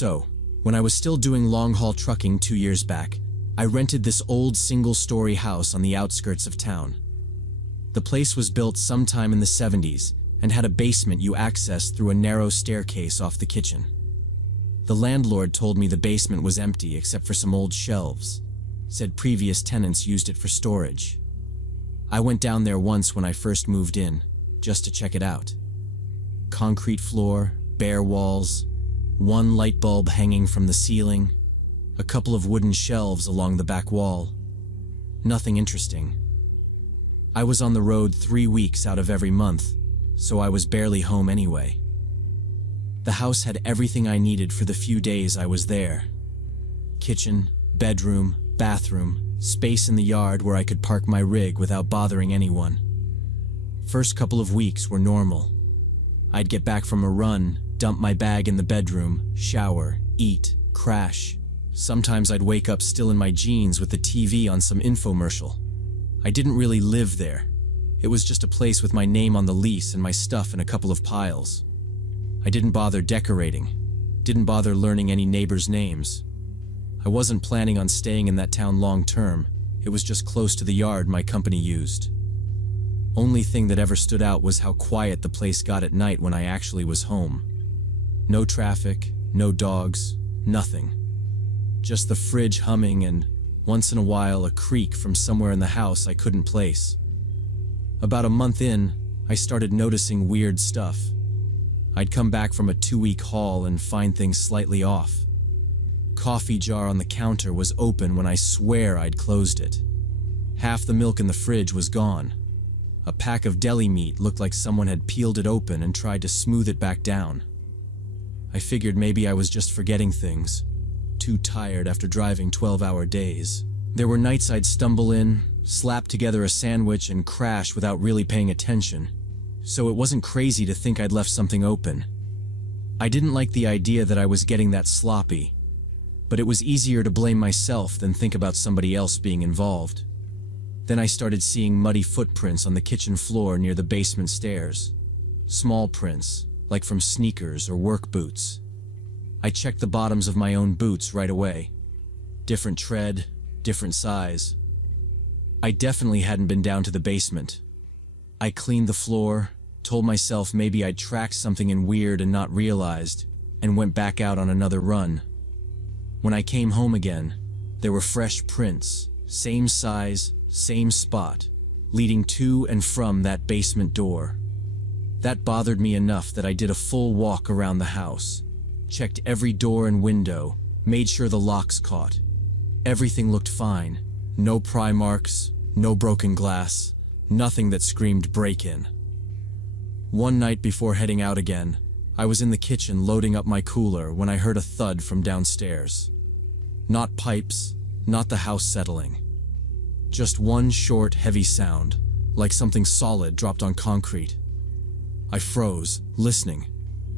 So, when I was still doing long-haul trucking 2 years back, I rented this old single-story house on the outskirts of town. The place was built sometime in the 70s and had a basement you accessed through a narrow staircase off the kitchen. The landlord told me the basement was empty except for some old shelves, said previous tenants used it for storage. I went down there once when I first moved in, just to check it out. Concrete floor, bare walls, one light bulb hanging from the ceiling, a couple of wooden shelves along the back wall. Nothing interesting. I was on the road 3 weeks out of every month, so I was barely home anyway. The house had everything I needed for the few days I was there. Kitchen, bedroom, bathroom, space in the yard where I could park my rig without bothering anyone. First couple of weeks were normal. I'd get back from a run, dump my bag in the bedroom, shower, eat, crash. Sometimes I'd wake up still in my jeans with the TV on some infomercial. I didn't really live there. It was just a place with my name on the lease and my stuff in a couple of piles. I didn't bother decorating, didn't bother learning any neighbors' names. I wasn't planning on staying in that town long term. It was just close to the yard my company used. Only thing that ever stood out was how quiet the place got at night when I actually was home. No traffic, no dogs, nothing. Just the fridge humming and, once in a while, a creak from somewhere in the house I couldn't place. About a month in, I started noticing weird stuff. I'd come back from a 2-week haul and find things slightly off. Coffee jar on the counter was open when I swear I'd closed it. Half the milk in the fridge was gone. A pack of deli meat looked like someone had peeled it open and tried to smooth it back down. I figured maybe I was just forgetting things, too tired after driving 12-hour days. There were nights I'd stumble in, slap together a sandwich and crash without really paying attention, so it wasn't crazy to think I'd left something open. I didn't like the idea that I was getting that sloppy, but it was easier to blame myself than think about somebody else being involved. Then I started seeing muddy footprints on the kitchen floor near the basement stairs. Small prints, like from sneakers or work boots. I checked the bottoms of my own boots right away. Different tread, different size. I definitely hadn't been down to the basement. I cleaned the floor, told myself maybe I'd tracked something in weird and not realized, and went back out on another run. When I came home again, there were fresh prints, same size, same spot, leading to and from that basement door. That bothered me enough that I did a full walk around the house, checked every door and window, made sure the locks caught. Everything looked fine. No pry marks, no broken glass, nothing that screamed break-in. One night before heading out again, I was in the kitchen loading up my cooler when I heard a thud from downstairs. Not pipes, not the house settling. Just one short, heavy sound, like something solid dropped on concrete. I froze, listening,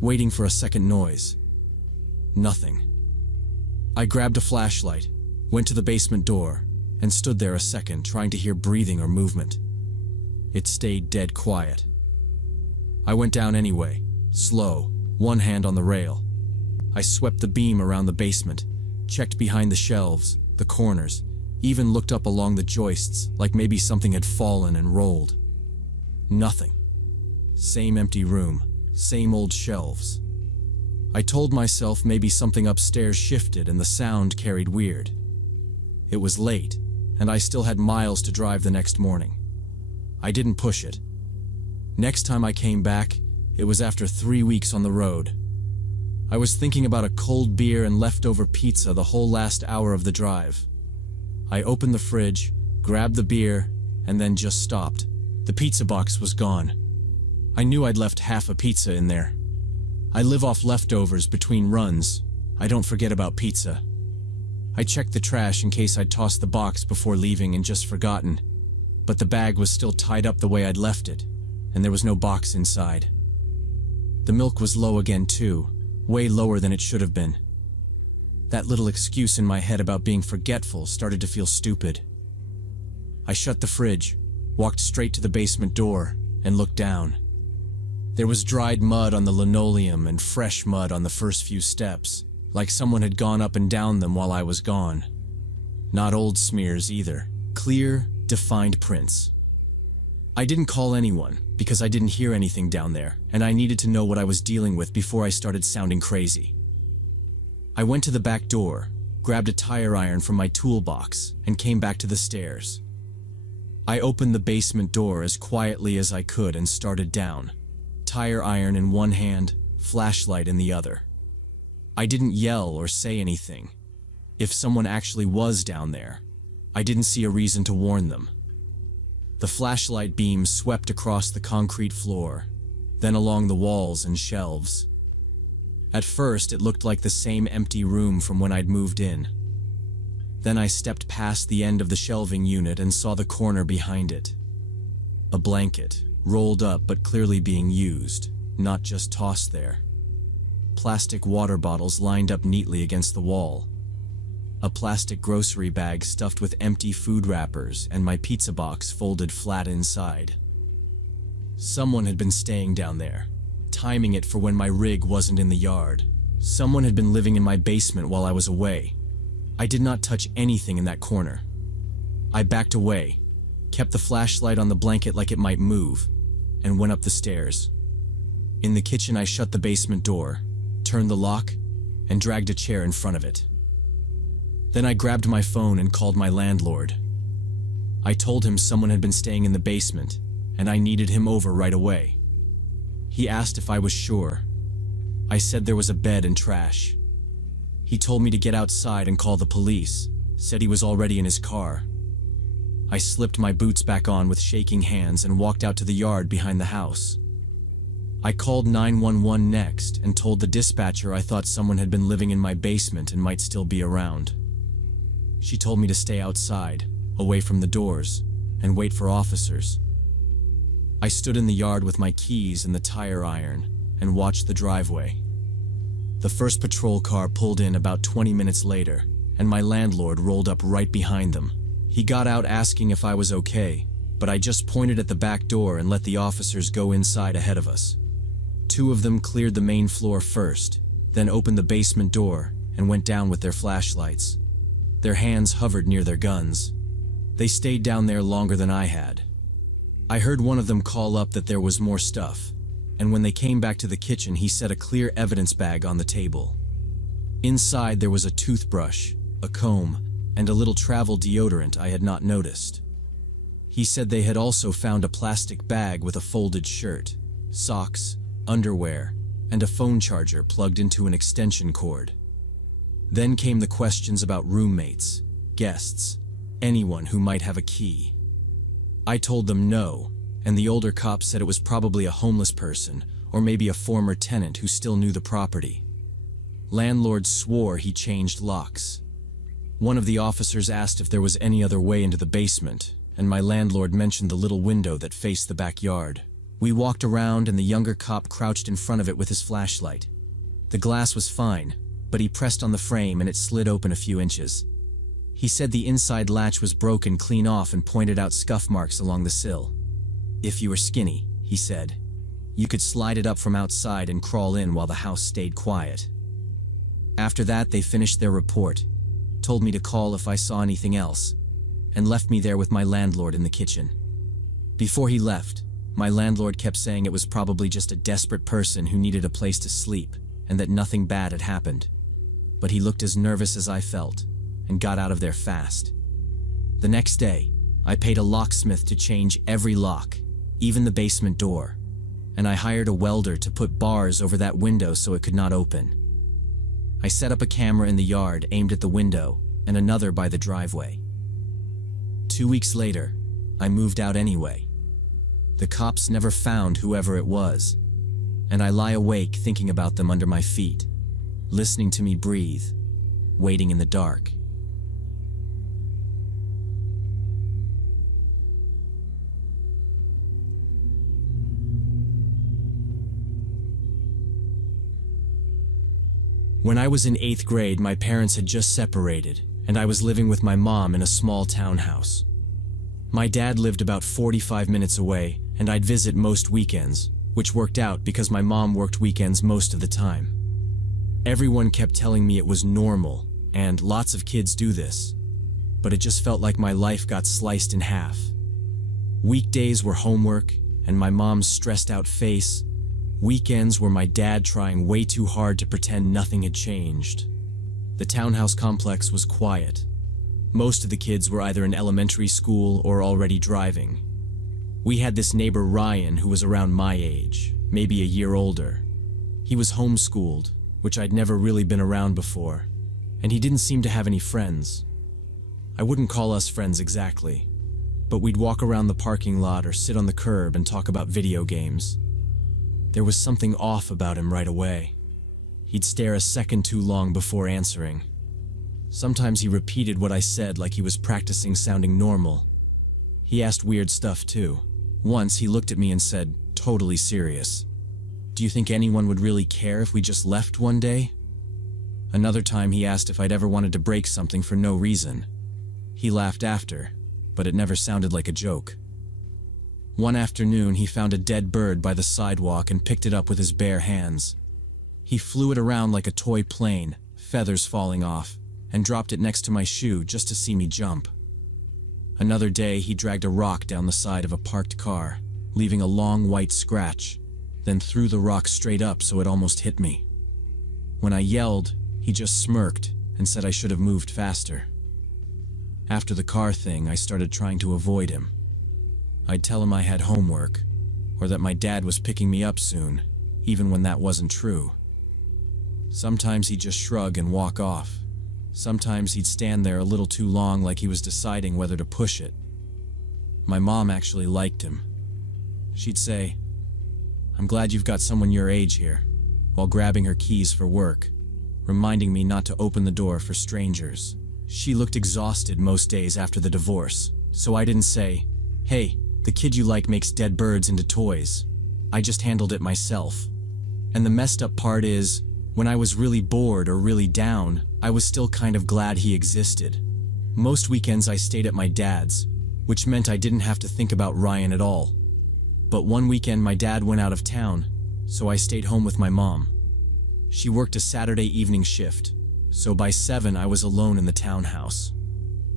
waiting for a second noise. Nothing. I grabbed a flashlight, went to the basement door, and stood there a second trying to hear breathing or movement. It stayed dead quiet. I went down anyway, slow, one hand on the rail. I swept the beam around the basement, checked behind the shelves, the corners, even looked up along the joists like maybe something had fallen and rolled. Nothing. Same empty room, same old shelves. I told myself maybe something upstairs shifted and the sound carried weird. It was late, and I still had miles to drive the next morning. I didn't push it. Next time I came back, it was after 3 weeks on the road. I was thinking about a cold beer and leftover pizza the whole last hour of the drive. I opened the fridge, grabbed the beer, and then just stopped. The pizza box was gone. I knew I'd left half a pizza in there. I live off leftovers between runs. I don't forget about pizza. I checked the trash in case I'd tossed the box before leaving and just forgotten, but the bag was still tied up the way I'd left it, and there was no box inside. The milk was low again too, way lower than it should have been. That little excuse in my head about being forgetful started to feel stupid. I shut the fridge, walked straight to the basement door, and looked down. There was dried mud on the linoleum and fresh mud on the first few steps, like someone had gone up and down them while I was gone. Not old smears either. Clear, defined prints. I didn't call anyone because I didn't hear anything down there, and I needed to know what I was dealing with before I started sounding crazy. I went to the back door, grabbed a tire iron from my toolbox, and came back to the stairs. I opened the basement door as quietly as I could and started down, tire iron in one hand, flashlight in the other. I didn't yell or say anything. If someone actually was down there, I didn't see a reason to warn them. The flashlight beam swept across the concrete floor, then along the walls and shelves. At first, it looked like the same empty room from when I'd moved in. Then I stepped past the end of the shelving unit and saw the corner behind it. A blanket, rolled up but clearly being used, not just tossed there. Plastic water bottles lined up neatly against the wall. A plastic grocery bag stuffed with empty food wrappers and my pizza box folded flat inside. Someone had been staying down there, timing it for when my rig wasn't in the yard. Someone had been living in my basement while I was away. I did not touch anything in that corner. I backed away, kept the flashlight on the blanket like it might move, and went up the stairs. In the kitchen, I shut the basement door, turned the lock, and dragged a chair in front of it. Then I grabbed my phone and called my landlord. I told him someone had been staying in the basement, and I needed him over right away. He asked if I was sure. I said there was a bed and trash. He told me to get outside and call the police, said he was already in his car. I slipped my boots back on with shaking hands and walked out to the yard behind the house. I called 911 next and told the dispatcher I thought someone had been living in my basement and might still be around. She told me to stay outside, away from the doors, and wait for officers. I stood in the yard with my keys and the tire iron and watched the driveway. The first patrol car pulled in about 20 minutes later, and my landlord rolled up right behind them. He got out asking if I was okay, but I just pointed at the back door and let the officers go inside ahead of us. Two of them cleared the main floor first, then opened the basement door and went down with their flashlights. Their hands hovered near their guns. They stayed down there longer than I had. I heard one of them call up that there was more stuff, and when they came back to the kitchen, he set a clear evidence bag on the table. Inside there was a toothbrush, a comb, and a little travel deodorant I had not noticed. He said they had also found a plastic bag with a folded shirt, socks, underwear, and a phone charger plugged into an extension cord. Then came the questions about roommates, guests, anyone who might have a key. I told them no, and the older cop said it was probably a homeless person or maybe a former tenant who still knew the property. Landlord swore he changed locks. One of the officers asked if there was any other way into the basement, and my landlord mentioned the little window that faced the backyard. We walked around and the younger cop crouched in front of it with his flashlight. The glass was fine, but he pressed on the frame and it slid open a few inches. He said the inside latch was broken clean off and pointed out scuff marks along the sill. If you were skinny, he said, you could slide it up from outside and crawl in while the house stayed quiet. After that, they finished their report, told me to call if I saw anything else, and left me there with my landlord in the kitchen. Before he left, my landlord kept saying it was probably just a desperate person who needed a place to sleep and that nothing bad had happened. But he looked as nervous as I felt and got out of there fast. The next day, I paid a locksmith to change every lock, even the basement door, and I hired a welder to put bars over that window so it could not open. I set up a camera in the yard aimed at the window and another by the driveway. 2 weeks later, I moved out anyway. The cops never found whoever it was, and I lie awake thinking about them under my feet, listening to me breathe, waiting in the dark. When I was in 8th grade, my parents had just separated, and I was living with my mom in a small townhouse. My dad lived about 45 minutes away, and I'd visit most weekends, which worked out because my mom worked weekends most of the time. Everyone kept telling me it was normal, and lots of kids do this. But it just felt like my life got sliced in half. Weekdays were homework, and my mom's stressed-out face. Weekends were my dad trying way too hard to pretend nothing had changed. The townhouse complex was quiet. Most of the kids were either in elementary school or already driving. We had this neighbor Ryan who was around my age, maybe a year older. He was homeschooled, which I'd never really been around before, and he didn't seem to have any friends. I wouldn't call us friends exactly, but we'd walk around the parking lot or sit on the curb and talk about video games. There was something off about him right away. He'd stare a second too long before answering. Sometimes he repeated what I said like he was practicing sounding normal. He asked weird stuff too. Once he looked at me and said, totally serious, "Do you think anyone would really care if we just left one day?" Another time he asked if I'd ever wanted to break something for no reason. He laughed after, but it never sounded like a joke. One afternoon he found a dead bird by the sidewalk and picked it up with his bare hands. He flew it around like a toy plane, feathers falling off, and dropped it next to my shoe just to see me jump. Another day he dragged a rock down the side of a parked car, leaving a long white scratch, then threw the rock straight up so it almost hit me. When I yelled, he just smirked and said I should have moved faster. After the car thing, I started trying to avoid him. I'd tell him I had homework, or that my dad was picking me up soon, even when that wasn't true. Sometimes he'd just shrug and walk off. Sometimes he'd stand there a little too long like he was deciding whether to push it. My mom actually liked him. She'd say, "I'm glad you've got someone your age here," while grabbing her keys for work, reminding me not to open the door for strangers. She looked exhausted most days after the divorce, so I didn't say, "Hey, the kid you like makes dead birds into toys." I just handled it myself. And the messed up part is, when I was really bored or really down, I was still kind of glad he existed. Most weekends I stayed at my dad's, which meant I didn't have to think about Ryan at all. But one weekend my dad went out of town, so I stayed home with my mom. She worked a Saturday evening shift, so by 7 I was alone in the townhouse.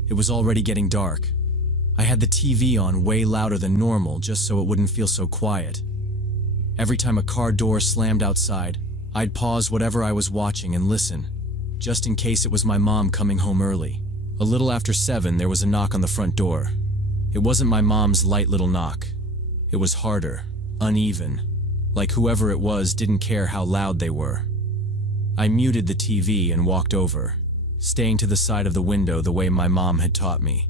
It was already getting dark. I had the TV on way louder than normal just so it wouldn't feel so quiet. Every time a car door slammed outside, I'd pause whatever I was watching and listen, just in case it was my mom coming home early. A little after 7, there was a knock on the front door. It wasn't my mom's light little knock. It was harder, uneven, like whoever it was didn't care how loud they were. I muted the TV and walked over, staying to the side of the window the way my mom had taught me.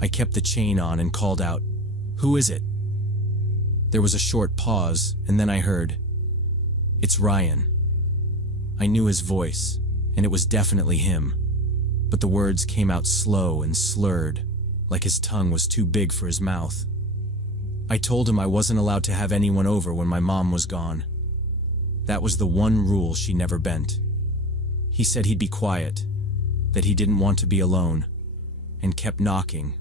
I kept the chain on and called out, "Who is it?" There was a short pause, and then I heard, "It's Ryan." I knew his voice, and it was definitely him, but the words came out slow and slurred, like his tongue was too big for his mouth. I told him I wasn't allowed to have anyone over when my mom was gone. That was the one rule she never bent. He said he'd be quiet, that he didn't want to be alone, and kept knocking,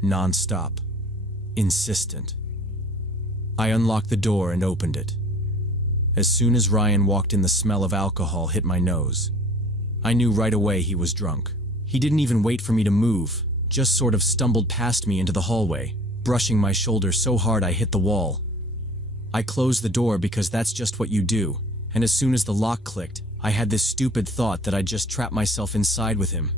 non-stop, insistent. I unlocked the door and opened it. As soon as Ryan walked in, the smell of alcohol hit my nose. I knew right away he was drunk. He didn't even wait for me to move, just sort of stumbled past me into the hallway, brushing my shoulder so hard I hit the wall. I closed the door because that's just what you do, and as soon as the lock clicked, I had this stupid thought that I'd just trapped myself inside with him.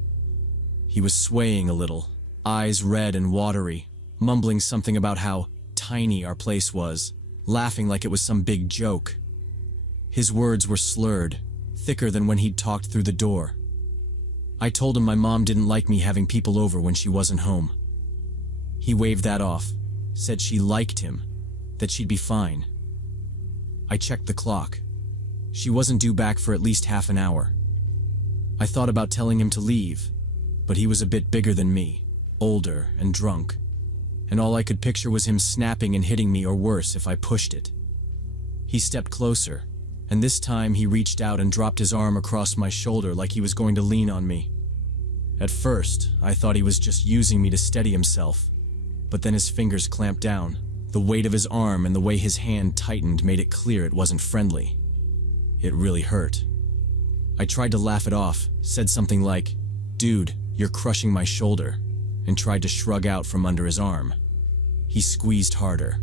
He was swaying a little, eyes red and watery, mumbling something about how tiny our place was, laughing like it was some big joke. His words were slurred, thicker than when he'd talked through the door. I told him my mom didn't like me having people over when she wasn't home. He waved that off, said she liked him, that she'd be fine. I checked the clock. She wasn't due back for at least half an hour. I thought about telling him to leave, but he was a bit bigger than me, older and drunk, and all I could picture was him snapping and hitting me, or worse if I pushed it. He stepped closer, and this time he reached out and dropped his arm across my shoulder like he was going to lean on me. At first, I thought he was just using me to steady himself, but then his fingers clamped down. The weight of his arm and the way his hand tightened made it clear it wasn't friendly. It really hurt. I tried to laugh it off, said something like, "Dude, you're crushing my shoulder," and tried to shrug out from under his arm. He squeezed harder.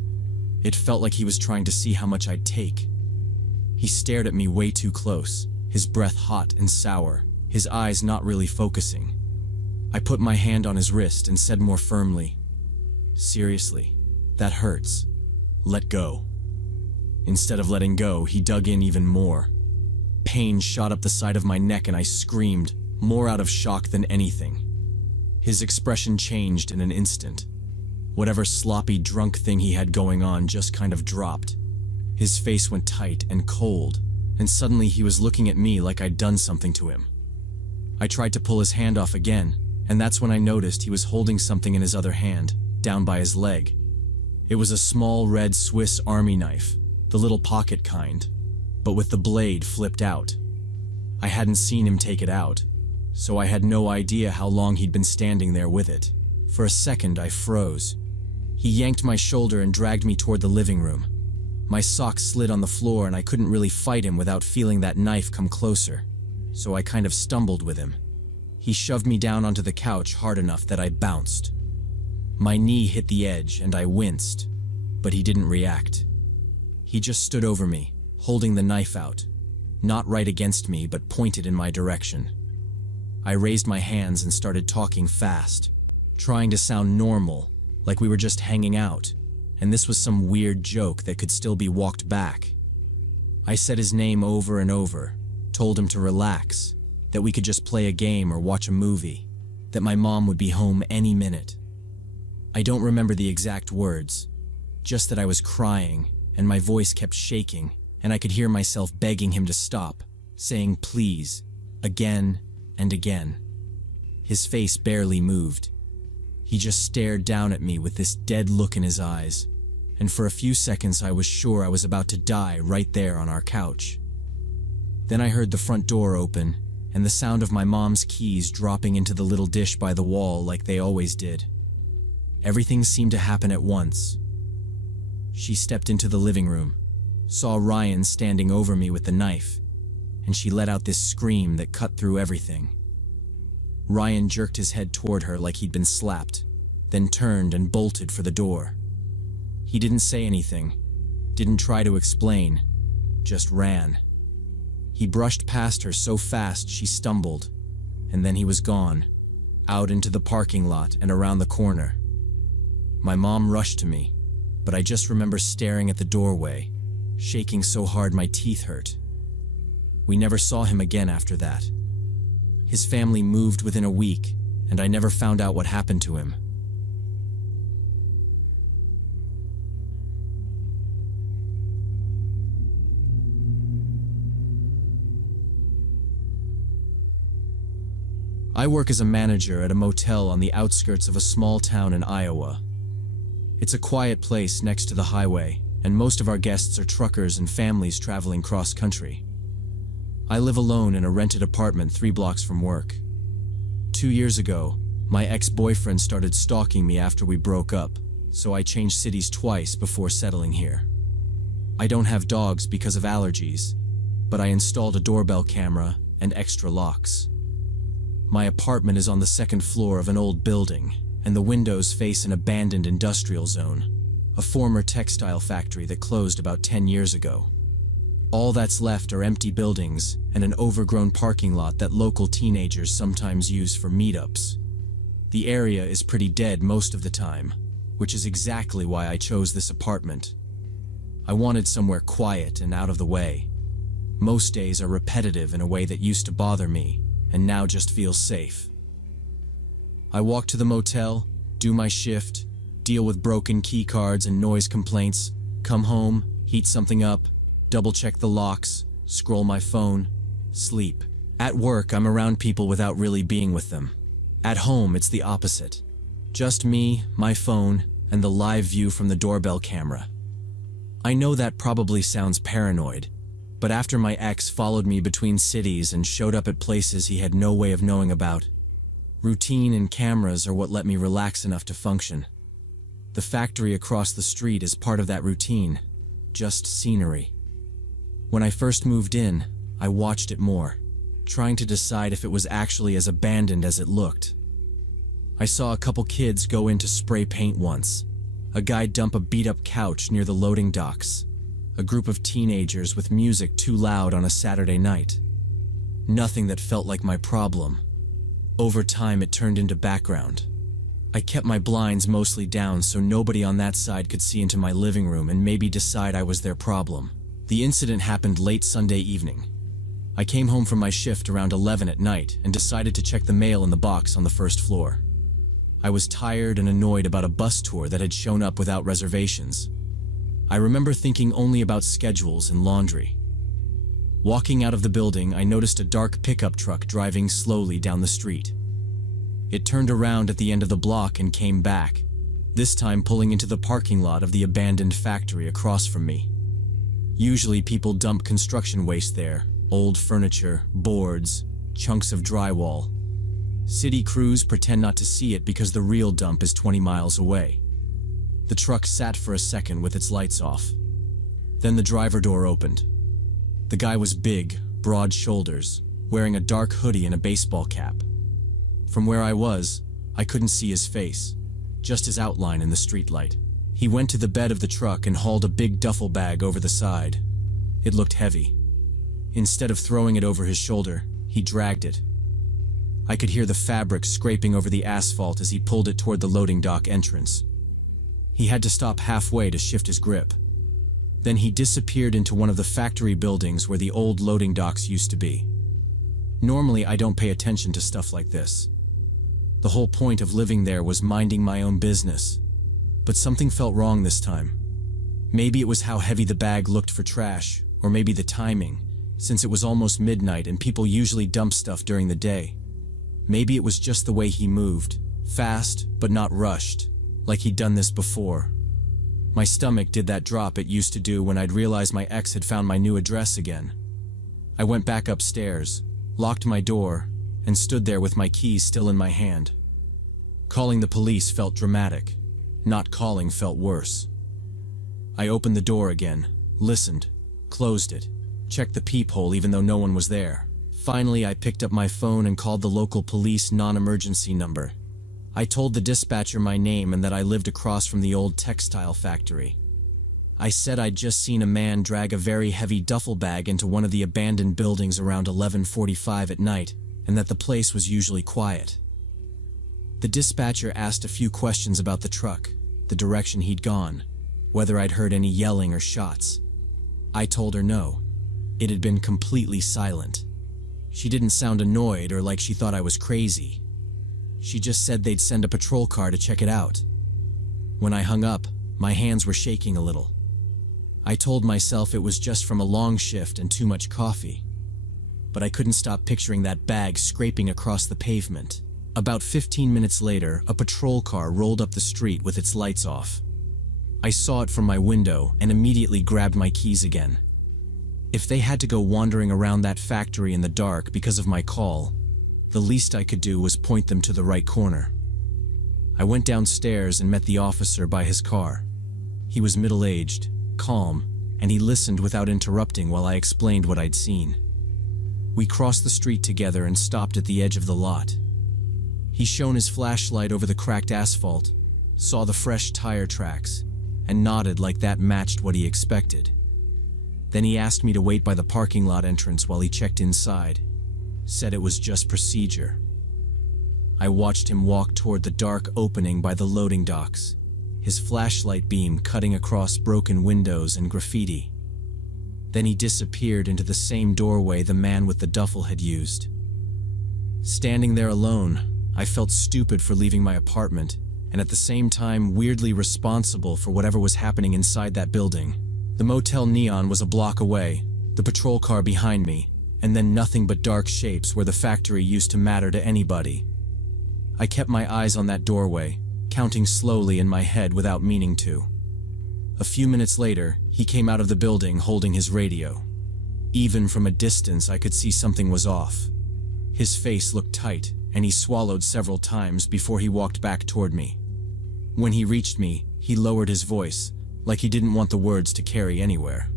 It felt like he was trying to see how much I'd take. He stared at me way too close, his breath hot and sour, his eyes not really focusing. I put my hand on his wrist and said more firmly, "Seriously, that hurts. Let go." Instead of letting go, he dug in even more. Pain shot up the side of my neck and I screamed, more out of shock than anything. His expression changed in an instant. Whatever sloppy drunk thing he had going on just kind of dropped. His face went tight and cold, and suddenly he was looking at me like I'd done something to him. I tried to pull his hand off again, and that's when I noticed he was holding something in his other hand, down by his leg. It was a small red Swiss Army knife, the little pocket kind, but with the blade flipped out. I hadn't seen him take it out, so I had no idea how long he'd been standing there with it. For a second, I froze. He yanked my shoulder and dragged me toward the living room. My socks slid on the floor and I couldn't really fight him without feeling that knife come closer, so I kind of stumbled with him. He shoved me down onto the couch hard enough that I bounced. My knee hit the edge and I winced, but he didn't react. He just stood over me, holding the knife out, not right against me but pointed in my direction. I raised my hands and started talking fast, trying to sound normal, like we were just hanging out, and this was some weird joke that could still be walked back. I said his name over and over, told him to relax, that we could just play a game or watch a movie, that my mom would be home any minute. I don't remember the exact words, just that I was crying and my voice kept shaking and I could hear myself begging him to stop, saying please, again and again. His face barely moved. He just stared down at me with this dead look in his eyes, and for a few seconds I was sure I was about to die right there on our couch. Then I heard the front door open and the sound of my mom's keys dropping into the little dish by the wall like they always did. Everything seemed to happen at once. She stepped into the living room, saw Ryan standing over me with the knife, and she let out this scream that cut through everything. Ryan jerked his head toward her like he'd been slapped, then turned and bolted for the door. He didn't say anything, didn't try to explain, just ran. He brushed past her so fast she stumbled, and then he was gone, out into the parking lot and around the corner. My mom rushed to me, but I just remember staring at the doorway, shaking so hard my teeth hurt. We never saw him again after that. His family moved within a week, and I never found out what happened to him. I work as a manager at a motel on the outskirts of a small town in Iowa. It's a quiet place next to the highway, and most of our guests are truckers and families traveling cross-country. I live alone in a rented apartment 3 blocks from work. 2 years ago, my ex-boyfriend started stalking me after we broke up, so I changed cities twice before settling here. I don't have dogs because of allergies, but I installed a doorbell camera and extra locks. My apartment is on the 2nd floor of an old building, and the windows face an abandoned industrial zone, a former textile factory that closed about 10 years ago. All that's left are empty buildings and an overgrown parking lot that local teenagers sometimes use for meetups. The area is pretty dead most of the time, which is exactly why I chose this apartment. I wanted somewhere quiet and out of the way. Most days are repetitive in a way that used to bother me, and now just feels safe. I walk to the motel, do my shift, deal with broken key cards and noise complaints, come home, heat something up, double-check the locks, scroll my phone, sleep. At work, I'm around people without really being with them. At home, it's the opposite. Just me, my phone, and the live view from the doorbell camera. I know that probably sounds paranoid, but after my ex followed me between cities and showed up at places he had no way of knowing about, routine and cameras are what let me relax enough to function. The factory across the street is part of that routine, just scenery. When I first moved in, I watched it more, trying to decide if it was actually as abandoned as it looked. I saw a couple kids go in to spray paint once, a guy dump a beat-up couch near the loading docks, a group of teenagers with music too loud on a Saturday night. Nothing that felt like my problem. Over time, it turned into background. I kept my blinds mostly down so nobody on that side could see into my living room and maybe decide I was their problem. The incident happened late Sunday evening. I came home from my shift around 11 at night and decided to check the mail in the box on the first floor. I was tired and annoyed about a bus tour that had shown up without reservations. I remember thinking only about schedules and laundry. Walking out of the building, I noticed a dark pickup truck driving slowly down the street. It turned around at the end of the block and came back, this time pulling into the parking lot of the abandoned factory across from me. Usually people dump construction waste there, old furniture, boards, chunks of drywall. City crews pretend not to see it because the real dump is 20 miles away. The truck sat for a second with its lights off. Then the driver door opened. The guy was big, broad shoulders, wearing a dark hoodie and a baseball cap. From where I was, I couldn't see his face, just his outline in the streetlight. He went to the bed of the truck and hauled a big duffel bag over the side. It looked heavy. Instead of throwing it over his shoulder, he dragged it. I could hear the fabric scraping over the asphalt as he pulled it toward the loading dock entrance. He had to stop halfway to shift his grip. Then he disappeared into one of the factory buildings where the old loading docks used to be. Normally, I don't pay attention to stuff like this. The whole point of living there was minding my own business. But something felt wrong this time. Maybe it was how heavy the bag looked for trash, or maybe the timing, since it was almost midnight and people usually dump stuff during the day. Maybe it was just the way he moved, fast but not rushed, like he'd done this before. My stomach did that drop it used to do when I'd realized my ex had found my new address again. I went back upstairs, locked my door, and stood there with my keys still in my hand. Calling the police felt dramatic. Not calling felt worse. I opened the door again, listened, closed it, checked the peephole even though no one was there. Finally, I picked up my phone and called the local police non-emergency number. I told the dispatcher my name and that I lived across from the old textile factory. I said I'd just seen a man drag a very heavy duffel bag into one of the abandoned buildings around 11:45 at night, and that the place was usually quiet. The dispatcher asked a few questions about the truck, the direction he'd gone, whether I'd heard any yelling or shots. I told her no. It had been completely silent. She didn't sound annoyed or like she thought I was crazy. She just said they'd send a patrol car to check it out. When I hung up, my hands were shaking a little. I told myself it was just from a long shift and too much coffee. But I couldn't stop picturing that bag scraping across the pavement. About 15 minutes later, a patrol car rolled up the street with its lights off. I saw it from my window and immediately grabbed my keys again. If they had to go wandering around that factory in the dark because of my call, the least I could do was point them to the right corner. I went downstairs and met the officer by his car. He was middle-aged, calm, and he listened without interrupting while I explained what I'd seen. We crossed the street together and stopped at the edge of the lot. He shone his flashlight over the cracked asphalt, saw the fresh tire tracks, and nodded like that matched what he expected. Then he asked me to wait by the parking lot entrance while he checked inside, said it was just procedure. I watched him walk toward the dark opening by the loading docks, his flashlight beam cutting across broken windows and graffiti. Then he disappeared into the same doorway the man with the duffel had used. Standing there alone, I felt stupid for leaving my apartment, and at the same time weirdly responsible for whatever was happening inside that building. The motel neon was a block away, the patrol car behind me, and then nothing but dark shapes where the factory used to matter to anybody. I kept my eyes on that doorway, counting slowly in my head without meaning to. A few minutes later, he came out of the building holding his radio. Even from a distance, I could see something was off. His face looked tight, and he swallowed several times before he walked back toward me. When he reached me, he lowered his voice, like he didn't want the words to carry anywhere.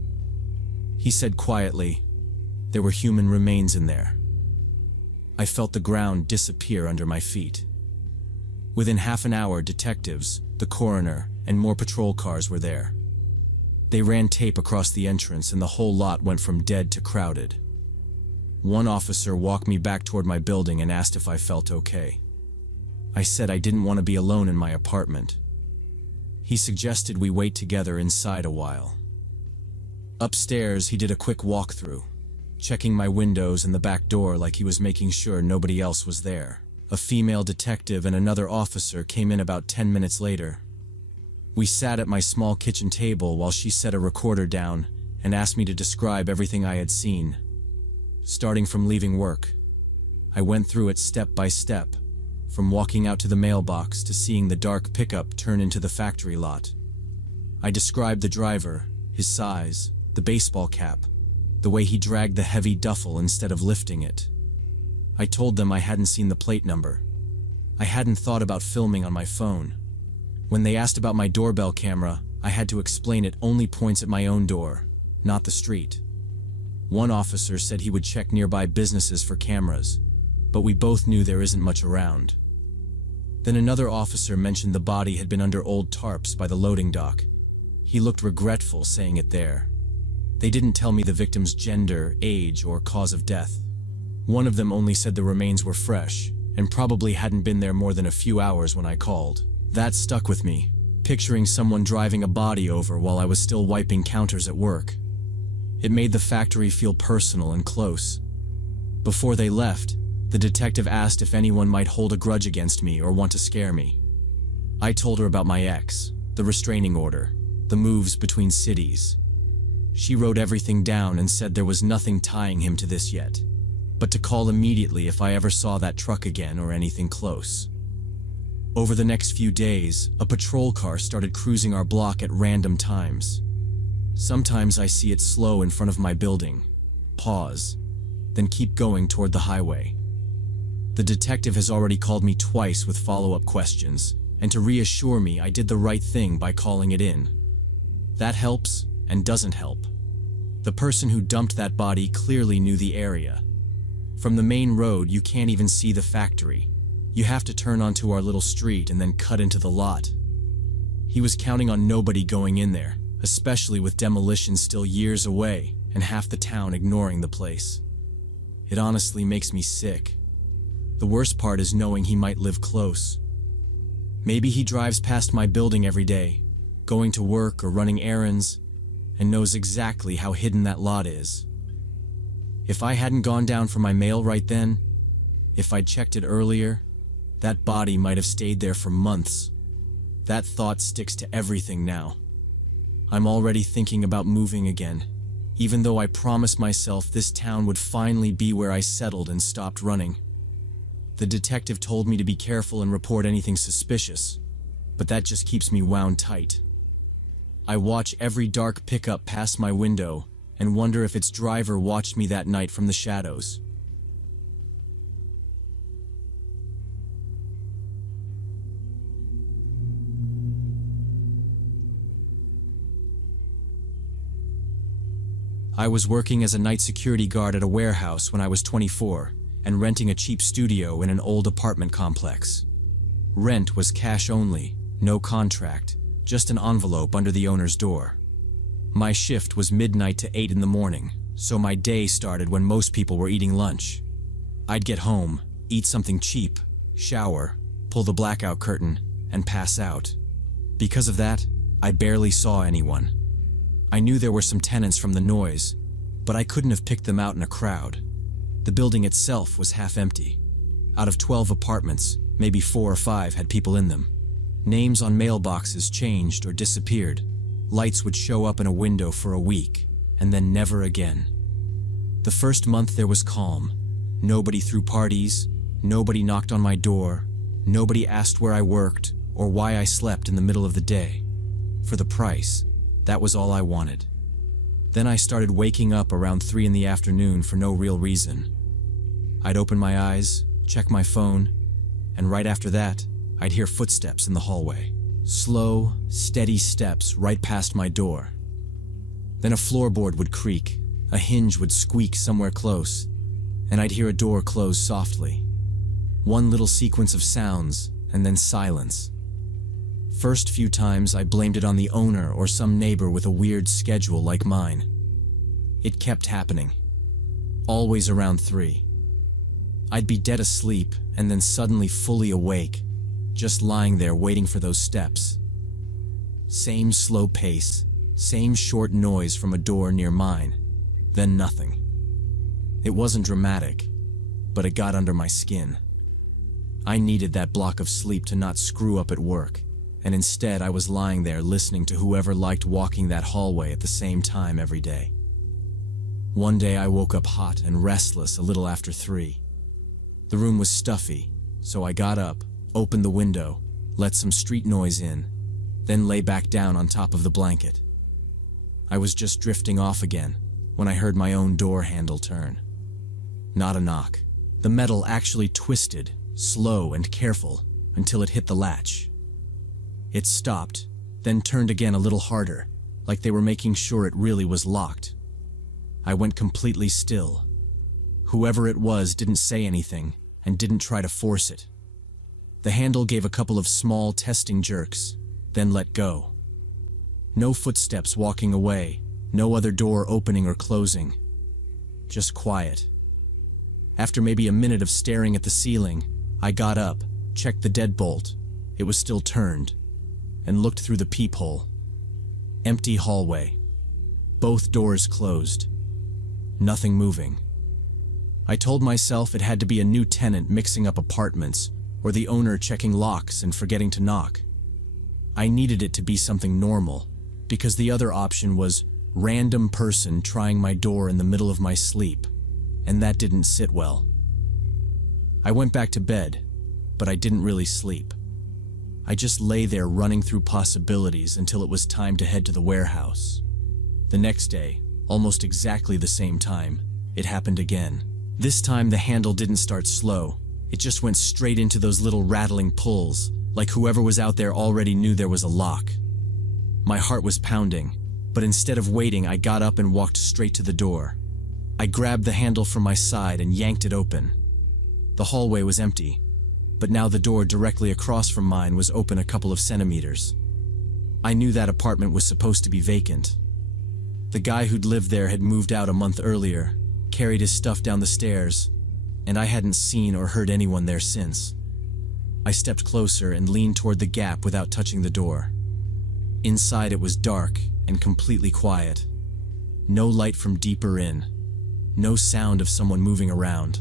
He said quietly, "There were human remains in there." I felt the ground disappear under my feet. Within half an hour, detectives, the coroner, and more patrol cars were there. They ran tape across the entrance and the whole lot went from dead to crowded. One officer walked me back toward my building and asked if I felt okay. I said I didn't want to be alone in my apartment. He suggested we wait together inside a while. Upstairs, he did a quick walkthrough, checking my windows and the back door like he was making sure nobody else was there. A female detective and another officer came in about 10 minutes later. We sat at my small kitchen table while she set a recorder down and asked me to describe everything I had seen. Starting from leaving work, I went through it step by step, from walking out to the mailbox to seeing the dark pickup turn into the factory lot. I described the driver, his size, the baseball cap, the way he dragged the heavy duffel instead of lifting it. I told them I hadn't seen the plate number. I hadn't thought about filming on my phone. When they asked about my doorbell camera, I had to explain it only points at my own door, not the street. One officer said he would check nearby businesses for cameras, but we both knew there isn't much around. Then another officer mentioned the body had been under old tarps by the loading dock. He looked regretful saying it there. They didn't tell me the victim's gender, age, or cause of death. One of them only said the remains were fresh, and probably hadn't been there more than a few hours when I called. That stuck with me, picturing someone driving a body over while I was still wiping counters at work. It made the factory feel personal and close. Before they left, the detective asked if anyone might hold a grudge against me or want to scare me. I told her about my ex, the restraining order, the moves between cities. She wrote everything down and said there was nothing tying him to this yet, but to call immediately if I ever saw that truck again or anything close. Over the next few days, a patrol car started cruising our block at random times. Sometimes I see it slow in front of my building, pause, then keep going toward the highway. The detective has already called me twice with follow-up questions, and to reassure me I did the right thing by calling it in. That helps and doesn't help. The person who dumped that body clearly knew the area. From the main road, you can't even see the factory. You have to turn onto our little street and then cut into the lot. He was counting on nobody going in there, especially with demolition still years away and half the town ignoring the place. It honestly makes me sick. The worst part is knowing he might live close. Maybe he drives past my building every day, going to work or running errands, and knows exactly how hidden that lot is. If I hadn't gone down for my mail right then, if I'd checked it earlier, that body might have stayed there for months. That thought sticks to everything now. I'm already thinking about moving again, even though I promised myself this town would finally be where I settled and stopped running. The detective told me to be careful and report anything suspicious, but that just keeps me wound tight. I watch every dark pickup pass my window and wonder if its driver watched me that night from the shadows. I was working as a night security guard at a warehouse when I was 24 and renting a cheap studio in an old apartment complex. Rent was cash only, no contract, just an envelope under the owner's door. My shift was midnight to 8 in the morning, so my day started when most people were eating lunch. I'd get home, eat something cheap, shower, pull the blackout curtain, and pass out. Because of that, I barely saw anyone. I knew there were some tenants from the noise, but I couldn't have picked them out in a crowd. The building itself was half empty. Out of 12 apartments, maybe 4 or 5 had people in them. Names on mailboxes changed or disappeared. Lights would show up in a window for a week, and then never again. The first month there was calm. Nobody threw parties, nobody knocked on my door, nobody asked where I worked or why I slept in the middle of the day. For the price, that was all I wanted. Then I started waking up around 3 in the afternoon for no real reason. I'd open my eyes, check my phone, and right after that, I'd hear footsteps in the hallway. Slow, steady steps right past my door. Then a floorboard would creak, a hinge would squeak somewhere close, and I'd hear a door close softly. One little sequence of sounds, and then silence. First few times I blamed it on the owner or some neighbor with a weird schedule like mine. It kept happening. Always around 3. I'd be dead asleep and then suddenly fully awake, just lying there waiting for those steps. Same slow pace, same short noise from a door near mine, then nothing. It wasn't dramatic, but it got under my skin. I needed that block of sleep to not screw up at work, and instead I was lying there listening to whoever liked walking that hallway at the same time every day. One day I woke up hot and restless a little after 3. The room was stuffy, so I got up, opened the window, let some street noise in, then lay back down on top of the blanket. I was just drifting off again when I heard my own door handle turn. Not a knock. The metal actually twisted, slow and careful, until it hit the latch. It stopped, then turned again a little harder, like they were making sure it really was locked. I went completely still. Whoever it was didn't say anything and didn't try to force it. The handle gave a couple of small testing jerks, then let go. No footsteps walking away, no other door opening or closing. Just quiet. After maybe a minute of staring at the ceiling, I got up, checked the deadbolt. It was still turned, and looked through the peephole. Empty hallway. Both doors closed. Nothing moving. I told myself it had to be a new tenant mixing up apartments, or the owner checking locks and forgetting to knock. I needed it to be something normal, because the other option was random person trying my door in the middle of my sleep, and that didn't sit well. I went back to bed, but I didn't really sleep. I just lay there running through possibilities until it was time to head to the warehouse. The next day, almost exactly the same time, it happened again. This time the handle didn't start slow. It just went straight into those little rattling pulls, like whoever was out there already knew there was a lock. My heart was pounding, but instead of waiting, I got up and walked straight to the door. I grabbed the handle from my side and yanked it open. The hallway was empty, but now the door directly across from mine was open a couple of centimeters. I knew that apartment was supposed to be vacant. The guy who'd lived there had moved out a month earlier, carried his stuff down the stairs, and I hadn't seen or heard anyone there since. I stepped closer and leaned toward the gap without touching the door. Inside it was dark and completely quiet. No light from deeper in. No sound of someone moving around.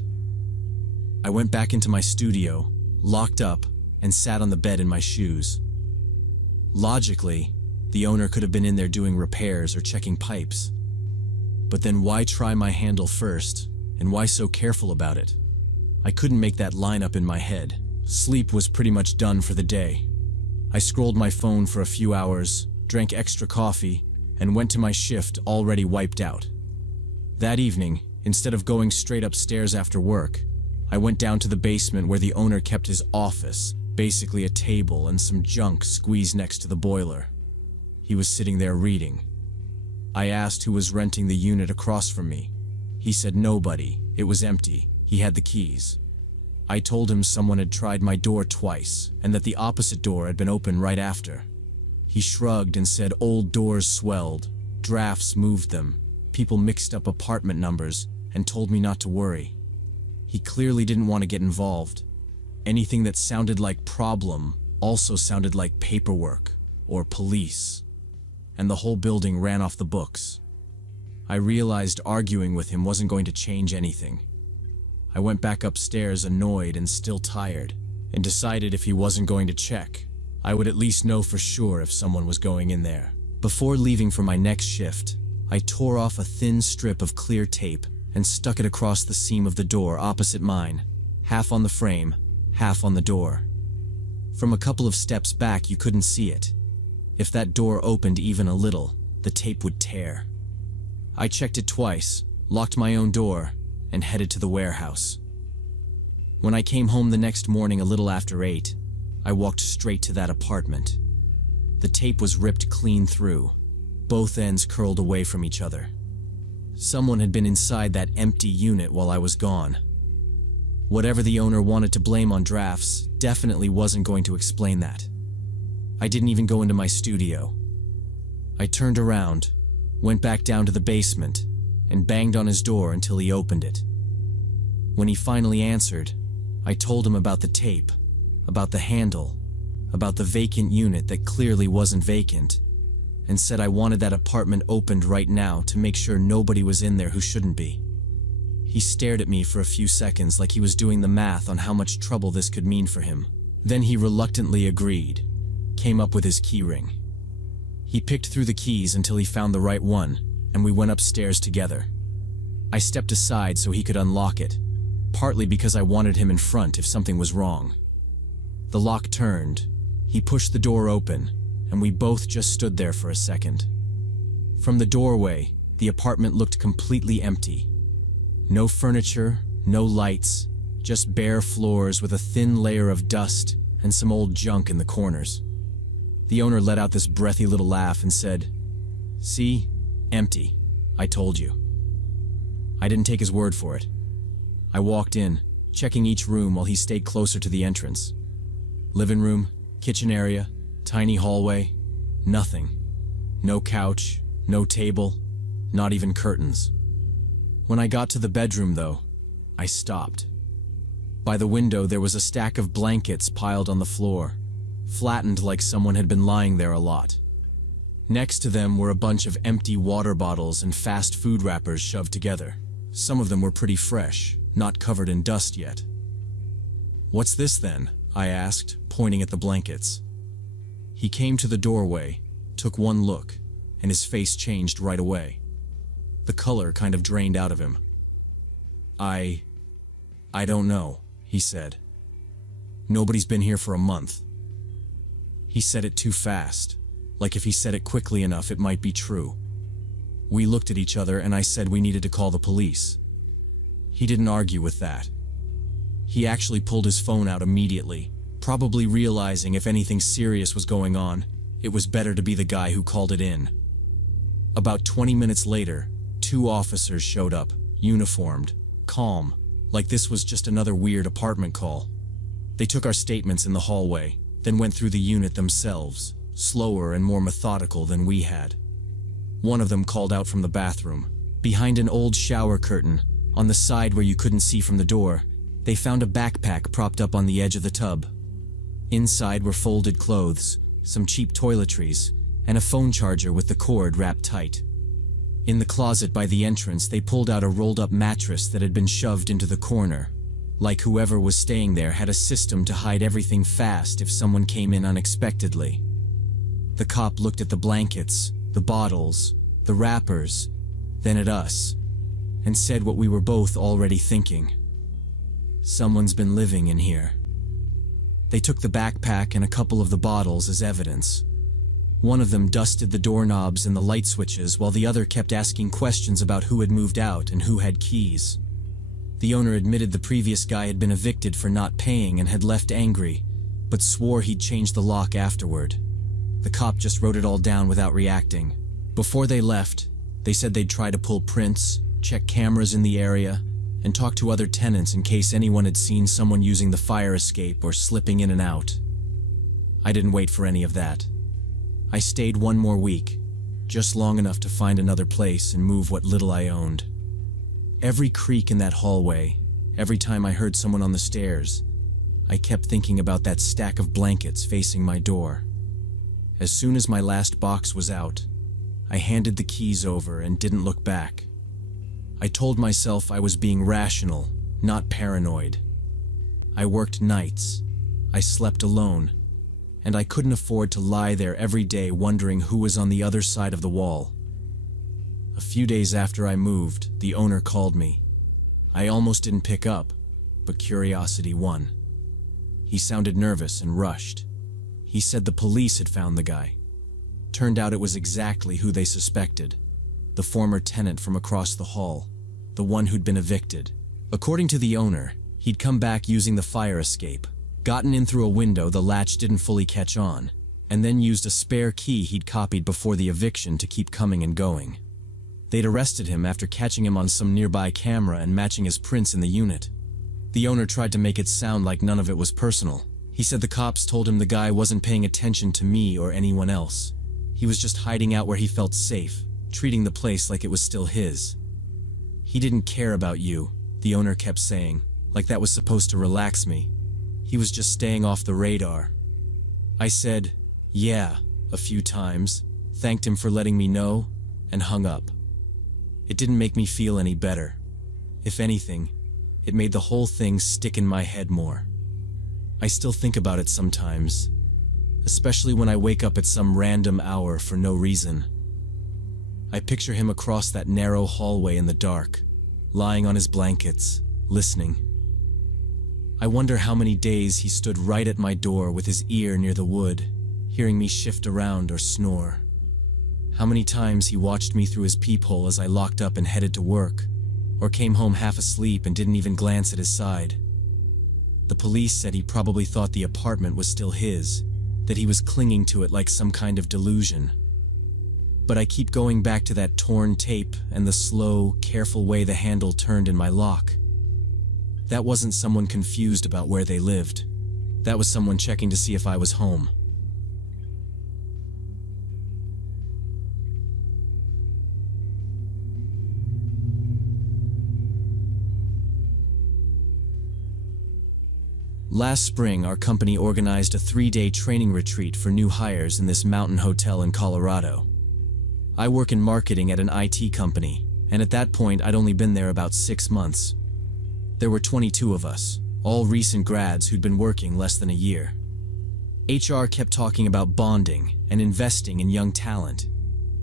I went back into my studio, locked up, and sat on the bed in my shoes. Logically, the owner could have been in there doing repairs or checking pipes. But then why try my handle first, and why so careful about it? I couldn't make that line up in my head. Sleep was pretty much done for the day. I scrolled my phone for a few hours, drank extra coffee, and went to my shift already wiped out. That evening, instead of going straight upstairs after work, I went down to the basement where the owner kept his office, basically a table and some junk squeezed next to the boiler. He was sitting there reading. I asked who was renting the unit across from me. He said nobody, it was empty, he had the keys. I told him someone had tried my door twice, and that the opposite door had been open right after. He shrugged and said old doors swelled, drafts moved them, people mixed up apartment numbers, and told me not to worry. He clearly didn't want to get involved. Anything that sounded like problem also sounded like paperwork or police, and the whole building ran off the books. I realized arguing with him wasn't going to change anything. I went back upstairs annoyed and still tired, and decided if he wasn't going to check, I would at least know for sure if someone was going in there. Before leaving for my next shift, I tore off a thin strip of clear tape and stuck it across the seam of the door opposite mine, half on the frame, half on the door. From a couple of steps back, you couldn't see it. If that door opened even a little, the tape would tear. I checked it twice, locked my own door, and headed to the warehouse. When I came home the next morning a little after 8, I walked straight to that apartment. The tape was ripped clean through, both ends curled away from each other. Someone had been inside that empty unit while I was gone. Whatever the owner wanted to blame on drafts definitely wasn't going to explain that. I didn't even go into my studio. I turned around, went back down to the basement, and banged on his door until he opened it. When he finally answered, I told him about the tape, about the handle, about the vacant unit that clearly wasn't vacant, and said I wanted that apartment opened right now to make sure nobody was in there who shouldn't be. He stared at me for a few seconds like he was doing the math on how much trouble this could mean for him. Then he reluctantly agreed, came up with his keyring. He picked through the keys until he found the right one, and we went upstairs together. I stepped aside so he could unlock it, partly because I wanted him in front if something was wrong. The lock turned, he pushed the door open, and we both just stood there for a second. From the doorway, the apartment looked completely empty. No furniture, no lights, just bare floors with a thin layer of dust and some old junk in the corners. The owner let out this breathy little laugh and said, "See? Empty. I told you." I didn't take his word for it. I walked in, checking each room while he stayed closer to the entrance. Living room, kitchen area, tiny hallway, nothing. No couch, no table, not even curtains. When I got to the bedroom, though, I stopped. By the window, there was a stack of blankets piled on the floor, flattened like someone had been lying there a lot. Next to them were a bunch of empty water bottles and fast food wrappers shoved together. Some of them were pretty fresh, not covered in dust yet. "What's this then?" I asked, pointing at the blankets. He came to the doorway, took one look, and his face changed right away. The color kind of drained out of him. I don't know," he said. "Nobody's been here for a month." He said it too fast, like if he said it quickly enough it might be true. We looked at each other and I said we needed to call the police. He didn't argue with that. He actually pulled his phone out immediately, probably realizing if anything serious was going on, it was better to be the guy who called it in. About 20 minutes later, 2 officers showed up, uniformed, calm, like this was just another weird apartment call. They took our statements in the hallway, then went through the unit themselves, slower and more methodical than we had. One of them called out from the bathroom. Behind an old shower curtain, on the side where you couldn't see from the door, they found a backpack propped up on the edge of the tub. Inside were folded clothes, some cheap toiletries, and a phone charger with the cord wrapped tight. In the closet by the entrance, they pulled out a rolled-up mattress that had been shoved into the corner, like whoever was staying there had a system to hide everything fast if someone came in unexpectedly. The cop looked at the blankets, the bottles, the wrappers, then at us, and said what we were both already thinking. Someone's been living in here. They took the backpack and a couple of the bottles as evidence. One of them dusted the doorknobs and the light switches while the other kept asking questions about who had moved out and who had keys. The owner admitted the previous guy had been evicted for not paying and had left angry, but swore he'd changed the lock afterward. The cop just wrote it all down without reacting. Before they left, they said they'd try to pull prints, check cameras in the area, and talk to other tenants in case anyone had seen someone using the fire escape or slipping in and out. I didn't wait for any of that. I stayed 1 more week, just long enough to find another place and move what little I owned. Every creak in that hallway, every time I heard someone on the stairs, I kept thinking about that stack of blankets facing my door. As soon as my last box was out, I handed the keys over and didn't look back. I told myself I was being rational, not paranoid. I worked nights, I slept alone, and I couldn't afford to lie there every day wondering who was on the other side of the wall. A few days after I moved, the owner called me. I almost didn't pick up, but curiosity won. He sounded nervous and rushed. He said the police had found the guy. Turned out it was exactly who they suspected. The former tenant from across the hall, the one who'd been evicted. According to the owner, he'd come back using the fire escape, gotten in through a window the latch didn't fully catch on, and then used a spare key he'd copied before the eviction to keep coming and going. They'd arrested him after catching him on some nearby camera and matching his prints in the unit. The owner tried to make it sound like none of it was personal. He said the cops told him the guy wasn't paying attention to me or anyone else. He was just hiding out where he felt safe, treating the place like it was still his. He didn't care about you, the owner kept saying, like that was supposed to relax me. He was just staying off the radar. I said, yeah, a few times, thanked him for letting me know, and hung up. It didn't make me feel any better. If anything, it made the whole thing stick in my head more. I still think about it sometimes, especially when I wake up at some random hour for no reason. I picture him across that narrow hallway in the dark, lying on his blankets, listening. I wonder how many days he stood right at my door with his ear near the wood, hearing me shift around or snore. How many times he watched me through his peephole as I locked up and headed to work, or came home half asleep and didn't even glance at his side. The police said he probably thought the apartment was still his, that he was clinging to it like some kind of delusion. But I keep going back to that torn tape and the slow, careful way the handle turned in my lock. That wasn't someone confused about where they lived. That was someone checking to see if I was home. Last spring, our company organized a 3-day training retreat for new hires in this mountain hotel in Colorado. I work in marketing at an IT company, and at that point I'd only been there about 6 months. There were 22 of us, all recent grads who'd been working less than a year. HR kept talking about bonding and investing in young talent,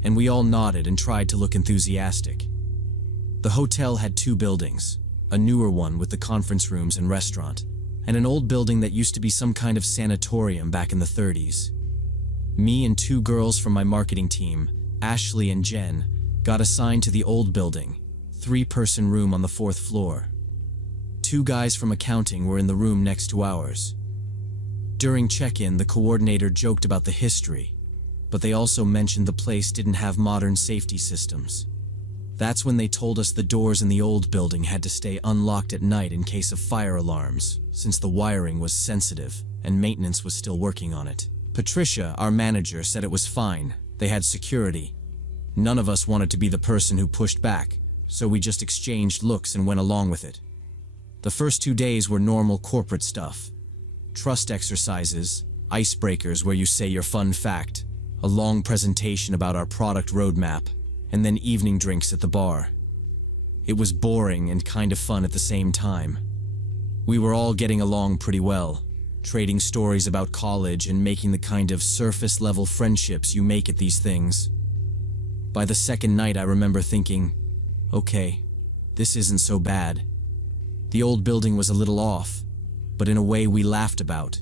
and we all nodded and tried to look enthusiastic. The hotel had 2 buildings, a newer one with the conference rooms and restaurant, and an old building that used to be some kind of sanatorium back in the 30s. Me and 2 girls from my marketing team, Ashley and Jen, got assigned to the old building, 3-person room on the 4th floor. 2 guys from accounting were in the room next to ours. During check-in, the coordinator joked about the history, but they also mentioned the place didn't have modern safety systems. That's when they told us the doors in the old building had to stay unlocked at night in case of fire alarms, since the wiring was sensitive and maintenance was still working on it. Patricia, our manager, said it was fine. They had security. None of us wanted to be the person who pushed back, so we just exchanged looks and went along with it. The first 2 days were normal corporate stuff. Trust exercises, icebreakers where you say your fun fact, a long presentation about our product roadmap, and then evening drinks at the bar. It was boring and kind of fun at the same time. We were all getting along pretty well, trading stories about college and making the kind of surface-level friendships you make at these things. By the second night, I remember thinking, okay, this isn't so bad. The old building was a little off, but in a way we laughed about.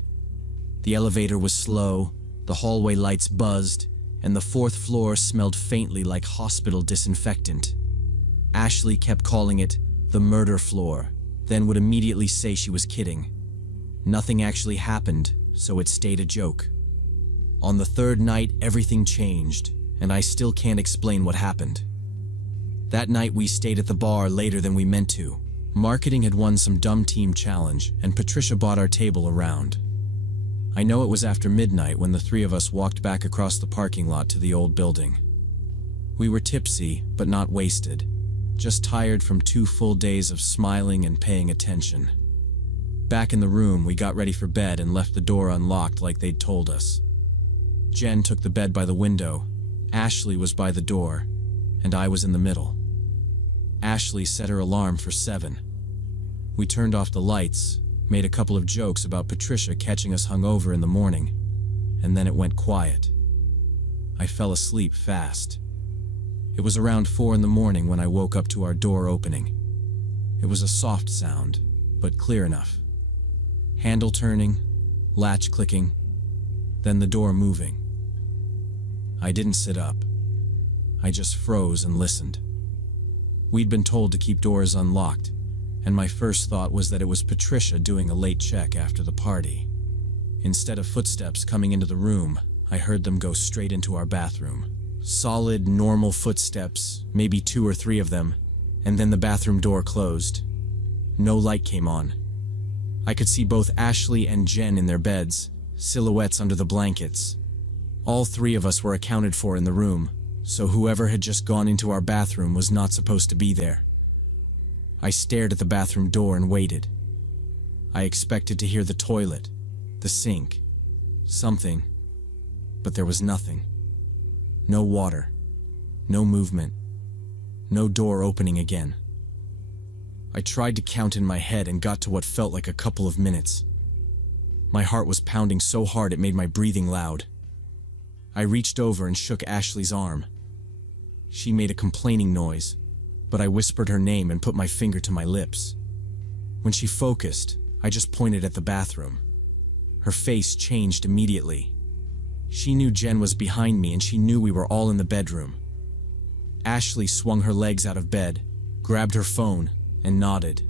The elevator was slow, the hallway lights buzzed, and the 4th floor smelled faintly like hospital disinfectant. Ashley kept calling it the murder floor, then would immediately say she was kidding. Nothing actually happened, so it stayed a joke. On the 3rd night, everything changed, and I still can't explain what happened. That night we stayed at the bar later than we meant to. Marketing had won some dumb team challenge, and Patricia bought our table around. I know it was after midnight when the 3 of us walked back across the parking lot to the old building. We were tipsy, but not wasted, just tired from 2 full days of smiling and paying attention. Back in the room, we got ready for bed and left the door unlocked like they'd told us. Jen took the bed by the window, Ashley was by the door, and I was in the middle. Ashley set her alarm for 7. We turned off the lights, made a couple of jokes about Patricia catching us hungover in the morning, and then it went quiet. I fell asleep fast. It was around 4 in the morning when I woke up to our door opening. It was a soft sound, but clear enough. Handle turning, latch clicking, then the door moving. I didn't sit up. I just froze and listened. We'd been told to keep doors unlocked, and my first thought was that it was Patricia doing a late check after the party. Instead of footsteps coming into the room, I heard them go straight into our bathroom. Solid, normal footsteps, maybe 2 or 3 of them, and then the bathroom door closed. No light came on. I could see both Ashley and Jen in their beds, silhouettes under the blankets. All 3 of us were accounted for in the room, so whoever had just gone into our bathroom was not supposed to be there. I stared at the bathroom door and waited. I expected to hear the toilet, the sink, something, but there was nothing. No water, no movement, no door opening again. I tried to count in my head and got to what felt like a couple of minutes. My heart was pounding so hard it made my breathing loud. I reached over and shook Ashley's arm. She made a complaining noise, but I whispered her name and put my finger to my lips. When she focused, I just pointed at the bathroom. Her face changed immediately. She knew Jen was behind me and she knew we were all in the bedroom. Ashley swung her legs out of bed, grabbed her phone, and nodded.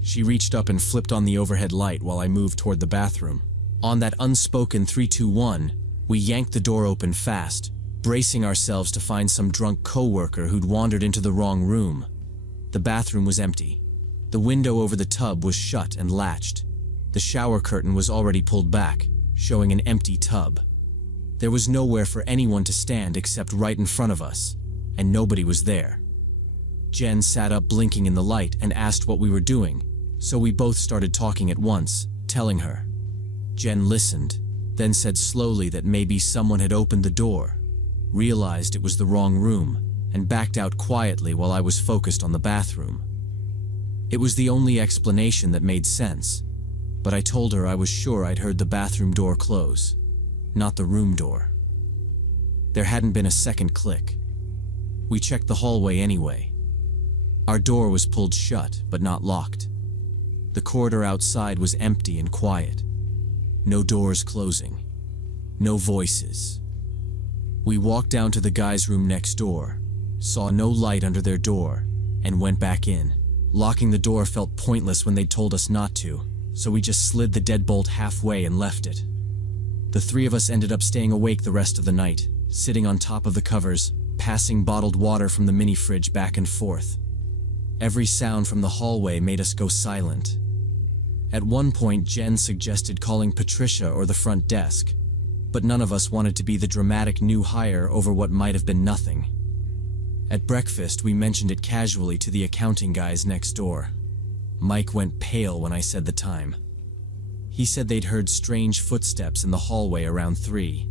She reached up and flipped on the overhead light while I moved toward the bathroom. On that unspoken 3-2-1, we yanked the door open fast, bracing ourselves to find some drunk coworker who'd wandered into the wrong room. The bathroom was empty. The window over the tub was shut and latched. The shower curtain was already pulled back, showing an empty tub. There was nowhere for anyone to stand except right in front of us, and nobody was there. Jen sat up blinking in the light and asked what we were doing, so we both started talking at once, telling her. Jen listened, then said slowly that maybe someone had opened the door, realized it was the wrong room, and backed out quietly while I was focused on the bathroom. It was the only explanation that made sense, but I told her I was sure I'd heard the bathroom door close, not the room door. There hadn't been a second click. We checked the hallway anyway. Our door was pulled shut, but not locked. The corridor outside was empty and quiet. No doors closing. No voices. We walked down to the guy's room next door, saw no light under their door, and went back in. Locking the door felt pointless when they'd told us not to, so we just slid the deadbolt halfway and left it. The 3 of us ended up staying awake the rest of the night, sitting on top of the covers, passing bottled water from the mini fridge back and forth. Every sound from the hallway made us go silent. At one point, Jen suggested calling Patricia or the front desk, but none of us wanted to be the dramatic new hire over what might have been nothing. At breakfast, we mentioned it casually to the accounting guys next door. Mike went pale when I said the time. He said they'd heard strange footsteps in the hallway around 3,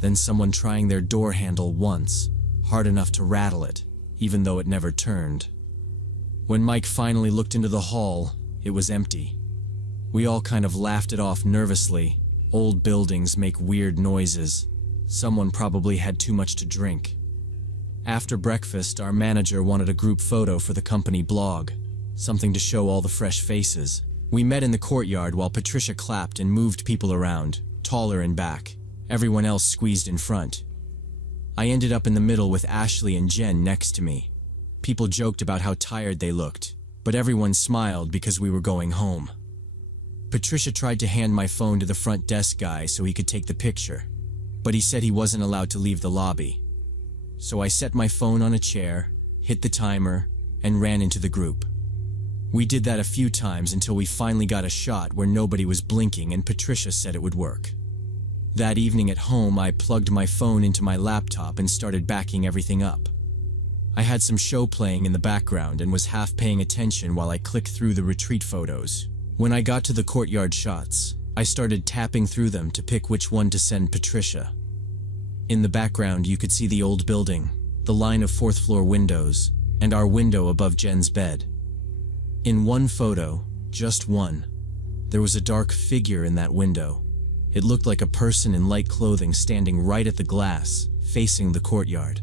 then someone trying their door handle once, hard enough to rattle it, even though it never turned. When Mike finally looked into the hall, it was empty. We all kind of laughed it off nervously. Old buildings make weird noises. Someone probably had too much to drink. After breakfast, our manager wanted a group photo for the company blog, something to show all the fresh faces. We met in the courtyard while Patricia clapped and moved people around, taller and back. Everyone else squeezed in front. I ended up in the middle with Ashley and Jen next to me. People joked about how tired they looked, but everyone smiled because we were going home. Patricia tried to hand my phone to the front desk guy so he could take the picture, but he said he wasn't allowed to leave the lobby. So I set my phone on a chair, hit the timer, and ran into the group. We did that a few times until we finally got a shot where nobody was blinking and Patricia said it would work. That evening at home, I plugged my phone into my laptop and started backing everything up. I had some show playing in the background and was half paying attention while I clicked through the retreat photos. When I got to the courtyard shots, I started tapping through them to pick which one to send Patricia. In the background, you could see the old building, the line of 4th floor windows, and our window above Jen's bed. In one photo, just one, there was a dark figure in that window. It looked like a person in light clothing standing right at the glass, facing the courtyard.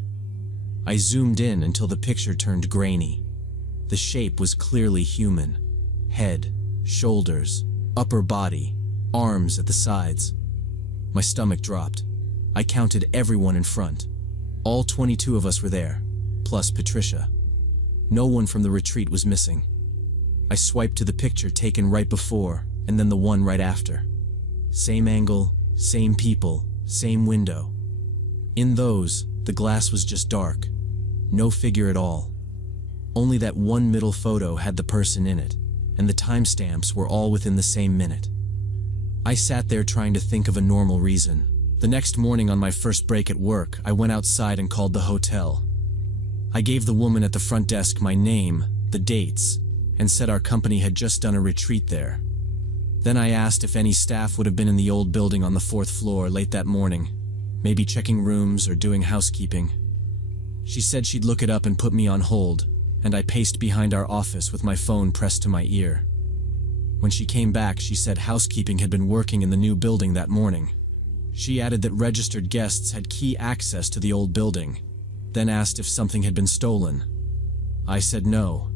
I zoomed in until the picture turned grainy. The shape was clearly human. Head, shoulders, upper body, arms at the sides. My stomach dropped. I counted everyone in front. All 22 of us were there, plus Patricia. No one from the retreat was missing. I swiped to the picture taken right before, and then the one right after. Same angle, same people, same window. In those, The glass was just dark. No figure at all. Only that one middle photo had the person in it, and the timestamps were all within the same minute. I sat there trying to think of a normal reason. The next morning on my first break at work, I went outside and called the hotel. I gave the woman at the front desk my name, the dates, and said our company had just done a retreat there. Then I asked if any staff would have been in the old building on the 4th floor late that morning, maybe checking rooms or doing housekeeping. She said she'd look it up and put me on hold, and I paced behind our office with my phone pressed to my ear. When she came back, she said housekeeping had been working in the new building that morning. She added that registered guests had key access to the old building, then asked if something had been stolen. I said no,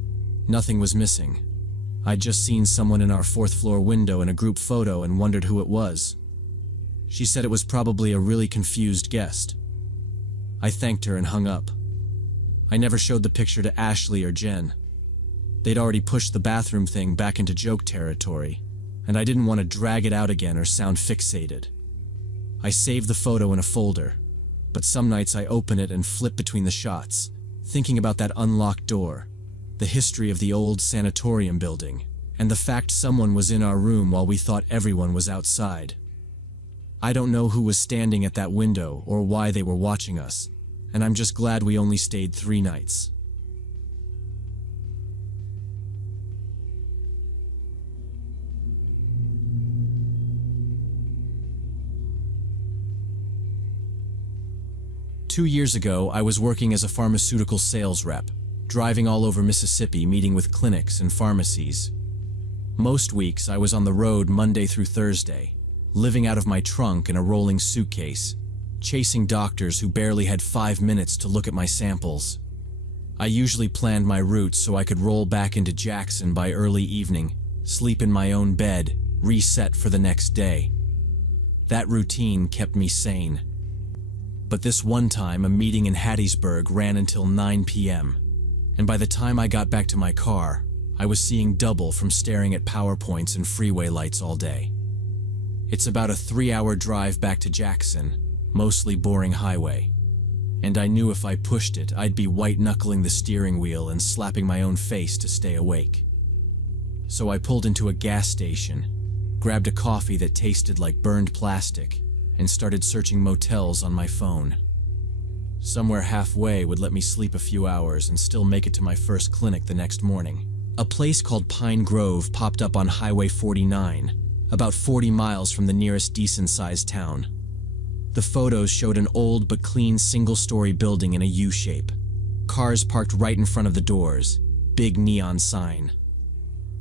nothing was missing. I'd just seen someone in our 4th floor window in a group photo and wondered who it was. She said it was probably a really confused guest. I thanked her and hung up. I never showed the picture to Ashley or Jen. They'd already pushed the bathroom thing back into joke territory, and I didn't want to drag it out again or sound fixated. I saved the photo in a folder, but some nights I open it and flip between the shots, thinking about that unlocked door, the history of the old sanatorium building, and the fact someone was in our room while we thought everyone was outside. I don't know who was standing at that window or why they were watching us, and I'm just glad we only stayed 3 nights. Two years ago, I was working as a pharmaceutical sales rep, driving all over Mississippi, meeting with clinics and pharmacies. Most weeks, I was on the road Monday through Thursday, living out of my trunk in a rolling suitcase, chasing doctors who barely had 5 minutes to look at my samples. I usually planned my route so I could roll back into Jackson by early evening, sleep in my own bed, reset for the next day. That routine kept me sane. But this one time, a meeting in Hattiesburg ran until 9 p.m., and by the time I got back to my car, I was seeing double from staring at PowerPoints and freeway lights all day. It's about a 3-hour drive back to Jackson, mostly boring highway, and I knew if I pushed it, I'd be white-knuckling the steering wheel and slapping my own face to stay awake. So I pulled into a gas station, grabbed a coffee that tasted like burned plastic, and started searching motels on my phone. Somewhere halfway would let me sleep a few hours and still make it to my first clinic the next morning. A place called Pine Grove popped up on Highway 49, about 40 miles from the nearest decent-sized town. The photos showed an old but clean single-story building in a U-shape. Cars parked right in front of the doors, big neon sign.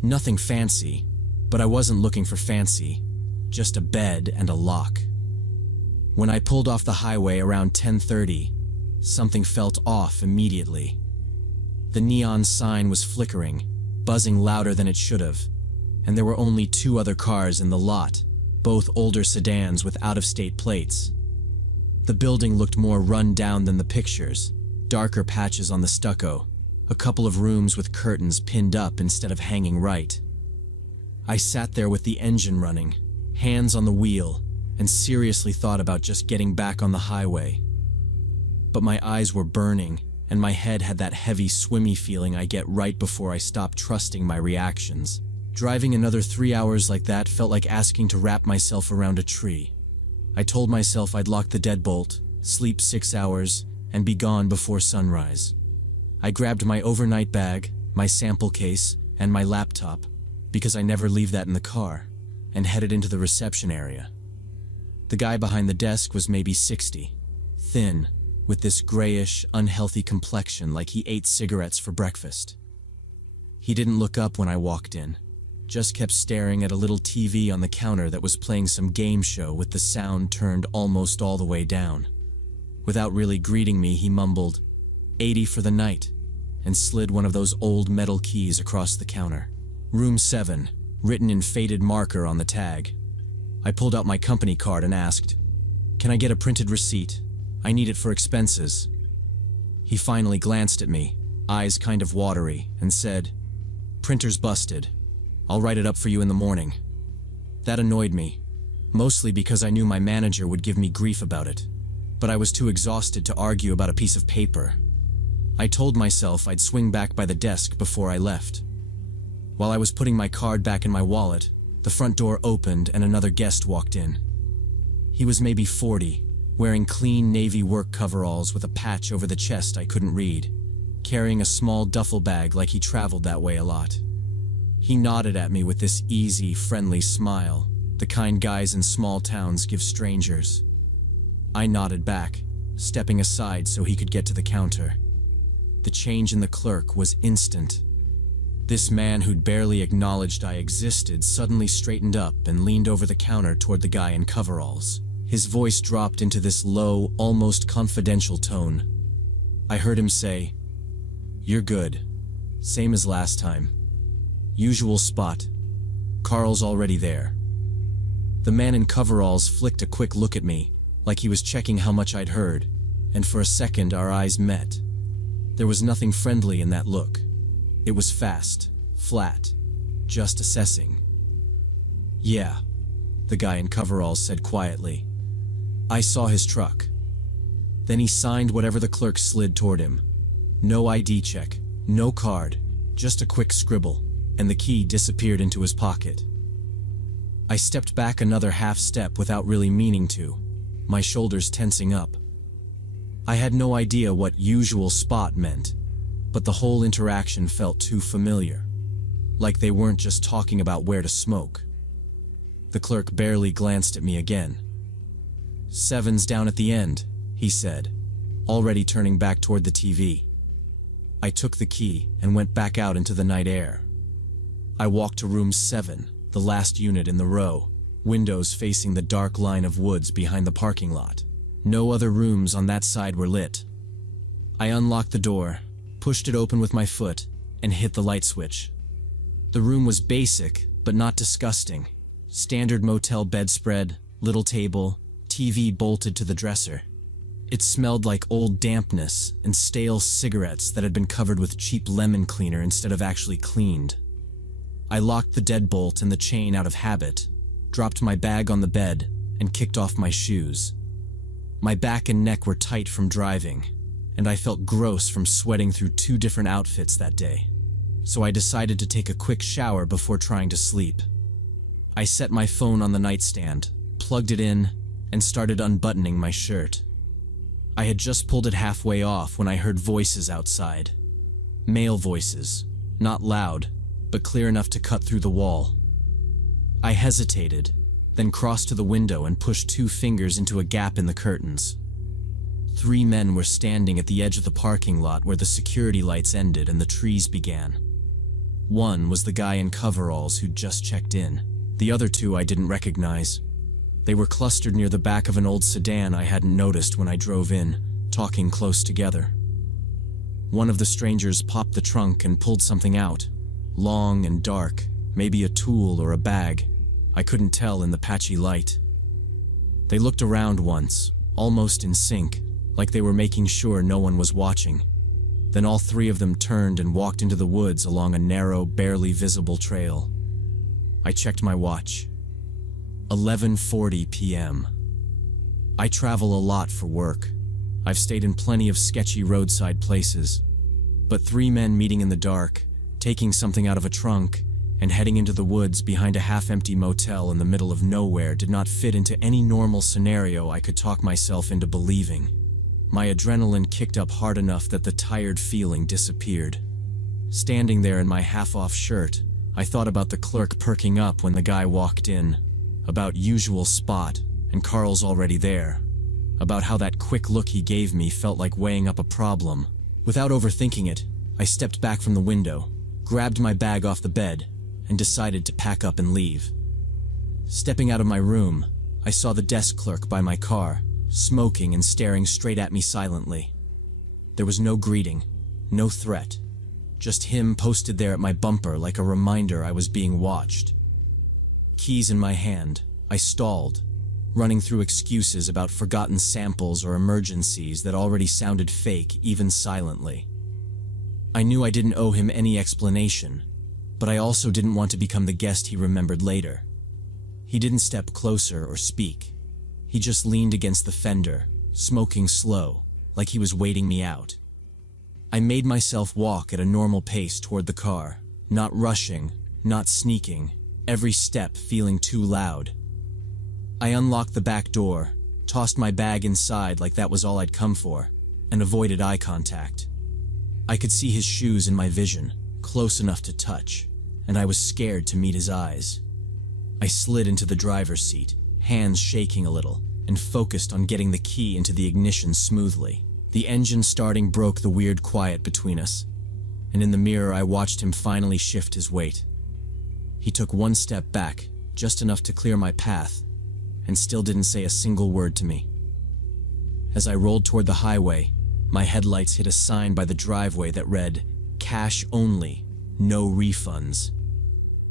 Nothing fancy, but I wasn't looking for fancy, just a bed and a lock. When I pulled off the highway around 10:30, something felt off immediately. The neon sign was flickering, buzzing louder than it should have, and there were only 2 other cars in the lot, both older sedans with out-of-state plates. The building looked more run down than the pictures, darker patches on the stucco, a couple of rooms with curtains pinned up instead of hanging right. I sat there with the engine running, hands on the wheel, and seriously thought about just getting back on the highway. But my eyes were burning, and my head had that heavy, swimmy feeling I get right before I stop trusting my reactions. Driving another 3 hours like that felt like asking to wrap myself around a tree. I told myself I'd lock the deadbolt, sleep 6 hours, and be gone before sunrise. I grabbed my overnight bag, my sample case, and my laptop, because I never leave that in the car, and headed into the reception area. The guy behind the desk was maybe 60, thin, with this grayish, unhealthy complexion like he ate cigarettes for breakfast. He didn't look up when I walked in, just kept staring at a little TV on the counter that was playing some game show with the sound turned almost all the way down. Without really greeting me, he mumbled, "80 for the night," and slid one of those old metal keys across the counter. Room 7, written in faded marker on the tag. I pulled out my company card and asked, "Can I get a printed receipt? I need it for expenses." He finally glanced at me, eyes kind of watery, and said, "Printer's busted. I'll write it up for you in the morning." That annoyed me, mostly because I knew my manager would give me grief about it. but I was too exhausted to argue about a piece of paper. I told myself I'd swing back by the desk before I left. While I was putting my card back in my wallet, the front door opened and another guest walked in. He was maybe 40, wearing clean navy work coveralls with a patch over the chest I couldn't read, carrying a small duffel bag like he traveled that way a lot. He nodded at me with this easy, friendly smile, the kind guys in small towns give strangers. I nodded back, stepping aside so he could get to the counter. The change in the clerk was instant. This man who'd barely acknowledged I existed suddenly straightened up and leaned over the counter toward the guy in coveralls. His voice dropped into this low, almost confidential tone. I heard him say, "You're good. Same as last time. Usual spot. Carl's already there." The man in coveralls flicked a quick look at me, like he was checking how much I'd heard, and for a second our eyes met. There was nothing friendly in that look. It was fast, flat, just assessing. "Yeah," the guy in coveralls said quietly. "I saw his truck." Then he signed whatever the clerk slid toward him. No ID check, no card, just a quick scribble, and the key disappeared into his pocket. I stepped back another half step without really meaning to, my shoulders tensing up. I had no idea what usual spot meant, but the whole interaction felt too familiar, like they weren't just talking about where to smoke. The clerk barely glanced at me again. "Seven's down at the end," he said, already turning back toward the TV. I took the key and went back out into the night air. I walked to room 7, the last unit in the row, windows facing the dark line of woods behind the parking lot. No other rooms on that side were lit. I unlocked the door, pushed it open with my foot, and hit the light switch. The room was basic, but not disgusting. Standard motel bedspread, little table, TV bolted to the dresser. It smelled like old dampness and stale cigarettes that had been covered with cheap lemon cleaner instead of actually cleaned. I locked the deadbolt and the chain out of habit, dropped my bag on the bed, and kicked off my shoes. My back and neck were tight from driving, and I felt gross from sweating through 2 different outfits that day. So I decided to take a quick shower before trying to sleep. I set my phone on the nightstand, plugged it in, and started unbuttoning my shirt. I had just pulled it halfway off when I heard voices outside. Male voices, not loud, but clear enough to cut through the wall. I hesitated, then crossed to the window and pushed 2 fingers into a gap in the curtains. 3 men were standing at the edge of the parking lot where the security lights ended and the trees began. One was the guy in coveralls who'd just checked in. The other 2 I didn't recognize. They were clustered near the back of an old sedan I hadn't noticed when I drove in, talking close together. One of the strangers popped the trunk and pulled something out, long and dark, maybe a tool or a bag. I couldn't tell in the patchy light. They looked around once, almost in sync, like they were making sure no one was watching. Then all 3 of them turned and walked into the woods along a narrow, barely visible trail. I checked my watch. 11:40 p.m. I travel a lot for work. I've stayed in plenty of sketchy roadside places. But 3 men meeting in the dark, taking something out of a trunk, and heading into the woods behind a half-empty motel in the middle of nowhere did not fit into any normal scenario I could talk myself into believing. My adrenaline kicked up hard enough that the tired feeling disappeared. Standing there in my half-off shirt, I thought about the clerk perking up when the guy walked in, about usual spot, and Carl's already there, about how that quick look he gave me felt like weighing up a problem. Without overthinking it, I stepped back from the window, grabbed my bag off the bed, and decided to pack up and leave. Stepping out of my room, I saw the desk clerk by my car, smoking and staring straight at me silently. There was no greeting, no threat, just him posted there at my bumper like a reminder I was being watched. Keys in my hand, I stalled, running through excuses about forgotten samples or emergencies that already sounded fake even silently. I knew I didn't owe him any explanation, but I also didn't want to become the guest he remembered later. He didn't step closer or speak. He just leaned against the fender, smoking slow, like he was waiting me out. I made myself walk at a normal pace toward the car, not rushing, not sneaking, every step feeling too loud. I unlocked the back door, tossed my bag inside like that was all I'd come for, and avoided eye contact. I could see his shoes in my vision, close enough to touch, and I was scared to meet his eyes. I slid into the driver's seat, hands shaking a little, and focused on getting the key into the ignition smoothly. The engine starting broke the weird quiet between us, and in the mirror I watched him finally shift his weight. He took one step back, just enough to clear my path, and still didn't say a single word to me. As I rolled toward the highway, my headlights hit a sign by the driveway that read, "Cash only, no refunds."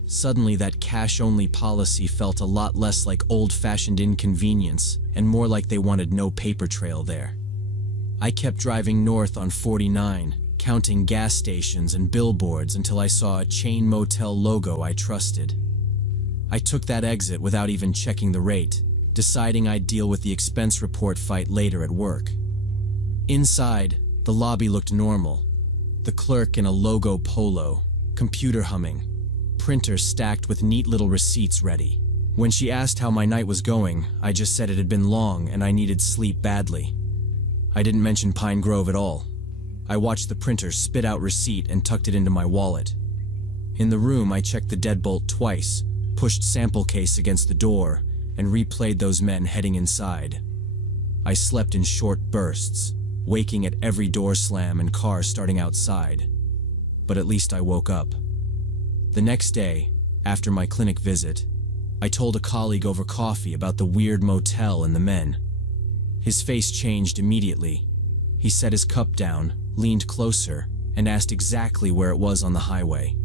Suddenly, that cash-only policy felt a lot less like old-fashioned inconvenience and more like they wanted no paper trail there. I kept driving north on 49, counting gas stations and billboards until I saw a chain motel logo I trusted. I took that exit without even checking the rate, deciding I'd deal with the expense report fight later at work. Inside, the lobby looked normal. The clerk in a logo polo, computer humming, printer stacked with neat little receipts ready. When she asked how my night was going, I just said it had been long and I needed sleep badly. I didn't mention Pine Grove at all. I watched the printer spit out receipt and tucked it into my wallet. In the room, I checked the deadbolt twice, pushed sample case against the door, and replayed those men heading inside. I slept in short bursts, waking at every door slam and car starting outside. But at least I woke up. The next day, after my clinic visit, I told a colleague over coffee about the weird motel and the men. His face changed immediately. He set his cup down, leaned closer, and asked exactly where it was on the highway.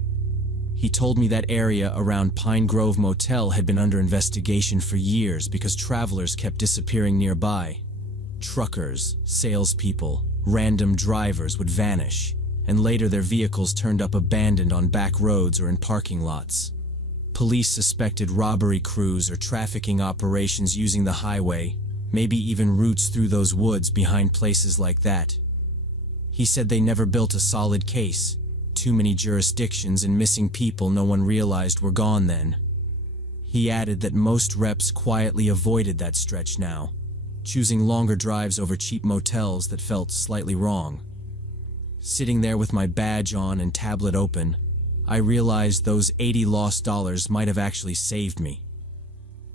He told me that area around Pine Grove Motel had been under investigation for years because travelers kept disappearing nearby. Truckers, salespeople, random drivers would vanish, and later their vehicles turned up abandoned on back roads or in parking lots. Police suspected robbery crews or trafficking operations using the highway, maybe even routes through those woods behind places like that. He said they never built a solid case. Too many jurisdictions and missing people no one realized were gone then. He added that most reps quietly avoided that stretch now, choosing longer drives over cheap motels that felt slightly wrong. Sitting there with my badge on and tablet open, I realized those 80 lost dollars might have actually saved me.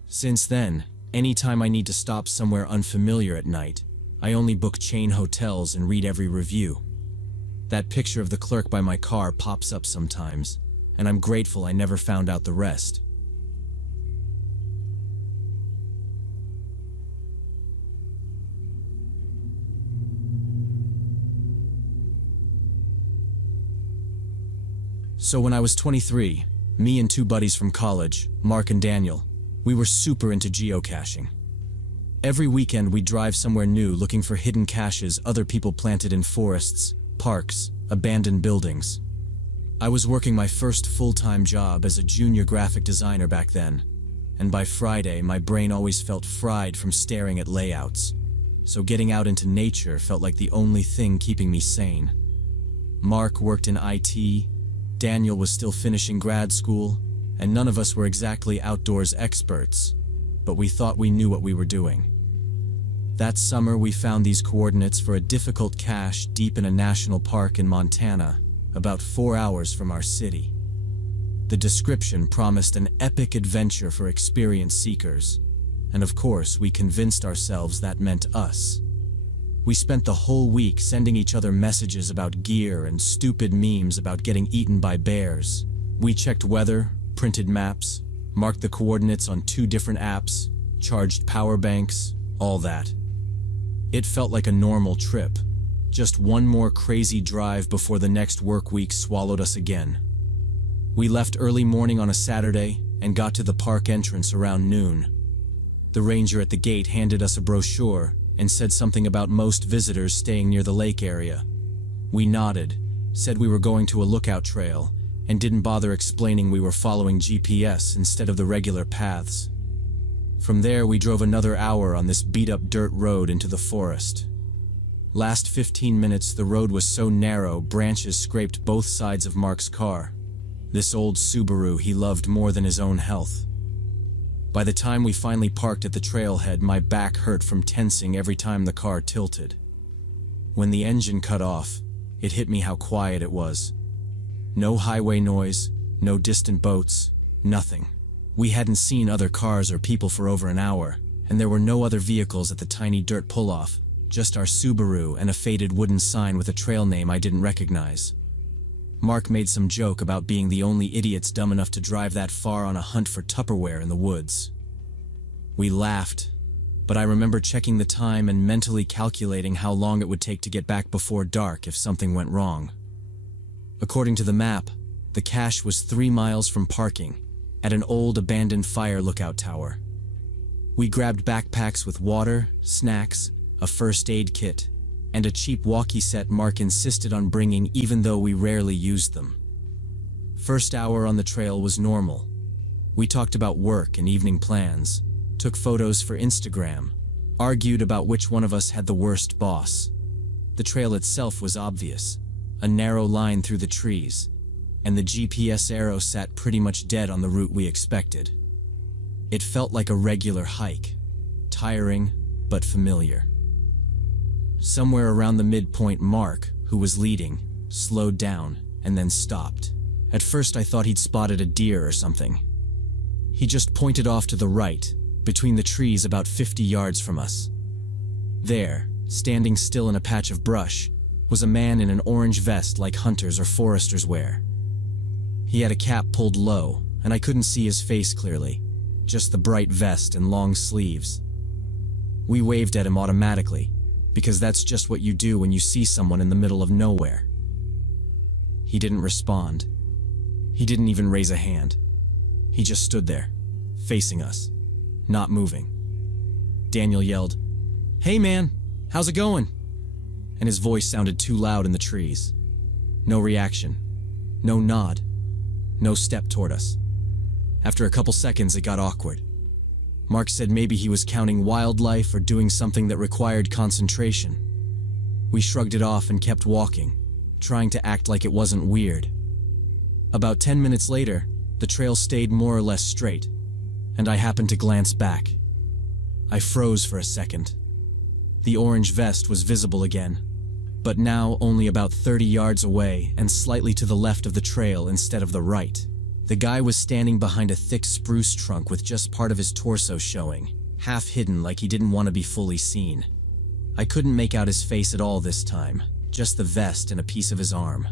Since then, anytime I need to stop somewhere unfamiliar at night, I only book chain hotels and read every review. That picture of the clerk by my car pops up sometimes, and I'm grateful I never found out the rest. So when I was 23, me and two buddies from college, Mark and Daniel, we were super into geocaching. Every weekend we'd drive somewhere new looking for hidden caches other people planted in forests, parks, abandoned buildings. I was working my first full-time job as a junior graphic designer back then, and by Friday my brain always felt fried from staring at layouts, so getting out into nature felt like the only thing keeping me sane. Mark worked in IT, Daniel was still finishing grad school, and none of us were exactly outdoors experts, but we thought we knew what we were doing. That summer we found these coordinates for a difficult cache deep in a national park in Montana, about 4 hours from our city. The description promised an epic adventure for experienced seekers, and of course we convinced ourselves that meant us. We spent the whole week sending each other messages about gear and stupid memes about getting eaten by bears. We checked weather, printed maps, marked the coordinates on 2 different apps, charged power banks, all that. It felt like a normal trip, just one more crazy drive before the next work week swallowed us again. We left early morning on a Saturday and got to the park entrance around noon. The ranger at the gate handed us a brochure and said something about most visitors staying near the lake area. We nodded, said we were going to a lookout trail, and didn't bother explaining we were following GPS instead of the regular paths. From there, we drove another hour on this beat-up dirt road into the forest. Last 15 minutes, the road was so narrow, branches scraped both sides of Mark's car. This old Subaru he loved more than his own health. By the time we finally parked at the trailhead, my back hurt from tensing every time the car tilted. When the engine cut off, it hit me how quiet it was. No highway noise, no distant boats, nothing. We hadn't seen other cars or people for over an hour, and there were no other vehicles at the tiny dirt pull-off, just our Subaru and a faded wooden sign with a trail name I didn't recognize. Mark made some joke about being the only idiots dumb enough to drive that far on a hunt for Tupperware in the woods. We laughed, but I remember checking the time and mentally calculating how long it would take to get back before dark if something went wrong. According to the map, the cache was 3 miles from parking, at an old abandoned fire lookout tower. We grabbed backpacks with water, snacks, a first aid kit, and a cheap walkie set Mark insisted on bringing even though we rarely used them. First hour on the trail was normal. We talked about work and evening plans, took photos for Instagram, argued about which one of us had the worst boss. The trail itself was obvious, a narrow line through the trees, and the GPS arrow sat pretty much dead on the route we expected. It felt like a regular hike, tiring but familiar. Somewhere around the midpoint, Mark, who was leading, slowed down and then stopped. At first I thought he'd spotted a deer or something. He just pointed off to the right, between the trees about 50 yards from us. There, standing still in a patch of brush, was a man in an orange vest like hunters or foresters wear. He had a cap pulled low, and I couldn't see his face clearly, just the bright vest and long sleeves. We waved at him automatically, because that's just what you do when you see someone in the middle of nowhere. He didn't respond. He didn't even raise a hand. He just stood there, facing us, not moving. Daniel yelled, "Hey man, how's it going?" And his voice sounded too loud in the trees. No reaction, no nod, no step toward us. After a couple seconds, it got awkward. Mark said maybe he was counting wildlife or doing something that required concentration. We shrugged it off and kept walking, trying to act like it wasn't weird. About 10 minutes later, the trail stayed more or less straight, and I happened to glance back. I froze for a second. The orange vest was visible again, but now only about 30 yards away and slightly to the left of the trail instead of the right. The guy was standing behind a thick spruce trunk with just part of his torso showing, half hidden like he didn't want to be fully seen. I couldn't make out his face at all this time, just the vest and a piece of his arm.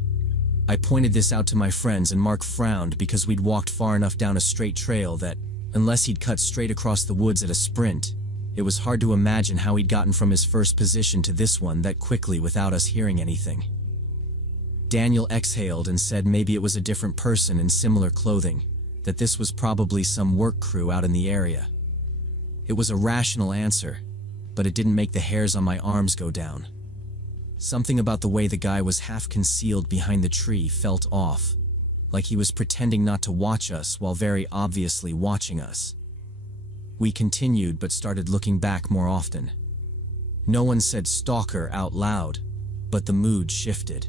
I pointed this out to my friends and Mark frowned because we'd walked far enough down a straight trail that, unless he'd cut straight across the woods at a sprint, it was hard to imagine how he'd gotten from his first position to this one that quickly without us hearing anything. Daniel exhaled and said maybe it was a different person in similar clothing, that this was probably some work crew out in the area. It was a rational answer, but it didn't make the hairs on my arms go down. Something about the way the guy was half concealed behind the tree felt off, like he was pretending not to watch us while very obviously watching us. We continued but started looking back more often. No one said "stalker" out loud, but the mood shifted.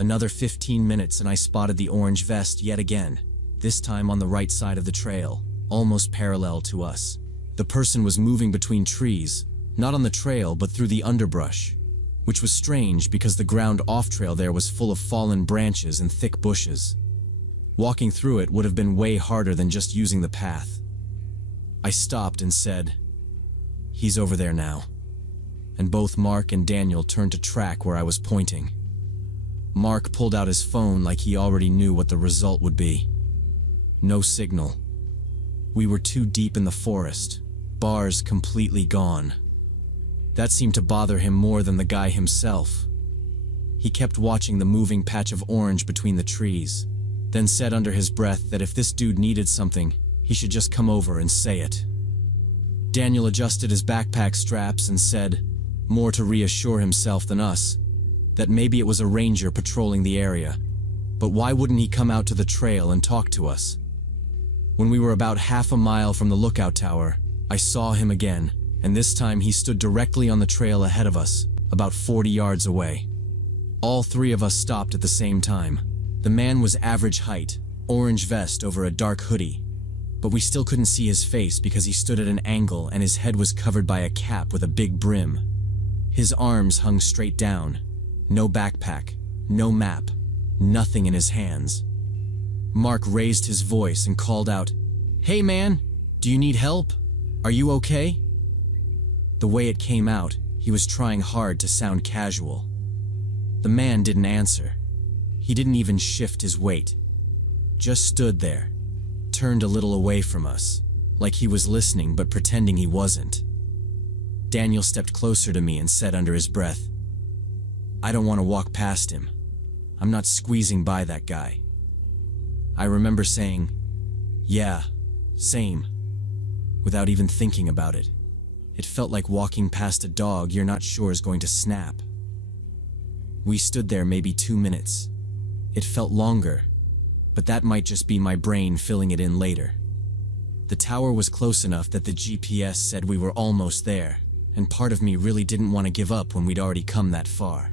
Another 15 minutes and I spotted the orange vest yet again, this time on the right side of the trail, almost parallel to us. The person was moving between trees, not on the trail but through the underbrush, which was strange because the ground off-trail there was full of fallen branches and thick bushes. Walking through it would have been way harder than just using the path. I stopped and said, "He's over there now." And both Mark and Daniel turned to track where I was pointing. Mark pulled out his phone like he already knew what the result would be. No signal. We were too deep in the forest, bars completely gone. That seemed to bother him more than the guy himself. He kept watching the moving patch of orange between the trees, then said under his breath that if this dude needed something, he should just come over and say it. Daniel adjusted his backpack straps and said, more to reassure himself than us, that maybe it was a ranger patrolling the area, but why wouldn't he come out to the trail and talk to us? When we were about half a mile from the lookout tower, I saw him again, and this time he stood directly on the trail ahead of us, about 40 yards away. All three of us stopped at the same time. The man was average height, orange vest over a dark hoodie, but we still couldn't see his face because he stood at an angle and his head was covered by a cap with a big brim. His arms hung straight down. No backpack, no map, nothing in his hands. Mark raised his voice and called out, "Hey man, do you need help? Are you okay?" The way it came out, he was trying hard to sound casual. The man didn't answer. He didn't even shift his weight. Just stood there, turned a little away from us, like he was listening but pretending he wasn't. Daniel stepped closer to me and said under his breath, "I don't want to walk past him. I'm not squeezing by that guy." I remember saying, "Yeah, same," without even thinking about it. It felt like walking past a dog you're not sure is going to snap. We stood there maybe 2 minutes. It felt longer, but that might just be my brain filling it in later. The tower was close enough that the GPS said we were almost there, and part of me really didn't want to give up when we'd already come that far.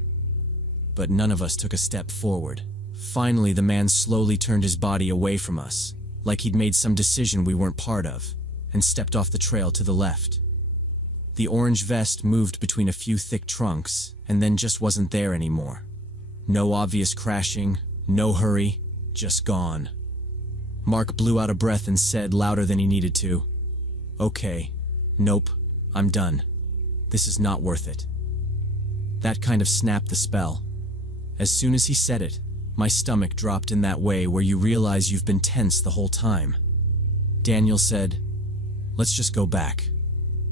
But none of us took a step forward. Finally, the man slowly turned his body away from us, like he'd made some decision we weren't part of, and stepped off the trail to the left. The orange vest moved between a few thick trunks, and then just wasn't there anymore. No obvious crashing, no hurry, just gone. Mark blew out a breath and said louder than he needed to, "Okay, nope, I'm done. This is not worth it." That kind of snapped the spell. As soon as he said it, my stomach dropped in that way where you realize you've been tense the whole time. Daniel said, "Let's just go back.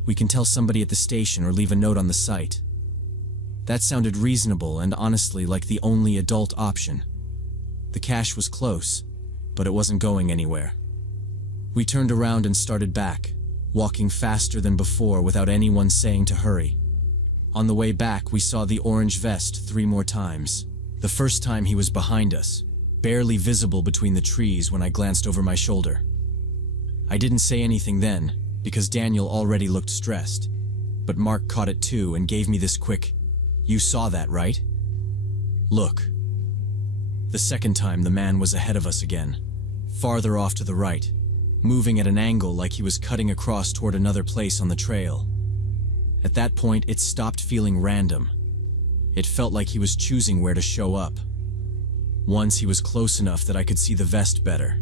We can tell somebody at the station or leave a note on the site." That sounded reasonable and honestly like the only adult option. The cache was close, but it wasn't going anywhere. We turned around and started back, walking faster than before without anyone saying to hurry. On the way back, we saw the orange vest 3 more times. The first time he was behind us, barely visible between the trees when I glanced over my shoulder. I didn't say anything then, because Daniel already looked stressed, but Mark caught it too and gave me this quick, "You saw that, right? Look." The second time, the man was ahead of us again, farther off to the right, moving at an angle like he was cutting across toward another place on the trail. At that point, it stopped feeling random. It felt like he was choosing where to show up. Once he was close enough that I could see the vest better.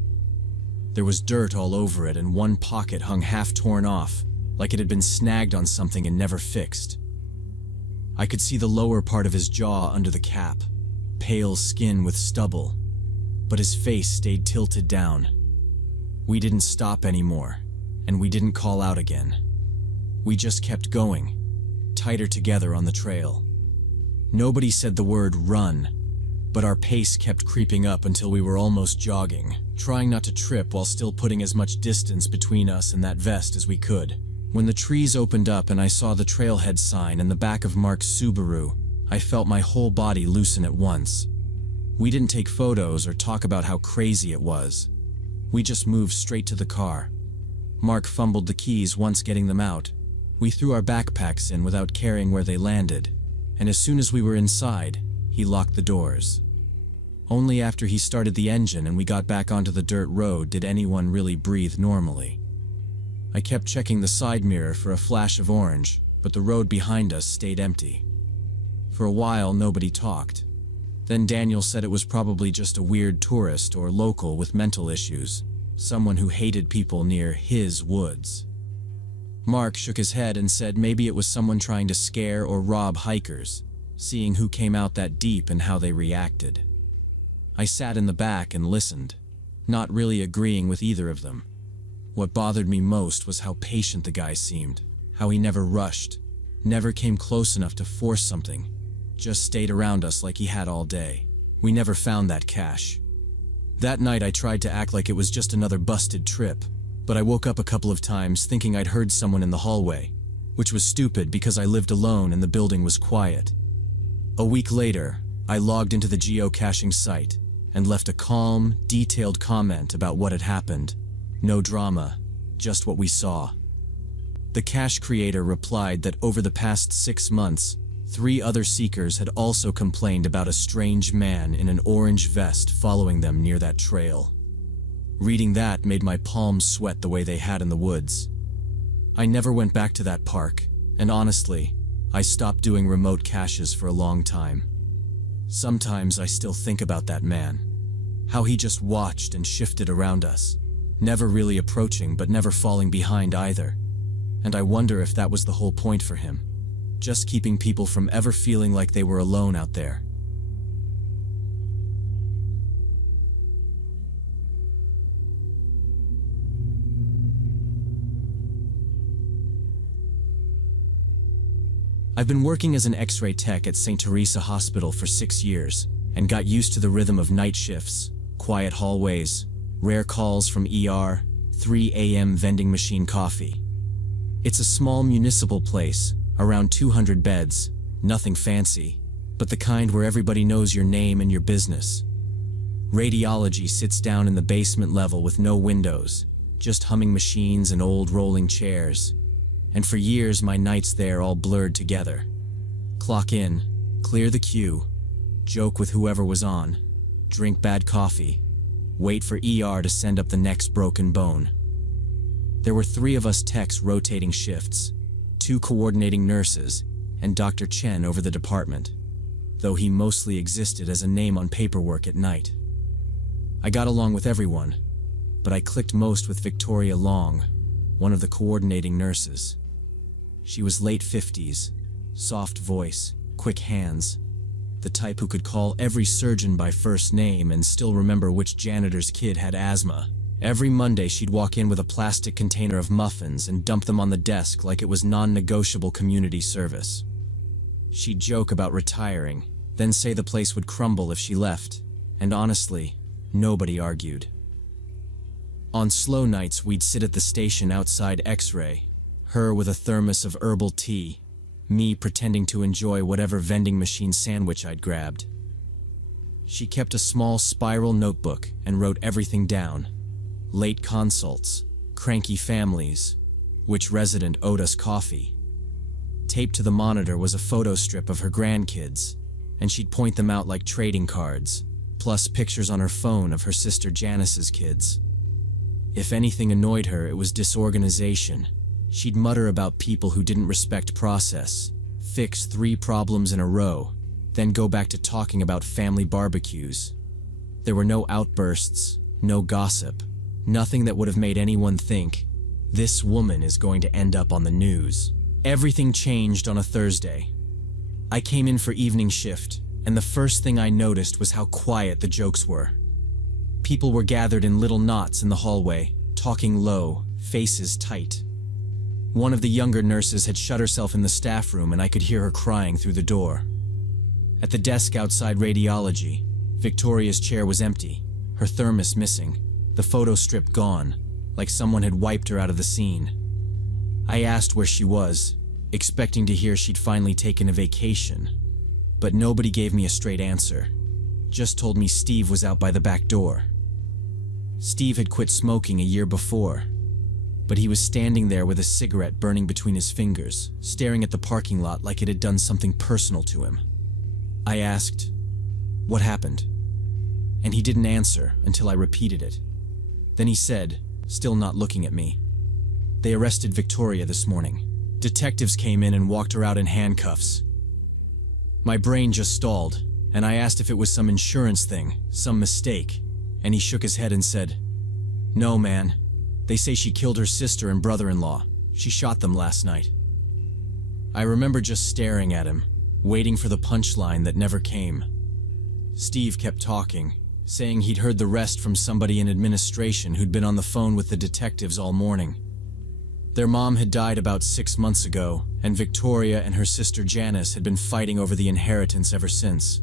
There was dirt all over it and one pocket hung half torn off, like it had been snagged on something and never fixed. I could see the lower part of his jaw under the cap, pale skin with stubble, but his face stayed tilted down. We didn't stop anymore, and we didn't call out again. We just kept going, tighter together on the trail. Nobody said the word run, but our pace kept creeping up until we were almost jogging, trying not to trip while still putting as much distance between us and that vest as we could. When the trees opened up and I saw the trailhead sign and the back of Mark's Subaru, I felt my whole body loosen at once. We didn't take photos or talk about how crazy it was. We just moved straight to the car. Mark fumbled the keys once getting them out. We threw our backpacks in without caring where they landed, and as soon as we were inside, he locked the doors. Only after he started the engine and we got back onto the dirt road did anyone really breathe normally. I kept checking the side mirror for a flash of orange, but the road behind us stayed empty. For a while, nobody talked. Then Daniel said it was probably just a weird tourist or local with mental issues, someone who hated people near his woods. Mark shook his head and said maybe it was someone trying to scare or rob hikers, seeing who came out that deep and how they reacted. I sat in the back and listened, not really agreeing with either of them. What bothered me most was how patient the guy seemed, how he never rushed, never came close enough to force something, just stayed around us like he had all day. We never found that cache. That night I tried to act like it was just another busted trip, but I woke up a couple of times thinking I'd heard someone in the hallway, which was stupid because I lived alone and the building was quiet. A week later, I logged into the geocaching site and left a calm, detailed comment about what had happened. No drama, just what we saw. The cache creator replied that over the past 6 months, 3 other seekers had also complained about a strange man in an orange vest following them near that trail. Reading that made my palms sweat the way they had in the woods. I never went back to that park, and honestly, I stopped doing remote caches for a long time. Sometimes I still think about that man, how he just watched and shifted around us, never really approaching but never falling behind either. And I wonder if that was the whole point for him, just keeping people from ever feeling like they were alone out there. I've been working as an X-ray tech at St. Teresa Hospital for 6 years and got used to the rhythm of night shifts, quiet hallways, rare calls from ER, 3 a.m. vending machine coffee. It's a small municipal place, around 200 beds, nothing fancy, but the kind where everybody knows your name and your business. Radiology sits down in the basement level with no windows, just humming machines and old rolling chairs. And for years my nights there all blurred together. Clock in, clear the queue, joke with whoever was on, drink bad coffee, wait for ER to send up the next broken bone. There were 3 of us techs rotating shifts, 2 coordinating nurses, and Dr. Chen over the department, though he mostly existed as a name on paperwork at night. I got along with everyone, but I clicked most with Victoria Long, one of the coordinating nurses. She was late 50s, soft voice, quick hands, the type who could call every surgeon by first name and still remember which janitor's kid had asthma. Every Monday she'd walk in with a plastic container of muffins and dump them on the desk like it was non-negotiable community service. She'd joke about retiring, then say the place would crumble if she left, and honestly, nobody argued. On slow nights we'd sit at the station outside X-ray, her with a thermos of herbal tea, me pretending to enjoy whatever vending machine sandwich I'd grabbed. She kept a small spiral notebook and wrote everything down. Late consults, cranky families, which resident owed us coffee. Taped to the monitor was a photo strip of her grandkids, and she'd point them out like trading cards, plus pictures on her phone of her sister Janice's kids. If anything annoyed her, it was disorganization. She'd mutter about people who didn't respect process, fix 3 problems in a row, then go back to talking about family barbecues. There were no outbursts, no gossip, nothing that would have made anyone think, this woman is going to end up on the news. Everything changed on a Thursday. I came in for evening shift, and the first thing I noticed was how quiet the jokes were. People were gathered in little knots in the hallway, talking low, faces tight. One of the younger nurses had shut herself in the staff room and I could hear her crying through the door. At the desk outside radiology, Victoria's chair was empty, her thermos missing, the photo strip gone, like someone had wiped her out of the scene. I asked where she was, expecting to hear she'd finally taken a vacation, but nobody gave me a straight answer, just told me Steve was out by the back door. Steve had quit smoking a year before, but he was standing there with a cigarette burning between his fingers, staring at the parking lot like it had done something personal to him. I asked, "What happened?" And he didn't answer until I repeated it. Then he said, still not looking at me, "They arrested Victoria this morning. Detectives came in and walked her out in handcuffs." My brain just stalled, and I asked if it was some insurance thing, some mistake, and he shook his head and said, "No, man. They say she killed her sister and brother-in-law. She shot them last night." I remember just staring at him, waiting for the punchline that never came. Steve kept talking, saying he'd heard the rest from somebody in administration who'd been on the phone with the detectives all morning. Their mom had died about 6 months ago, and Victoria and her sister Janice had been fighting over the inheritance ever since.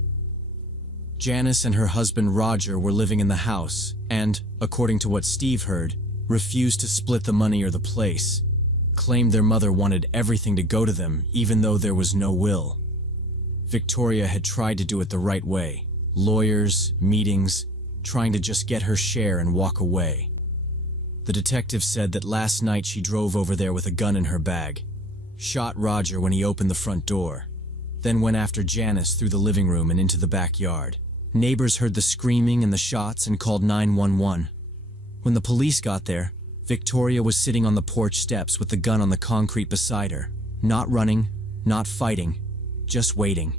Janice and her husband Roger were living in the house and, according to what Steve heard, refused to split the money or the place, claimed their mother wanted everything to go to them even though there was no will. Victoria had tried to do it the right way, lawyers, meetings, trying to just get her share and walk away. The detective said that last night she drove over there with a gun in her bag, shot Roger when he opened the front door, then went after Janice through the living room and into the backyard. Neighbors heard the screaming and the shots and called 911. When the police got there, Victoria was sitting on the porch steps with the gun on the concrete beside her, not running, not fighting, just waiting.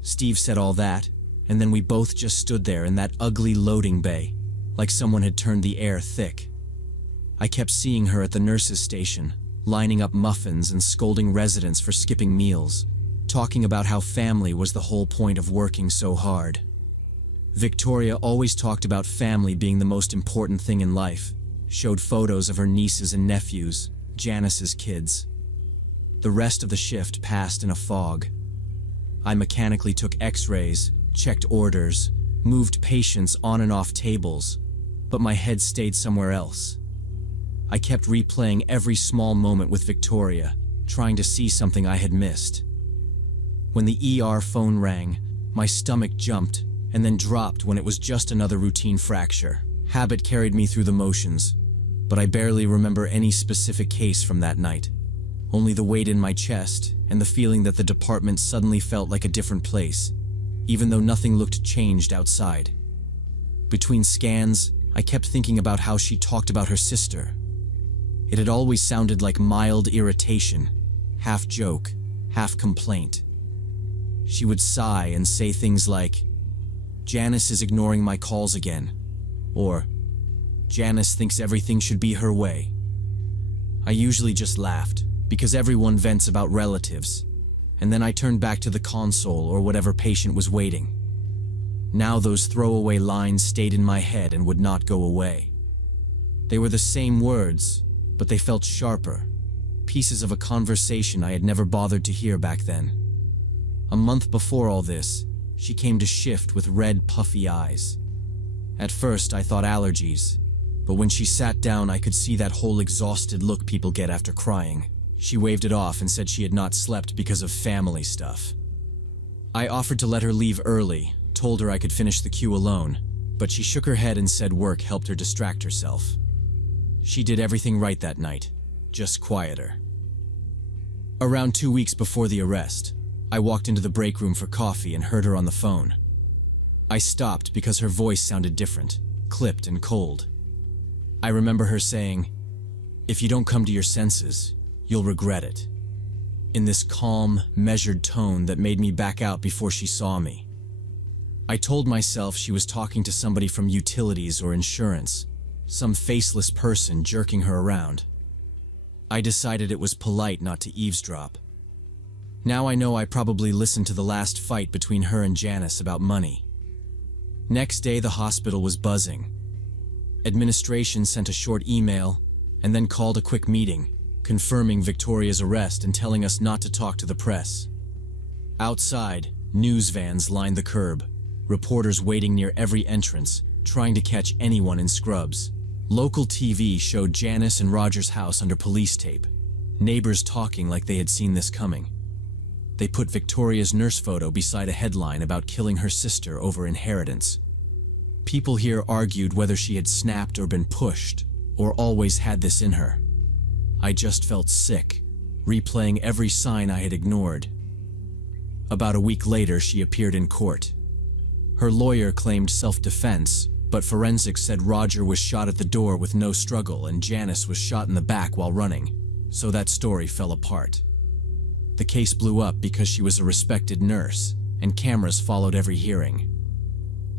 Steve said all that, and then we both just stood there in that ugly loading bay, like someone had turned the air thick. I kept seeing her at the nurse's station, lining up muffins and scolding residents for skipping meals, talking about how family was the whole point of working so hard. Victoria always talked about family being the most important thing in life, showed photos of her nieces and nephews, Janice's kids. The rest of the shift passed in a fog. I mechanically took x-rays, checked orders, moved patients on and off tables, but my head stayed somewhere else. I kept replaying every small moment with Victoria, trying to see something I had missed. When the ER phone rang, my stomach jumped and then dropped when it was just another routine fracture. Habit carried me through the motions, but I barely remember any specific case from that night. Only the weight in my chest and the feeling that the department suddenly felt like a different place, even though nothing looked changed outside. Between scans, I kept thinking about how she talked about her sister. It had always sounded like mild irritation, half joke, half complaint. She would sigh and say things like, "Janice is ignoring my calls again," or "Janice thinks everything should be her way." I usually just laughed, because everyone vents about relatives, and then I turned back to the console or whatever patient was waiting. Now those throwaway lines stayed in my head and would not go away. They were the same words, but they felt sharper, pieces of a conversation I had never bothered to hear back then. A month before all this, she came to shift with red, puffy eyes. At first, I thought allergies, but when she sat down, I could see that whole exhausted look people get after crying. She waved it off and said she had not slept because of family stuff. I offered to let her leave early, told her I could finish the queue alone, but she shook her head and said work helped her distract herself. She did everything right that night, just quieter. Around 2 weeks before the arrest, I walked into the break room for coffee and heard her on the phone. I stopped because her voice sounded different, clipped and cold. I remember her saying, "If you don't come to your senses, you'll regret it," in this calm, measured tone that made me back out before she saw me. I told myself she was talking to somebody from utilities or insurance, some faceless person jerking her around. I decided it was polite not to eavesdrop. Now I know I probably listened to the last fight between her and Janice about money. Next day, the hospital was buzzing. Administration sent a short email and then called a quick meeting, confirming Victoria's arrest and telling us not to talk to the press. Outside, news vans lined the curb, reporters waiting near every entrance, trying to catch anyone in scrubs. Local TV showed Janice and Roger's house under police tape, neighbors talking like they had seen this coming. They put Victoria's nurse photo beside a headline about killing her sister over inheritance. People here argued whether she had snapped or been pushed, or always had this in her. I just felt sick, replaying every sign I had ignored. About a week later, she appeared in court. Her lawyer claimed self-defense, but forensics said Roger was shot at the door with no struggle and Janice was shot in the back while running, so that story fell apart. The case blew up because she was a respected nurse, and cameras followed every hearing.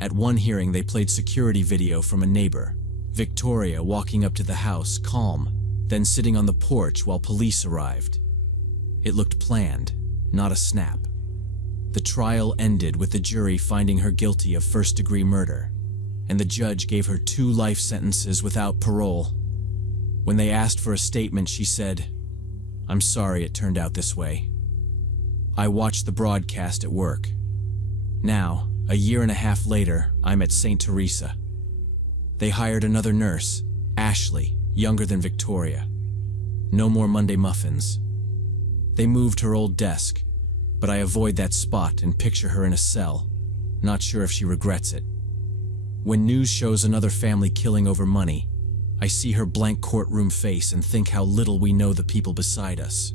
At one hearing, they played security video from a neighbor, Victoria walking up to the house, calm, then sitting on the porch while police arrived. It looked planned, not a snap. The trial ended with the jury finding her guilty of first-degree murder, and the judge gave her 2 life sentences without parole. When they asked for a statement, she said, "I'm sorry it turned out this way." I watched the broadcast at work. Now, a year and a half later, I'm at St. Teresa. They hired another nurse, Ashley, younger than Victoria. No more Monday muffins. They moved her old desk, but I avoid that spot and picture her in a cell, not sure if she regrets it. When news shows another family killing over money, I see her blank courtroom face and think how little we know the people beside us.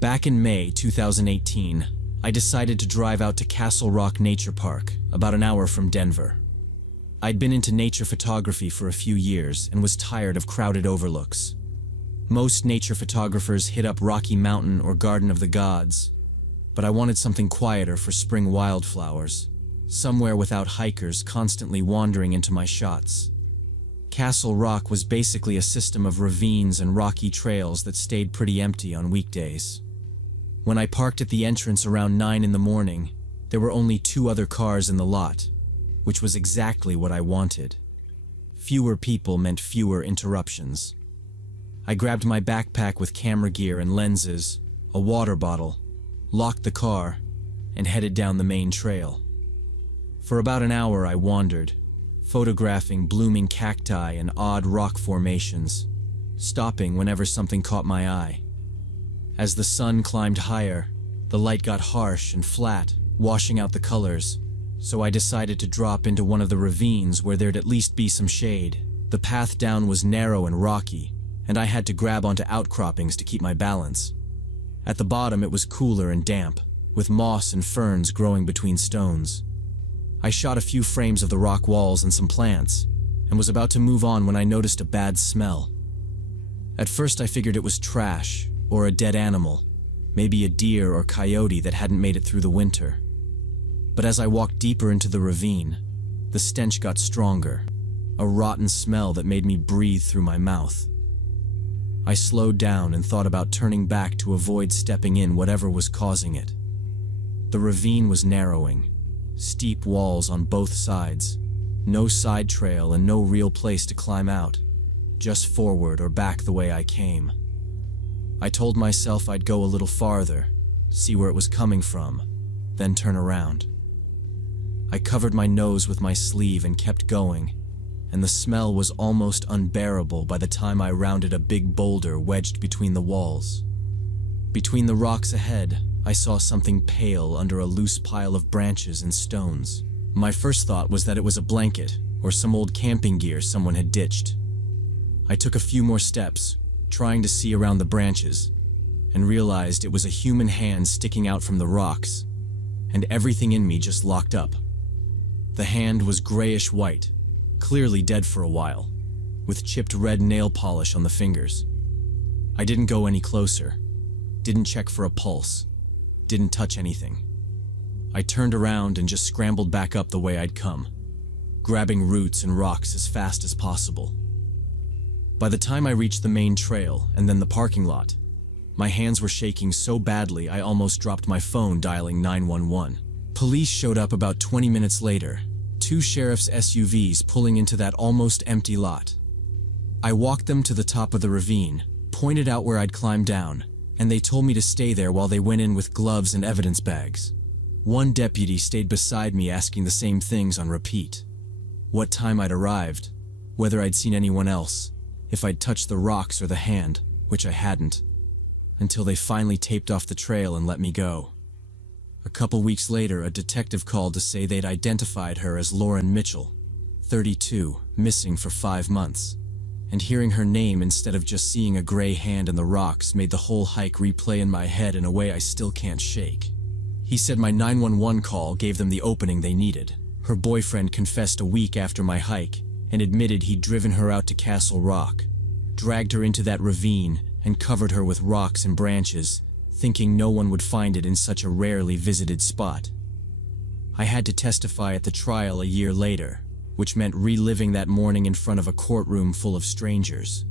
Back in May 2018, I decided to drive out to Castle Rock Nature Park, about an hour from Denver. I'd been into nature photography for a few years and was tired of crowded overlooks. Most nature photographers hit up Rocky Mountain or Garden of the Gods, but I wanted something quieter for spring wildflowers, somewhere without hikers constantly wandering into my shots. Castle Rock was basically a system of ravines and rocky trails that stayed pretty empty on weekdays. When I parked at the entrance around 9 in the morning, there were only 2 other cars in the lot, which was exactly what I wanted. Fewer people meant fewer interruptions. I grabbed my backpack with camera gear and lenses, a water bottle, locked the car, and headed down the main trail. For about an hour I wandered, photographing blooming cacti and odd rock formations, stopping whenever something caught my eye. As the sun climbed higher, the light got harsh and flat, washing out the colors, so I decided to drop into one of the ravines where there'd at least be some shade. The path down was narrow and rocky, and I had to grab onto outcroppings to keep my balance. At the bottom it was cooler and damp, with moss and ferns growing between stones. I shot a few frames of the rock walls and some plants, and was about to move on when I noticed a bad smell. At first I figured it was trash, or a dead animal, maybe a deer or coyote that hadn't made it through the winter. But as I walked deeper into the ravine, the stench got stronger, a rotten smell that made me breathe through my mouth. I slowed down and thought about turning back to avoid stepping in whatever was causing it. The ravine was narrowing, steep walls on both sides, no side trail and no real place to climb out, just forward or back the way I came. I told myself I'd go a little farther, see where it was coming from, then turn around. I covered my nose with my sleeve and kept going, and the smell was almost unbearable by the time I rounded a big boulder wedged between the walls. Between the rocks ahead, I saw something pale under a loose pile of branches and stones. My first thought was that it was a blanket or some old camping gear someone had ditched. I took a few more steps, trying to see around the branches, and realized it was a human hand sticking out from the rocks, and everything in me just locked up. The hand was grayish-white, clearly dead for a while, with chipped red nail polish on the fingers. I didn't go any closer, didn't check for a pulse, didn't touch anything. I turned around and just scrambled back up the way I'd come, grabbing roots and rocks as fast as possible. By the time I reached the main trail and then the parking lot, my hands were shaking so badly I almost dropped my phone dialing 911. Police showed up about 20 minutes later, 2 sheriff's SUVs pulling into that almost empty lot. I walked them to the top of the ravine, pointed out where I'd climb down, and they told me to stay there while they went in with gloves and evidence bags. One deputy stayed beside me asking the same things on repeat. What time I'd arrived, whether I'd seen anyone else, if I'd touched the rocks or the hand, which I hadn't, until they finally taped off the trail and let me go. A couple weeks later, a detective called to say they'd identified her as Lauren Mitchell, 32, missing for 5 months. And hearing her name instead of just seeing a gray hand in the rocks made the whole hike replay in my head in a way I still can't shake. He said my 911 call gave them the opening they needed. Her boyfriend confessed a week after my hike and admitted he'd driven her out to Castle Rock, dragged her into that ravine, and covered her with rocks and branches, thinking no one would find it in such a rarely visited spot. I had to testify at the trial a year later, which meant reliving that morning in front of a courtroom full of strangers.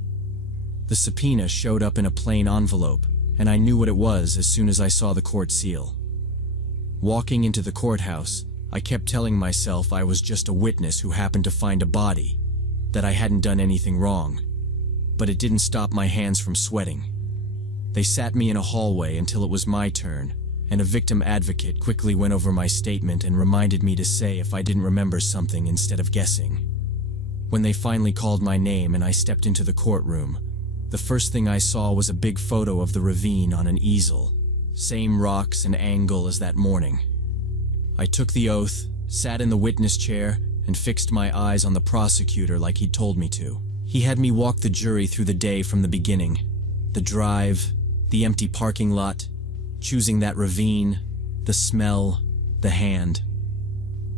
The subpoena showed up in a plain envelope, and I knew what it was as soon as I saw the court seal. Walking into the courthouse, I kept telling myself I was just a witness who happened to find a body, that I hadn't done anything wrong. But it didn't stop my hands from sweating. They sat me in a hallway until it was my turn, and a victim advocate quickly went over my statement and reminded me to say if I didn't remember something instead of guessing. When they finally called my name and I stepped into the courtroom, The first thing I saw was a big photo of the ravine on an easel. Same rocks and angle as that morning. I took the oath, sat in the witness chair, and fixed my eyes on the prosecutor like he'd told me to. He had me walk the jury through the day from the beginning. The drive, the empty parking lot, choosing that ravine, the smell, the hand.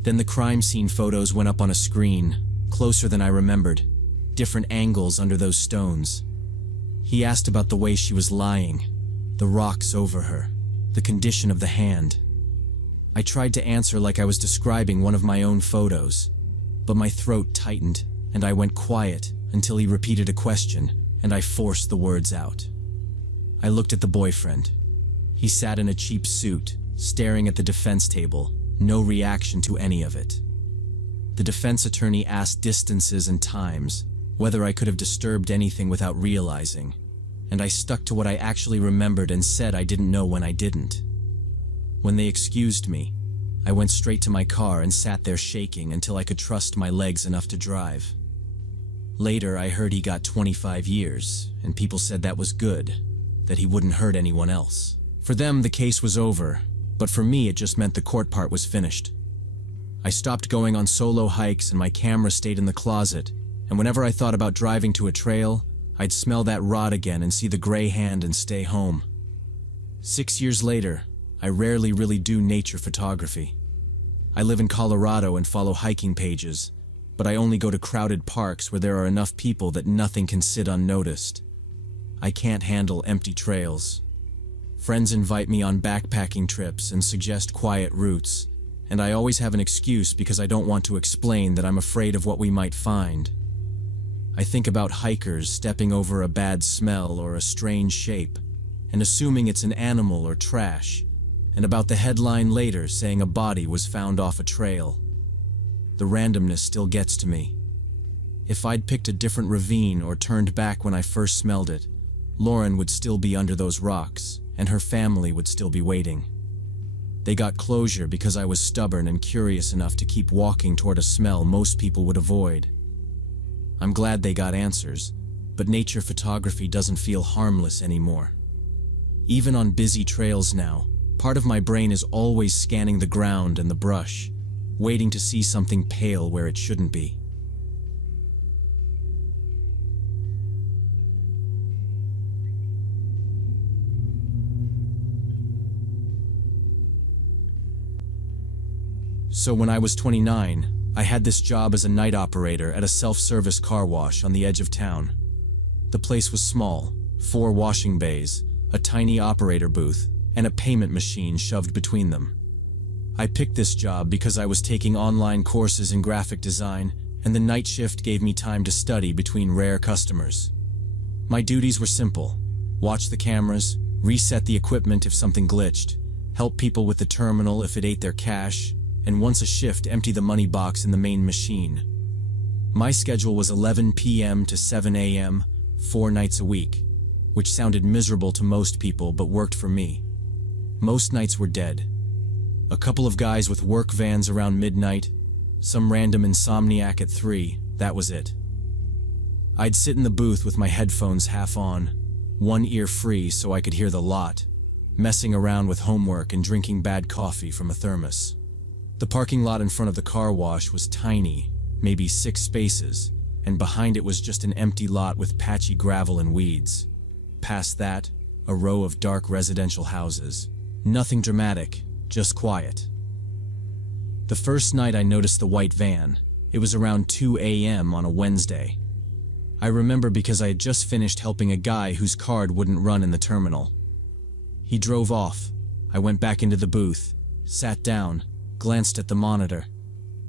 Then the crime scene photos went up on a screen, closer than I remembered, different angles under those stones. He asked about the way she was lying, the rocks over her, the condition of the hand. I tried to answer like I was describing one of my own photos, but my throat tightened and I went quiet until he repeated a question and I forced the words out. I looked at the boyfriend. He sat in a cheap suit, staring at the defense table, no reaction to any of it. The defense attorney asked distances and times, whether I could have disturbed anything without realizing, and I stuck to what I actually remembered and said I didn't know when I didn't. When they excused me, I went straight to my car and sat there shaking until I could trust my legs enough to drive. Later, I heard he got 25 years, and people said that was good, that he wouldn't hurt anyone else. For them, the case was over, but for me, it just meant the court part was finished. I stopped going on solo hikes and my camera stayed in the closet, and whenever I thought about driving to a trail, I'd smell that rod again and see the gray hand and stay home. 6 years later, I rarely really do nature photography. I live in Colorado and follow hiking pages, but I only go to crowded parks where there are enough people that nothing can sit unnoticed. I can't handle empty trails. Friends invite me on backpacking trips and suggest quiet routes, and I always have an excuse because I don't want to explain that I'm afraid of what we might find. I think about hikers stepping over a bad smell or a strange shape, and assuming it's an animal or trash, and about the headline later saying a body was found off a trail. The randomness still gets to me. If I'd picked a different ravine or turned back when I first smelled it, Lauren would still be under those rocks, and her family would still be waiting. They got closure because I was stubborn and curious enough to keep walking toward a smell most people would avoid. I'm glad they got answers, but nature photography doesn't feel harmless anymore. Even on busy trails now, part of my brain is always scanning the ground and the brush, waiting to see something pale where it shouldn't be. So when I was 29, I had this job as a night operator at a self-service car wash on the edge of town. The place was small, 4 washing bays, a tiny operator booth, and a payment machine shoved between them. I picked this job because I was taking online courses in graphic design, and the night shift gave me time to study between rare customers. My duties were simple: watch the cameras, reset the equipment if something glitched, help people with the terminal if it ate their cash, and once a shift, empty the money box in the main machine. My schedule was 11 p.m. to 7 a.m., 4 nights a week, which sounded miserable to most people but worked for me. Most nights were dead. A couple of guys with work vans around midnight, some random insomniac at 3, that was it. I'd sit in the booth with my headphones half on, one ear free so I could hear the lot, messing around with homework and drinking bad coffee from a thermos. The parking lot in front of the car wash was tiny, maybe 6 spaces, and behind it was just an empty lot with patchy gravel and weeds. Past that, a row of dark residential houses. Nothing dramatic, just quiet. The first night I noticed the white van. It was around 2 a.m. on a Wednesday. I remember because I had just finished helping a guy whose card wouldn't run in the terminal. He drove off. I went back into the booth, sat down, glanced at the monitor,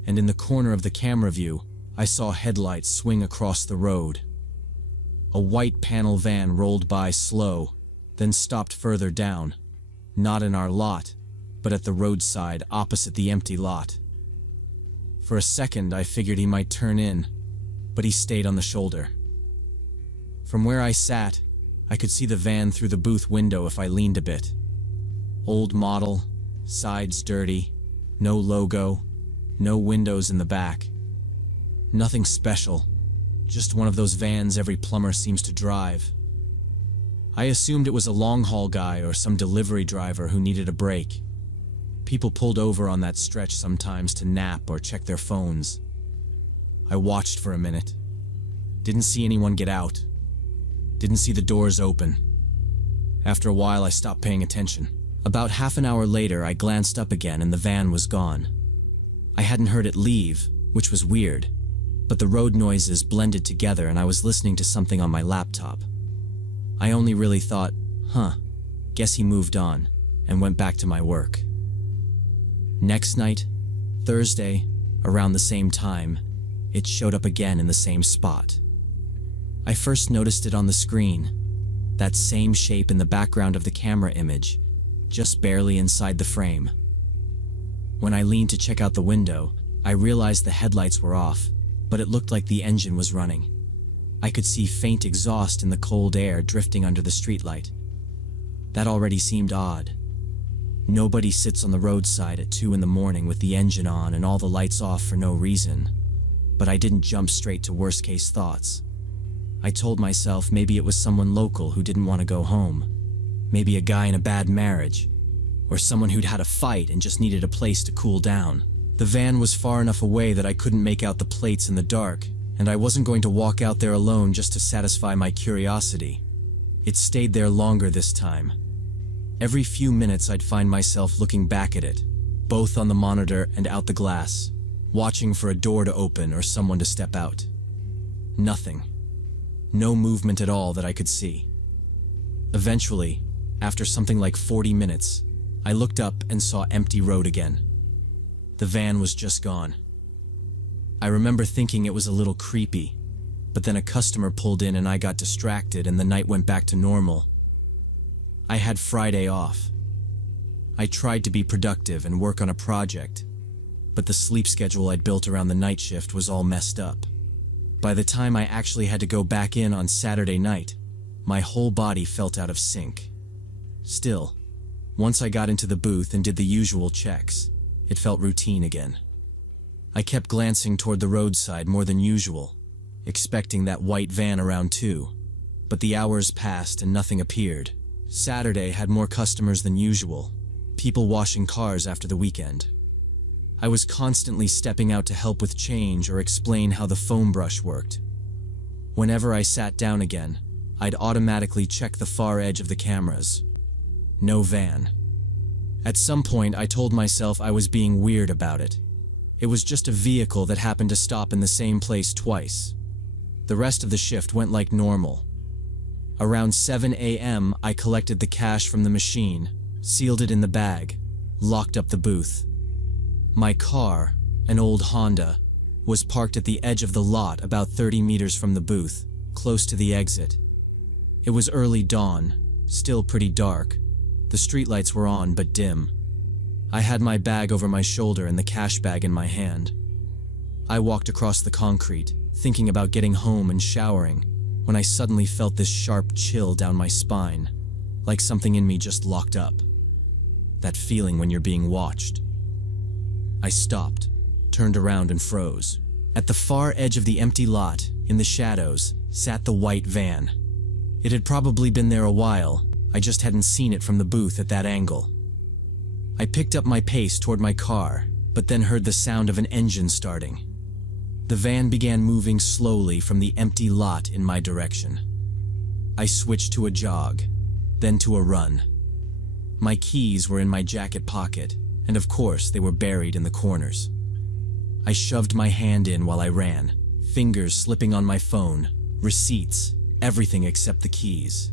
and in the corner of the camera view, I saw headlights swing across the road. A white panel van rolled by slow, then stopped further down, not in our lot, but at the roadside opposite the empty lot. For a second, I figured he might turn in, but he stayed on the shoulder. From where I sat, I could see the van through the booth window if I leaned a bit. Old model, sides dirty, no logo, no windows in the back. Nothing special, just one of those vans every plumber seems to drive. I assumed it was a long-haul guy or some delivery driver who needed a break. People pulled over on that stretch sometimes to nap or check their phones. I watched for a minute. Didn't see anyone get out. Didn't see the doors open. After a while, I stopped paying attention. About half an hour later, I glanced up again and the van was gone. I hadn't heard it leave, which was weird, but the road noises blended together and I was listening to something on my laptop. I only really thought, guess he moved on, and went back to my work. Next night, Thursday, around the same time, it showed up again in the same spot. I first noticed it on the screen, that same shape in the background of the camera image, just barely inside the frame. When I leaned to check out the window, I realized the headlights were off, but it looked like the engine was running. I could see faint exhaust in the cold air drifting under the streetlight. That already seemed odd. Nobody sits on the roadside at 2 in the morning with the engine on and all the lights off for no reason. But I didn't jump straight to worst-case thoughts. I told myself maybe it was someone local who didn't want to go home. Maybe a guy in a bad marriage. Or someone who'd had a fight and just needed a place to cool down. The van was far enough away that I couldn't make out the plates in the dark, and I wasn't going to walk out there alone just to satisfy my curiosity. It stayed there longer this time. Every few minutes I'd find myself looking back at it, both on the monitor and out the glass, watching for a door to open or someone to step out. Nothing. No movement at all that I could see. Eventually, after something like 40 minutes, I looked up and saw empty road again. The van was just gone. I remember thinking it was a little creepy, but then a customer pulled in and I got distracted and the night went back to normal. I had Friday off. I tried to be productive and work on a project, but the sleep schedule I'd built around the night shift was all messed up. By the time I actually had to go back in on Saturday night, my whole body felt out of sync. Still, once I got into the booth and did the usual checks, it felt routine again. I kept glancing toward the roadside more than usual, expecting that white van around too, but the hours passed and nothing appeared. Saturday had more customers than usual, people washing cars after the weekend. I was constantly stepping out to help with change or explain how the foam brush worked. Whenever I sat down again, I'd automatically check the far edge of the cameras. No van. At some point, I told myself I was being weird about it. It was just a vehicle that happened to stop in the same place twice. The rest of the shift went like normal. Around 7 a.m., I collected the cash from the machine, sealed it in the bag, locked up the booth. My car, an old Honda, was parked at the edge of the lot about 30 meters from the booth, close to the exit. It was early dawn, still pretty dark. The streetlights were on but dim. I had my bag over my shoulder and the cash bag in my hand. I walked across the concrete, thinking about getting home and showering, when I suddenly felt this sharp chill down my spine, like something in me just locked up. That feeling when you're being watched. I stopped, turned around and froze. At the far edge of the empty lot, in the shadows, sat the white van. It had probably been there a while, I just hadn't seen it from the booth at that angle. I picked up my pace toward my car, but then heard the sound of an engine starting. The van began moving slowly from the empty lot in my direction. I switched to a jog, then to a run. My keys were in my jacket pocket, and of course they were buried in the corners. I shoved my hand in while I ran, fingers slipping on my phone, receipts, everything except the keys.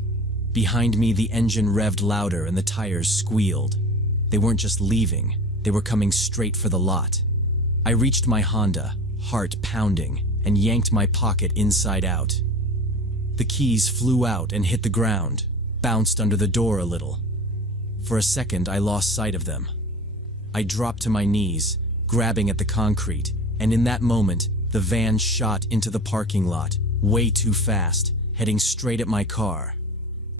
Behind me, the engine revved louder and the tires squealed. They weren't just leaving, they were coming straight for the lot. I reached my Honda, heart pounding, and yanked my pocket inside out. The keys flew out and hit the ground, bounced under the door a little. For a second, I lost sight of them. I dropped to my knees, grabbing at the concrete, and in that moment, the van shot into the parking lot, way too fast, heading straight at my car.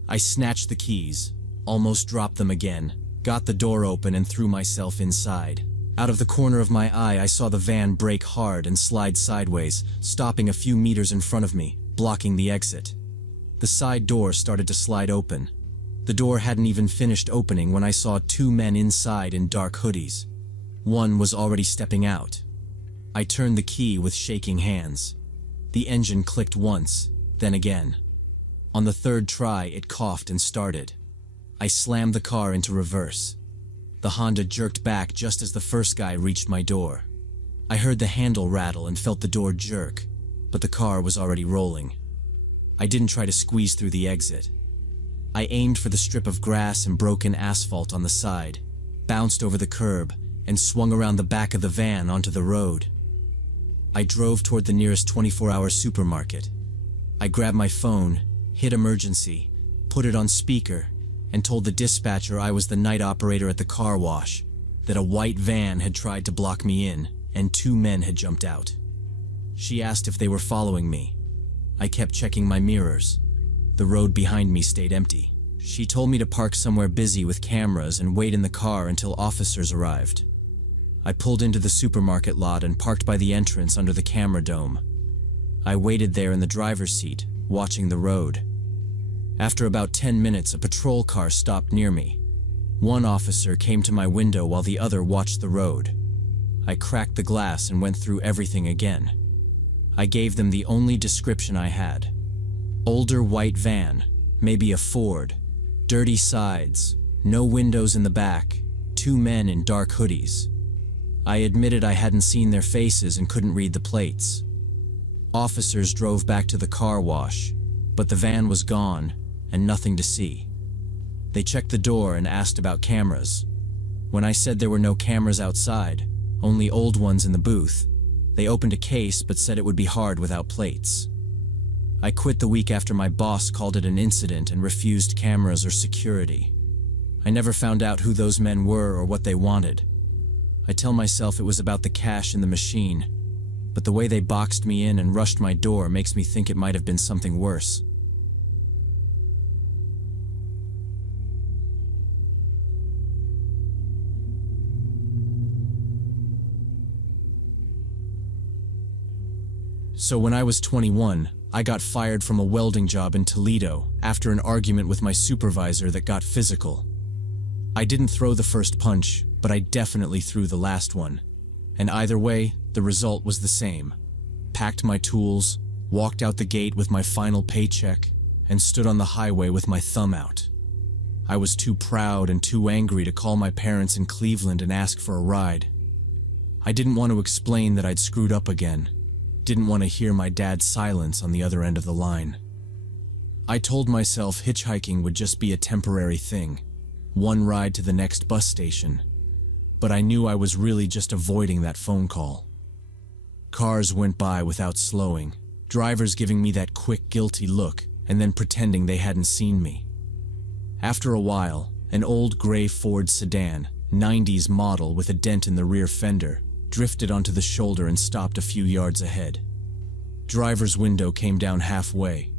I snatched the keys, almost dropped them again, got the door open and threw myself inside. Out of the corner of my eye, I saw the van brake hard and slide sideways, stopping a few meters in front of me, blocking the exit. The side door started to slide open. The door hadn't even finished opening when I saw two men inside in dark hoodies. One was already stepping out. I turned the key with shaking hands. The engine clicked once, then again. On the third try, it coughed and started. I slammed the car into reverse. The Honda jerked back just as the first guy reached my door. I heard the handle rattle and felt the door jerk, but the car was already rolling. I didn't try to squeeze through the exit. I aimed for the strip of grass and broken asphalt on the side, bounced over the curb, and swung around the back of the van onto the road. I drove toward the nearest 24-hour supermarket. I grabbed my phone, hit emergency, put it on speaker, and told the dispatcher I was the night operator at the car wash, that a white van had tried to block me in, and two men had jumped out. She asked if they were following me. I kept checking my mirrors. The road behind me stayed empty. She told me to park somewhere busy with cameras and wait in the car until officers arrived. I pulled into the supermarket lot and parked by the entrance under the camera dome. I waited there in the driver's seat, watching the road. After about 10 minutes, a patrol car stopped near me. One officer came to my window while the other watched the road. I cracked the glass and went through everything again. I gave them the only description I had. Older white van, maybe a Ford, dirty sides, no windows in the back, two men in dark hoodies. I admitted I hadn't seen their faces and couldn't read the plates. Officers drove back to the car wash, but the van was gone and nothing to see. They checked the door and asked about cameras. When I said there were no cameras outside, only old ones in the booth, they opened a case but said it would be hard without plates. I quit the week after my boss called it an incident and refused cameras or security. I never found out who those men were or what they wanted. I tell myself it was about the cash in the machine, but the way they boxed me in and rushed my door makes me think it might have been something worse. So when I was 21, I got fired from a welding job in Toledo after an argument with my supervisor that got physical. I didn't throw the first punch, but I definitely threw the last one. And either way, the result was the same. Packed my tools, walked out the gate with my final paycheck, and stood on the highway with my thumb out. I was too proud and too angry to call my parents in Cleveland and ask for a ride. I didn't want to explain that I'd screwed up again. Didn't want to hear my dad's silence on the other end of the line. I told myself hitchhiking would just be a temporary thing, one ride to the next bus station. But I knew I was really just avoiding that phone call. Cars went by without slowing, drivers giving me that quick, guilty look and then pretending they hadn't seen me. After a while, an old gray Ford sedan, 90s model with a dent in the rear fender, drifted onto the shoulder and stopped a few yards ahead. Driver's window came down halfway.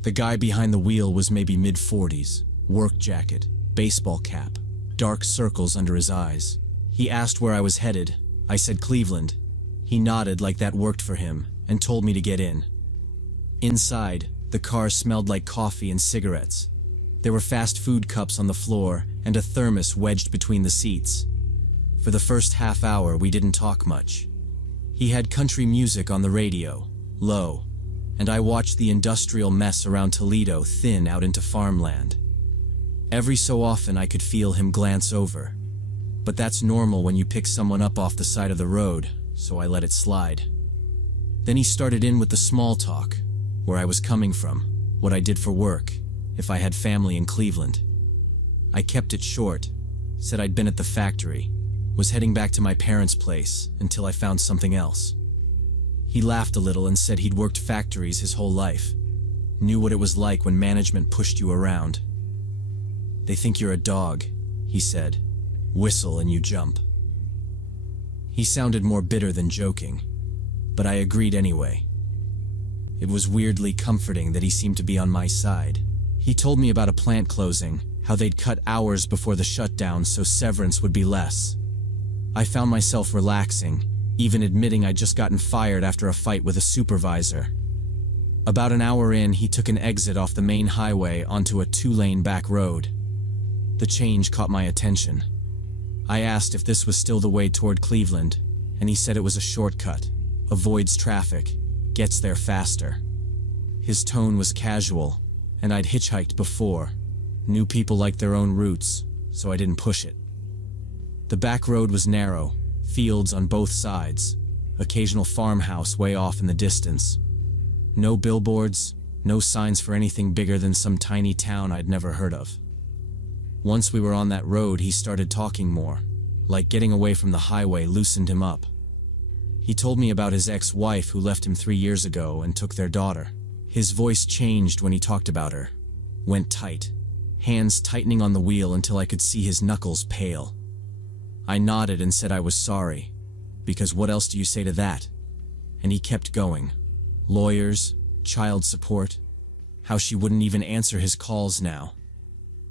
The guy behind the wheel was maybe mid-40s, work jacket, baseball cap, dark circles under his eyes. He asked where I was headed. I said Cleveland. He nodded like that worked for him and told me to get in. Inside, the car smelled like coffee and cigarettes. There were fast food cups on the floor and a thermos wedged between the seats. For the first half hour, we didn't talk much. He had country music on the radio, low, and I watched the industrial mess around Toledo thin out into farmland. Every so often, I could feel him glance over. But that's normal when you pick someone up off the side of the road, so I let it slide. Then he started in with the small talk, where I was coming from, what I did for work, if I had family in Cleveland. I kept it short, said I'd been at the factory, was heading back to my parents' place until I found something else. He laughed a little and said he'd worked factories his whole life, knew what it was like when management pushed you around. They think you're a dog, he said, whistle and you jump. He sounded more bitter than joking, but I agreed anyway. It was weirdly comforting that he seemed to be on my side. He told me about a plant closing, how they'd cut hours before the shutdown so severance would be less. I found myself relaxing, even admitting I'd just gotten fired after a fight with a supervisor. About an hour in, he took an exit off the main highway onto a 2-lane back road. The change caught my attention. I asked if this was still the way toward Cleveland, and he said it was a shortcut, avoids traffic, gets there faster. His tone was casual, and I'd hitchhiked before. Knew people liked their own routes, so I didn't push it. The back road was narrow, fields on both sides, occasional farmhouse way off in the distance. No billboards, no signs for anything bigger than some tiny town I'd never heard of. Once we were on that road, he started talking more, like getting away from the highway loosened him up. He told me about his ex-wife who left him 3 years ago and took their daughter. His voice changed when he talked about her, went tight, hands tightening on the wheel until I could see his knuckles pale. I nodded and said I was sorry, because what else do you say to that? And he kept going. Lawyers, child support, how she wouldn't even answer his calls now.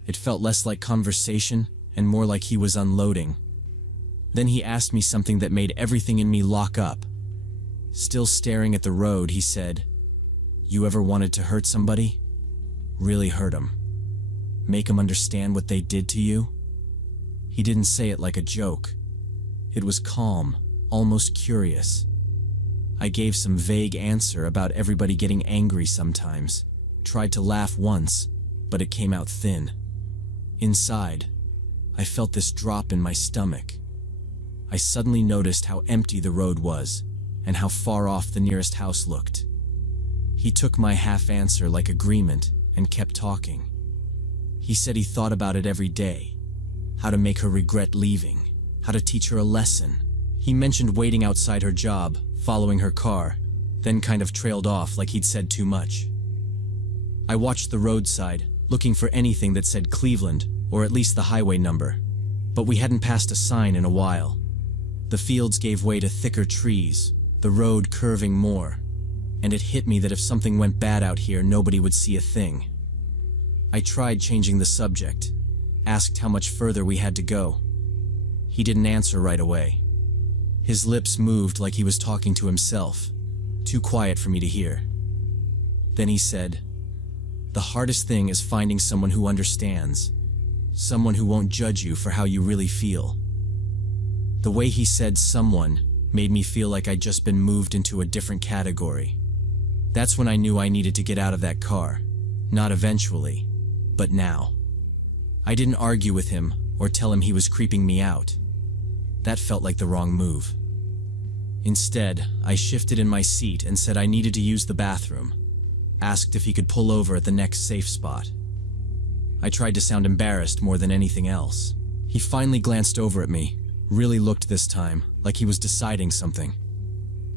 It felt less like conversation and more like he was unloading. Then he asked me something that made everything in me lock up. Still staring at the road, he said, "You ever wanted to hurt somebody? Really hurt them? Make them understand what they did to you?" He didn't say it like a joke. It was calm, almost curious. I gave some vague answer about everybody getting angry sometimes. Tried to laugh once, but it came out thin. Inside, I felt this drop in my stomach. I suddenly noticed how empty the road was, and how far off the nearest house looked. He took my half answer like agreement and kept talking. He said he thought about it every day. How to make her regret leaving, how to teach her a lesson. He mentioned waiting outside her job, following her car, then kind of trailed off like he'd said too much. I watched the roadside, looking for anything that said Cleveland, or at least the highway number, but we hadn't passed a sign in a while. The fields gave way to thicker trees, the road curving more, and it hit me that if something went bad out here, nobody would see a thing. I tried changing the subject, asked how much further we had to go. He didn't answer right away. His lips moved like he was talking to himself, too quiet for me to hear. Then he said, "The hardest thing is finding someone who understands, someone who won't judge you for how you really feel." The way he said "someone" made me feel like I'd just been moved into a different category. That's when I knew I needed to get out of that car. Not eventually, but now. I didn't argue with him or tell him he was creeping me out. That felt like the wrong move. Instead, I shifted in my seat and said I needed to use the bathroom. Asked if he could pull over at the next safe spot. I tried to sound embarrassed more than anything else. He finally glanced over at me, really looked this time, like he was deciding something.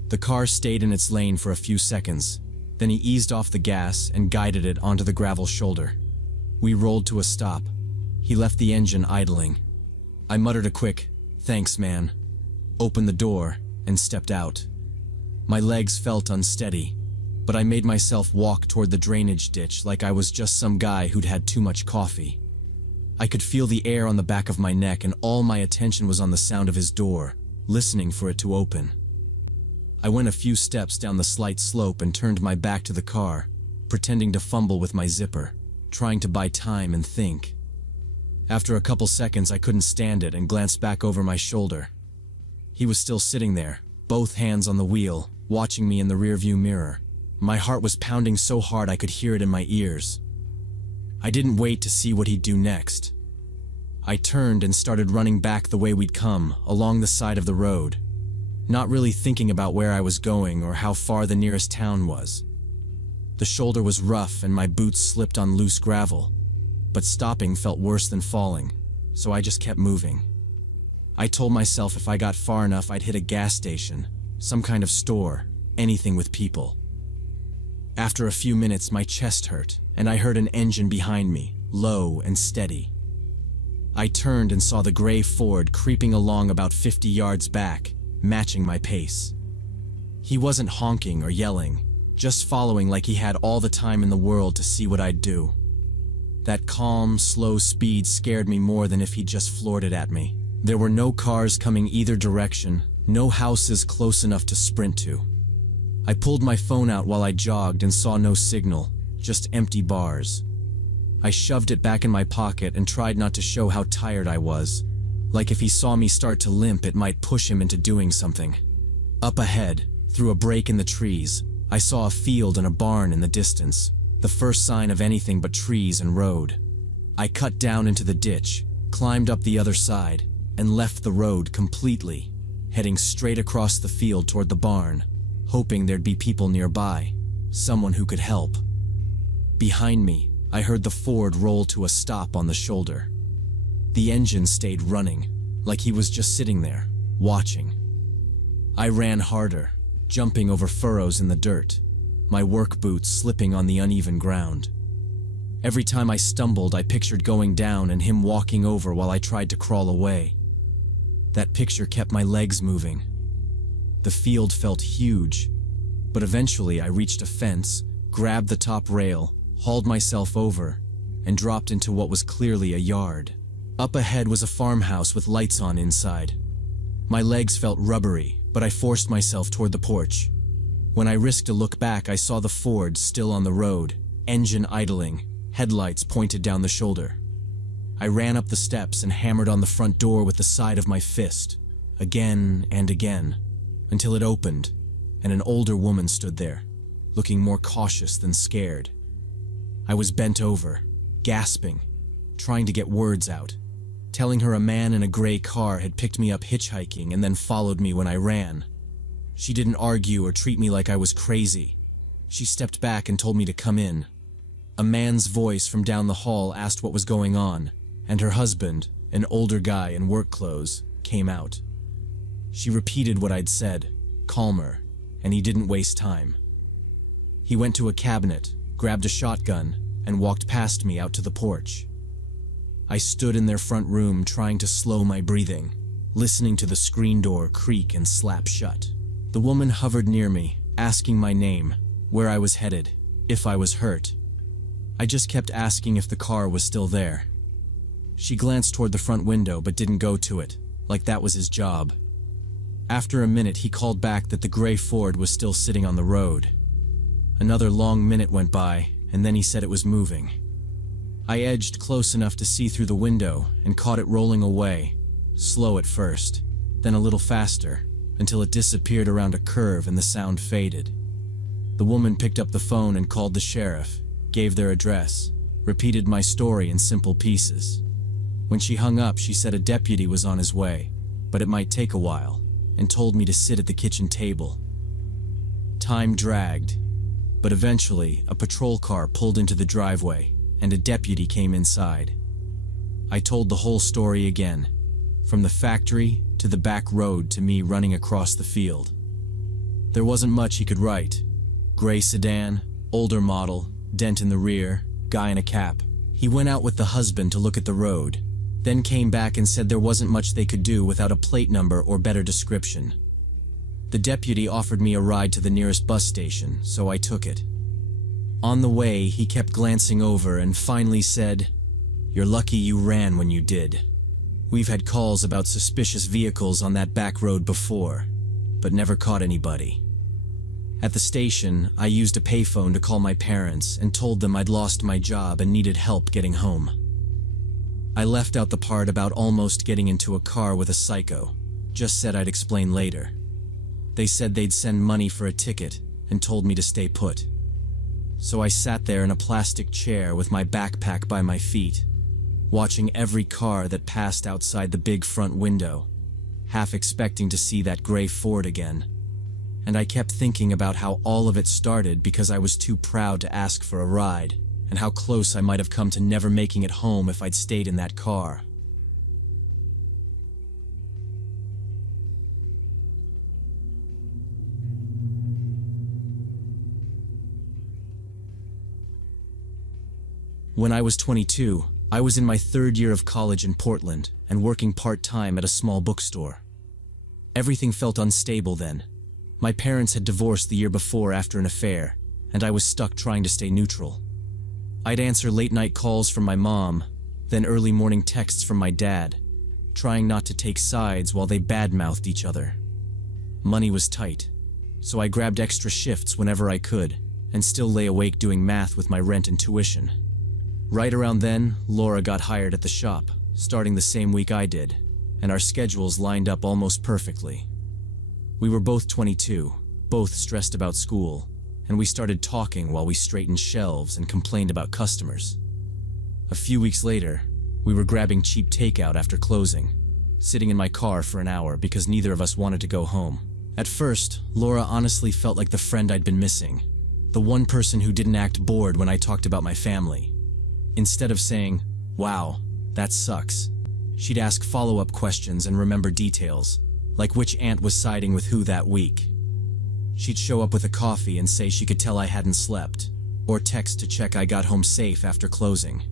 The car stayed in its lane for a few seconds, then he eased off the gas and guided it onto the gravel shoulder. We rolled to a stop. He left the engine idling. I muttered a quick, "Thanks, man," opened the door, and stepped out. My legs felt unsteady, but I made myself walk toward the drainage ditch like I was just some guy who'd had too much coffee. I could feel the air on the back of my neck, and all my attention was on the sound of his door, listening for it to open. I went a few steps down the slight slope and turned my back to the car, pretending to fumble with my zipper, trying to buy time and think. After a couple seconds, I couldn't stand it and glanced back over my shoulder. He was still sitting there, both hands on the wheel, watching me in the rearview mirror. My heart was pounding so hard I could hear it in my ears. I didn't wait to see what he'd do next. I turned and started running back the way we'd come, along the side of the road, not really thinking about where I was going or how far the nearest town was. The shoulder was rough and my boots slipped on loose gravel, but stopping felt worse than falling, so I just kept moving. I told myself if I got far enough I'd hit a gas station, some kind of store, anything with people. After a few minutes my chest hurt, and I heard an engine behind me, low and steady. I turned and saw the gray Ford creeping along about 50 yards back, matching my pace. He wasn't honking or yelling, just following like he had all the time in the world to see what I'd do. That calm, slow speed scared me more than if he'd just floored it at me. There were no cars coming either direction, no houses close enough to sprint to. I pulled my phone out while I jogged and saw no signal, just empty bars. I shoved it back in my pocket and tried not to show how tired I was. Like if he saw me start to limp, it might push him into doing something. Up ahead, through a break in the trees, I saw a field and a barn in the distance, the first sign of anything but trees and road. I cut down into the ditch, climbed up the other side, and left the road completely, heading straight across the field toward the barn, hoping there'd be people nearby, someone who could help. Behind me, I heard the Ford roll to a stop on the shoulder. The engine stayed running, like he was just sitting there, watching. I ran harder, jumping over furrows in the dirt, my work boots slipping on the uneven ground. Every time I stumbled, I pictured going down and him walking over while I tried to crawl away. That picture kept my legs moving. The field felt huge, but eventually I reached a fence, grabbed the top rail, hauled myself over, and dropped into what was clearly a yard. Up ahead was a farmhouse with lights on inside. My legs felt rubbery, but I forced myself toward the porch. When I risked a look back, I saw the Ford still on the road, engine idling, headlights pointed down the shoulder. I ran up the steps and hammered on the front door with the side of my fist, again and again, until it opened, and an older woman stood there, looking more cautious than scared. I was bent over, gasping, trying to get words out, telling her a man in a gray car had picked me up hitchhiking and then followed me when I ran. She didn't argue or treat me like I was crazy. She stepped back and told me to come in. A man's voice from down the hall asked what was going on, and her husband, an older guy in work clothes, came out. She repeated what I'd said, calmer, and he didn't waste time. He went to a cabinet, grabbed a shotgun, and walked past me out to the porch. I stood in their front room trying to slow my breathing, listening to the screen door creak and slap shut. The woman hovered near me, asking my name, where I was headed, if I was hurt. I just kept asking if the car was still there. She glanced toward the front window but didn't go to it, like that was his job. After a minute, he called back that the gray Ford was still sitting on the road. Another long minute went by, and then he said it was moving. I edged close enough to see through the window and caught it rolling away, slow at first, then a little faster, until it disappeared around a curve and the sound faded. The woman picked up the phone and called the sheriff, gave their address, repeated my story in simple pieces. When she hung up, she said a deputy was on his way, but it might take a while, and told me to sit at the kitchen table. Time dragged, but eventually a patrol car pulled into the driveway, and a deputy came inside. I told the whole story again, from the factory to the back road to me running across the field. There wasn't much he could write. Gray sedan, older model, dent in the rear, guy in a cap. He went out with the husband to look at the road, then came back and said there wasn't much they could do without a plate number or better description. The deputy offered me a ride to the nearest bus station, so I took it. On the way, he kept glancing over and finally said, "You're lucky you ran when you did. We've had calls about suspicious vehicles on that back road before, but never caught anybody." At the station, I used a payphone to call my parents and told them I'd lost my job and needed help getting home. I left out the part about almost getting into a car with a psycho, just said I'd explain later. They said they'd send money for a ticket and told me to stay put. So I sat there in a plastic chair with my backpack by my feet, watching every car that passed outside the big front window, half expecting to see that gray Ford again. And I kept thinking about how all of it started because I was too proud to ask for a ride, and how close I might have come to never making it home if I'd stayed in that car. When I was 22, I was in my third year of college in Portland and working part-time at a small bookstore. Everything felt unstable then. My parents had divorced the year before after an affair, and I was stuck trying to stay neutral. I'd answer late-night calls from my mom, then early morning texts from my dad, trying not to take sides while they badmouthed each other. Money was tight, so I grabbed extra shifts whenever I could, and still lay awake doing math with my rent and tuition. Right around then, Laura got hired at the shop, starting the same week I did, and our schedules lined up almost perfectly. We were both 22, both stressed about school, and we started talking while we straightened shelves and complained about customers. A few weeks later, we were grabbing cheap takeout after closing, sitting in my car for an hour because neither of us wanted to go home. At first, Laura honestly felt like the friend I'd been missing, the one person who didn't act bored when I talked about my family. Instead of saying, "Wow, that sucks," she'd ask follow-up questions and remember details, like which aunt was siding with who that week. She'd show up with a coffee and say she could tell I hadn't slept, or text to check I got home safe after closing.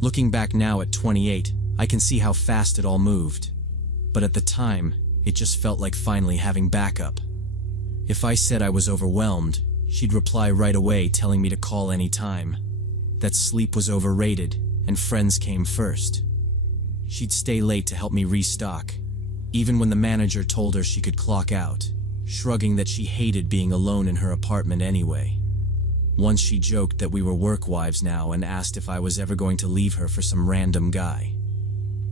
Looking back now at 28, I can see how fast it all moved. But at the time, it just felt like finally having backup. If I said I was overwhelmed, she'd reply right away telling me to call any time, that sleep was overrated and friends came first. She'd stay late to help me restock, even when the manager told her she could clock out, shrugging that she hated being alone in her apartment anyway. Once she joked that we were work wives now and asked if I was ever going to leave her for some random guy.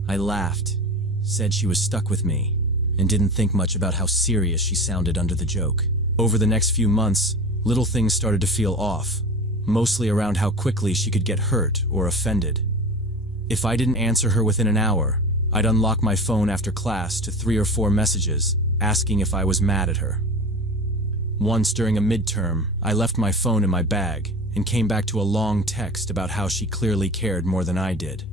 I laughed, said she was stuck with me, and didn't think much about how serious she sounded under the joke. Over the next few months, little things started to feel off, mostly around how quickly she could get hurt or offended. If I didn't answer her within an hour, I'd unlock my phone after class to 3 or 4 messages asking if I was mad at her. Once during a midterm, I left my phone in my bag and came back to a long text about how she clearly cared more than I did.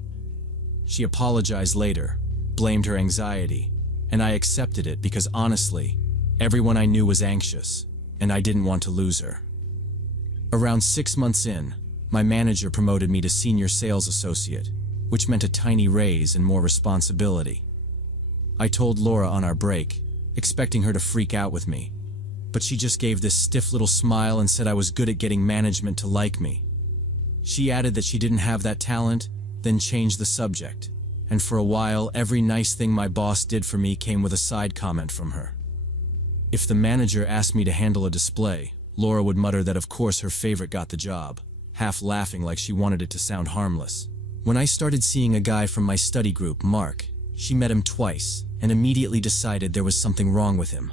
She apologized later, blamed her anxiety, and I accepted it because honestly, everyone I knew was anxious, and I didn't want to lose her. Around 6 months in, my manager promoted me to senior sales associate, which meant a tiny raise and more responsibility. I told Laura on our break, expecting her to freak out with me, but she just gave this stiff little smile and said I was good at getting management to like me. She added that she didn't have that talent, then changed the subject, and for a while every nice thing my boss did for me came with a side comment from her. If the manager asked me to handle a display, Laura would mutter that of course her favorite got the job, half laughing like she wanted it to sound harmless. When I started seeing a guy from my study group, Mark, she met him twice and immediately decided there was something wrong with him.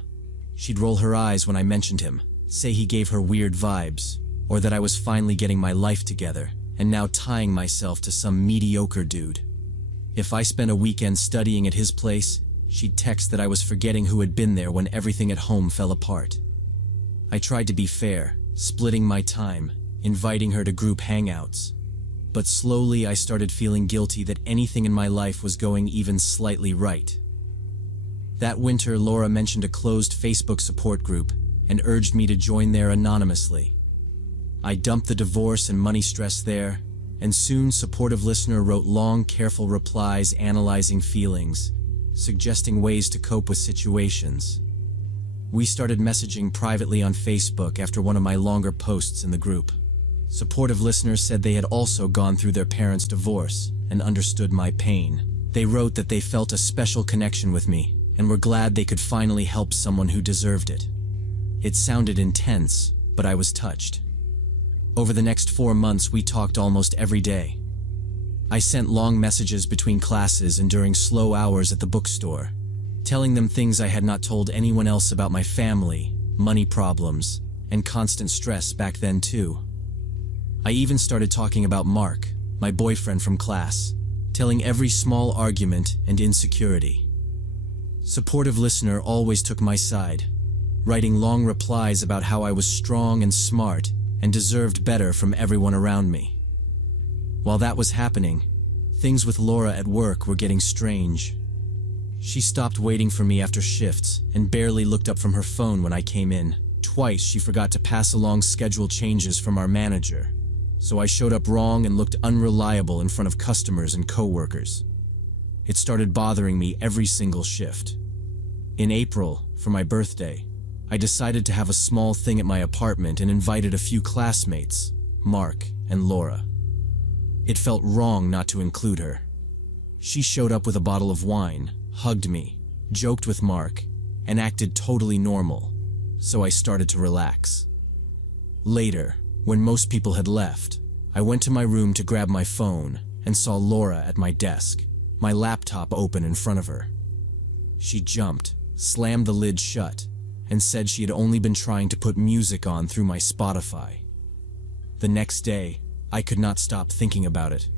She'd roll her eyes when I mentioned him, say he gave her weird vibes, or that I was finally getting my life together and now tying myself to some mediocre dude. If I spent a weekend studying at his place, she'd text that I was forgetting who had been there when everything at home fell apart. I tried to be fair, splitting my time, inviting her to group hangouts. But slowly I started feeling guilty that anything in my life was going even slightly right. That winter, Laura mentioned a closed Facebook support group and urged me to join there anonymously. I dumped the divorce and money stress there, and soon supportive listener wrote long, careful replies analyzing feelings, suggesting ways to cope with situations. We started messaging privately on Facebook after one of my longer posts in the group. Supportive listeners said they had also gone through their parents' divorce and understood my pain. They wrote that they felt a special connection with me and were glad they could finally help someone who deserved it. It sounded intense, but I was touched. Over the next 4 months, we talked almost every day. I sent long messages between classes and during slow hours at the bookstore, telling them things I had not told anyone else about my family, money problems, and constant stress back then too. I even started talking about Mark, my boyfriend from class, telling every small argument and insecurity. Supportive listener always took my side, writing long replies about how I was strong and smart and deserved better from everyone around me. While that was happening, things with Laura at work were getting strange. She stopped waiting for me after shifts and barely looked up from her phone when I came in. Twice she forgot to pass along schedule changes from our manager, so I showed up wrong and looked unreliable in front of customers and coworkers. It started bothering me every single shift. In April, for my birthday, I decided to have a small thing at my apartment and invited a few classmates, Mark and Laura. It felt wrong not to include her. She showed up with a bottle of wine, hugged me, joked with Mark, and acted totally normal. so I started to relax. Later, when most people had left, I went to my room to grab my phone and saw Laura at my desk, my laptop open in front of her. She jumped, slammed the lid shut, and said she had only been trying to put music on through my Spotify. The next day, I could not stop thinking about it,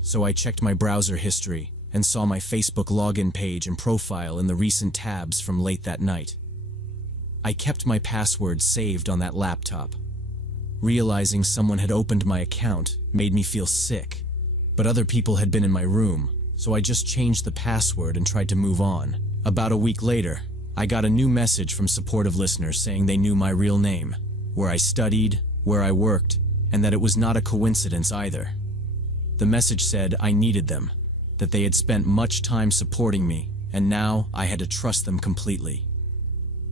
so I checked my browser history and saw my Facebook login page and profile in the recent tabs from late that night. I kept my password saved on that laptop. Realizing someone had opened my account made me feel sick, but other people had been in my room, so I just changed the password and tried to move on. About a week later, I got a new message from supportive listeners saying they knew my real name, where I studied, where I worked, and that it was not a coincidence either. The message said I needed them, that they had spent much time supporting me, and now I had to trust them completely.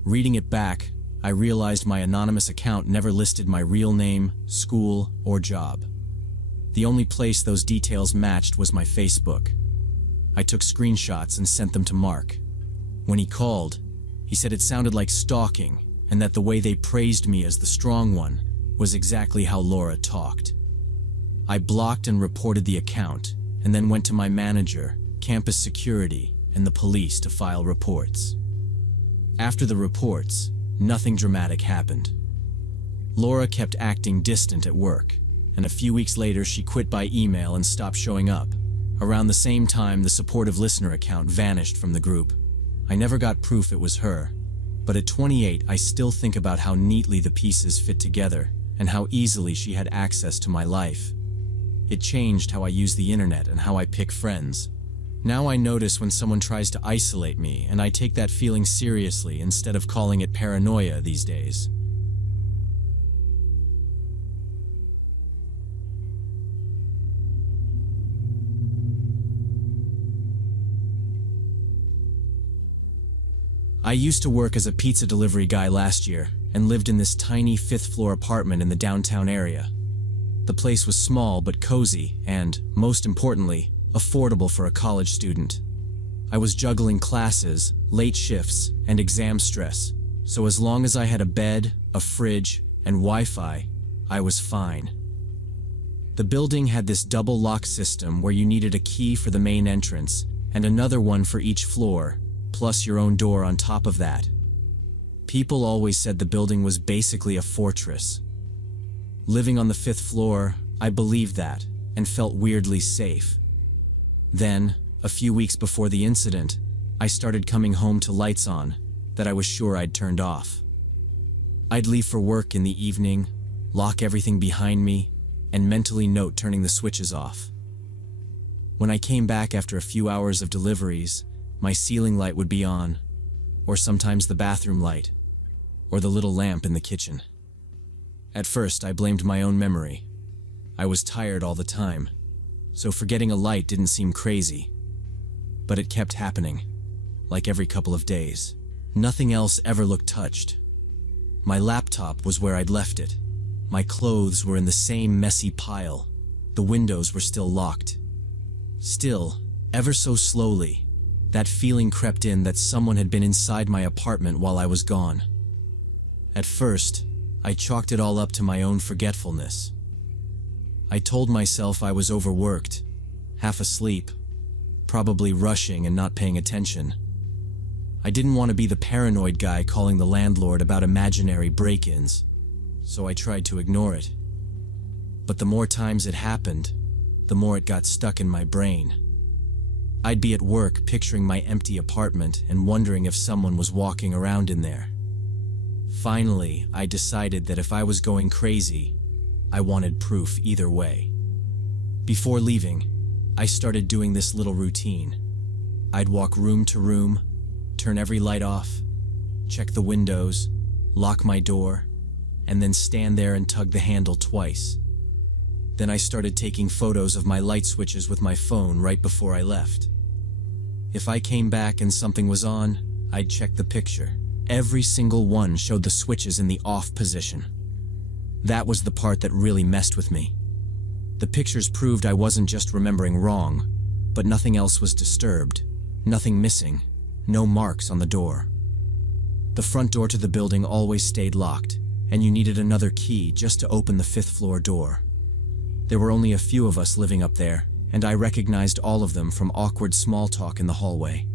Reading it back, I realized my anonymous account never listed my real name, school, or job. The only place those details matched was my Facebook. I took screenshots and sent them to Mark. When he called, he said it sounded like stalking, and that the way they praised me as the strong one was exactly how Laura talked. I blocked and reported the account, and then went to my manager, campus security, and the police to file reports. After the reports, nothing dramatic happened. Laura kept acting distant at work, and a few weeks later she quit by email and stopped showing up. Around the same time, the supportive listener account vanished from the group. I never got proof it was her, but at 28 I still think about how neatly the pieces fit together and how easily she had access to my life. It changed how I use the internet and how I pick friends. Now I notice when someone tries to isolate me, and I take that feeling seriously instead of calling it paranoia these days. I used to work as a pizza delivery guy last year and lived in this tiny 5th-floor apartment in the downtown area. The place was small but cozy and, most importantly, affordable for a college student. I was juggling classes, late shifts, and exam stress, so as long as I had a bed, a fridge, and Wi-Fi, I was fine. The building had this double lock system where you needed a key for the main entrance and another one for each floor, plus your own door on top of that. People always said the building was basically a fortress. Living on the 5th floor, I believed that and felt weirdly safe. Then, a few weeks before the incident, I started coming home to lights on that I was sure I'd turned off. I'd leave for work in the evening, lock everything behind me, and mentally note turning the switches off. When I came back after a few hours of deliveries, my ceiling light would be on, or sometimes the bathroom light, or the little lamp in the kitchen. At first, I blamed my own memory. I was tired all the time, so forgetting a light didn't seem crazy. But it kept happening, like every couple of days. Nothing else ever looked touched. My laptop was where I'd left it. My clothes were in the same messy pile. The windows were still locked. Still, ever so slowly, that feeling crept in that someone had been inside my apartment while I was gone. At first, I chalked it all up to my own forgetfulness. I told myself I was overworked, half asleep, probably rushing and not paying attention. I didn't want to be the paranoid guy calling the landlord about imaginary break-ins, so I tried to ignore it. But the more times it happened, the more it got stuck in my brain. I'd be at work picturing my empty apartment and wondering if someone was walking around in there. Finally, I decided that if I was going crazy, I wanted proof either way. Before leaving, I started doing this little routine. I'd walk room to room, turn every light off, check the windows, lock my door, and then stand there and tug the handle twice. Then I started taking photos of my light switches with my phone right before I left. If I came back and something was on, I'd check the picture. Every single one showed the switches in the off position. That was the part that really messed with me. The pictures proved I wasn't just remembering wrong, but nothing else was disturbed, nothing missing, no marks on the door. The front door to the building always stayed locked, and you needed another key just to open the fifth-floor door. There were only a few of us living up there, and I recognized all of them from awkward small talk in the hallway.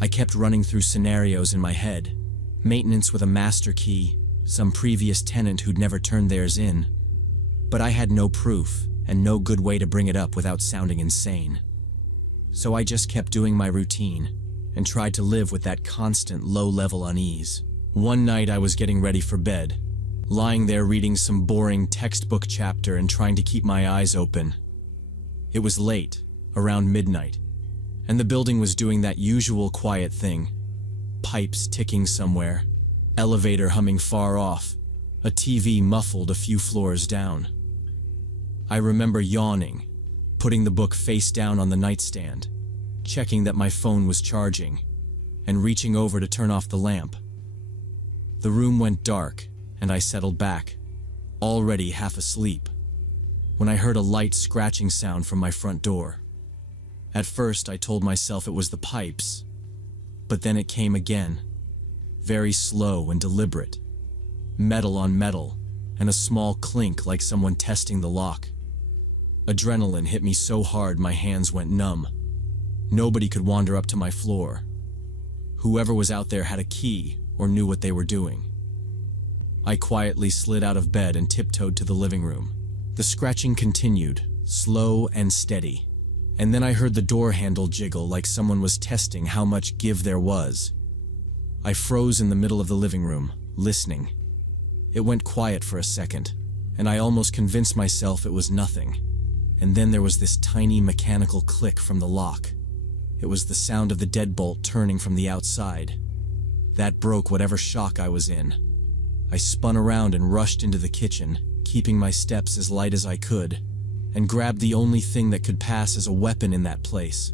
I kept running through scenarios in my head: maintenance with a master key, some previous tenant who'd never turned theirs in. But I had no proof, and no good way to bring it up without sounding insane. So I just kept doing my routine, and tried to live with that constant low-level unease. One night I was getting ready for bed, lying there reading some boring textbook chapter and trying to keep my eyes open. It was late, around midnight, and the building was doing that usual quiet thing: pipes ticking somewhere, elevator humming far off, a TV muffled a few floors down. I remember yawning, putting the book face down on the nightstand, checking that my phone was charging, and reaching over to turn off the lamp. The room went dark, and I settled back, already half asleep, when I heard a light scratching sound from my front door. At first, I told myself it was the pipes, but then it came again, very slow and deliberate, metal on metal, and a small clink like someone testing the lock. Adrenaline hit me so hard my hands went numb. Nobody could wander up to my floor. Whoever was out there had a key or knew what they were doing. I quietly slid out of bed and tiptoed to the living room. The scratching continued, slow and steady, and then I heard the door handle jiggle like someone was testing how much give there was. I froze in the middle of the living room, listening. It went quiet for a second, and I almost convinced myself it was nothing. And then there was this tiny mechanical click from the lock. It was the sound of the deadbolt turning from the outside. That broke whatever shock I was in. I spun around and rushed into the kitchen, keeping my steps as light as I could, and grabbed the only thing that could pass as a weapon in that place: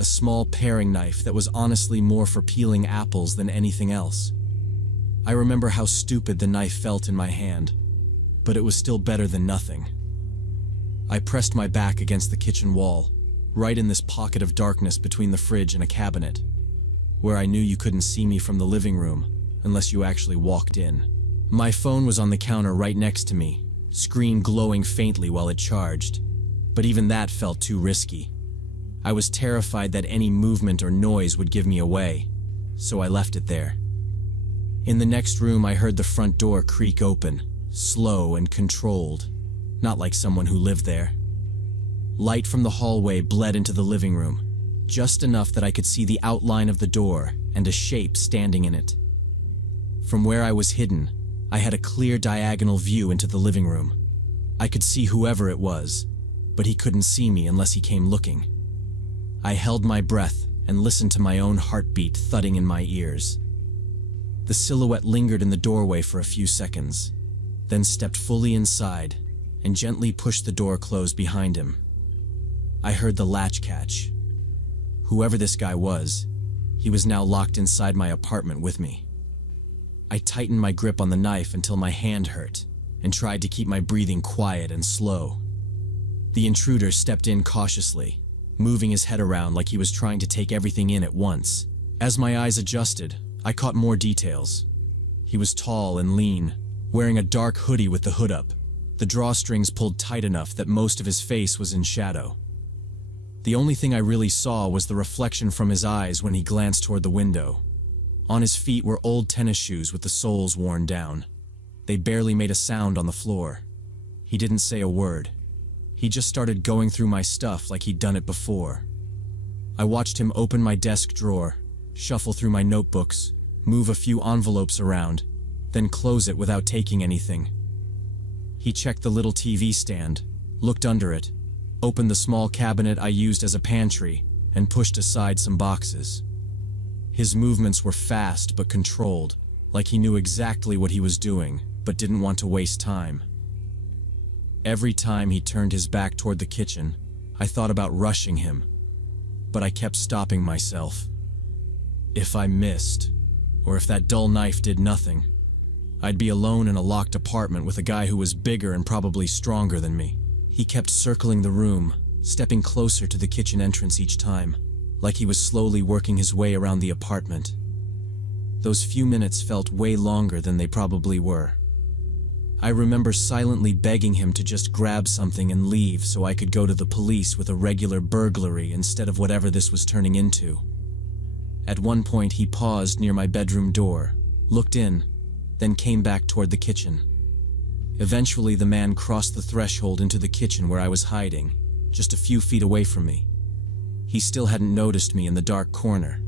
a small paring knife that was honestly more for peeling apples than anything else. I remember how stupid the knife felt in my hand, but it was still better than nothing. I pressed my back against the kitchen wall, right in this pocket of darkness between the fridge and a cabinet, where I knew you couldn't see me from the living room unless you actually walked in. My phone was on the counter right next to me, screen glowing faintly while it charged, but even that felt too risky. I was terrified that any movement or noise would give me away, so I left it there. In the next room, I heard the front door creak open, slow and controlled, not like someone who lived there. Light from the hallway bled into the living room, just enough that I could see the outline of the door and a shape standing in it. From where I was hidden, I had a clear diagonal view into the living room. I could see whoever it was, but he couldn't see me unless he came looking. I held my breath and listened to my own heartbeat thudding in my ears. The silhouette lingered in the doorway for a few seconds, then stepped fully inside and gently pushed the door closed behind him. I heard the latch catch. Whoever this guy was, he was now locked inside my apartment with me. I tightened my grip on the knife until my hand hurt, and tried to keep my breathing quiet and slow. The intruder stepped in cautiously, moving his head around like he was trying to take everything in at once. As my eyes adjusted, I caught more details. He was tall and lean, wearing a dark hoodie with the hood up, the drawstrings pulled tight enough that most of his face was in shadow. The only thing I really saw was the reflection from his eyes when he glanced toward the window. On his feet were old tennis shoes with the soles worn down. They barely made a sound on the floor. He didn't say a word. He just started going through my stuff like he'd done it before. I watched him open my desk drawer, shuffle through my notebooks, move a few envelopes around, then close it without taking anything. He checked the little TV stand, looked under it, opened the small cabinet I used as a pantry, and pushed aside some boxes. His movements were fast but controlled, like he knew exactly what he was doing, but didn't want to waste time. Every time he turned his back toward the kitchen, I thought about rushing him, but I kept stopping myself. If I missed, or if that dull knife did nothing, I'd be alone in a locked apartment with a guy who was bigger and probably stronger than me. He kept circling the room, stepping closer to the kitchen entrance each time, like he was slowly working his way around the apartment. Those few minutes felt way longer than they probably were. I remember silently begging him to just grab something and leave so I could go to the police with a regular burglary instead of whatever this was turning into. At one point he paused near my bedroom door, looked in, then came back toward the kitchen. Eventually the man crossed the threshold into the kitchen where I was hiding, just a few feet away from me. He still hadn't noticed me in the dark corner.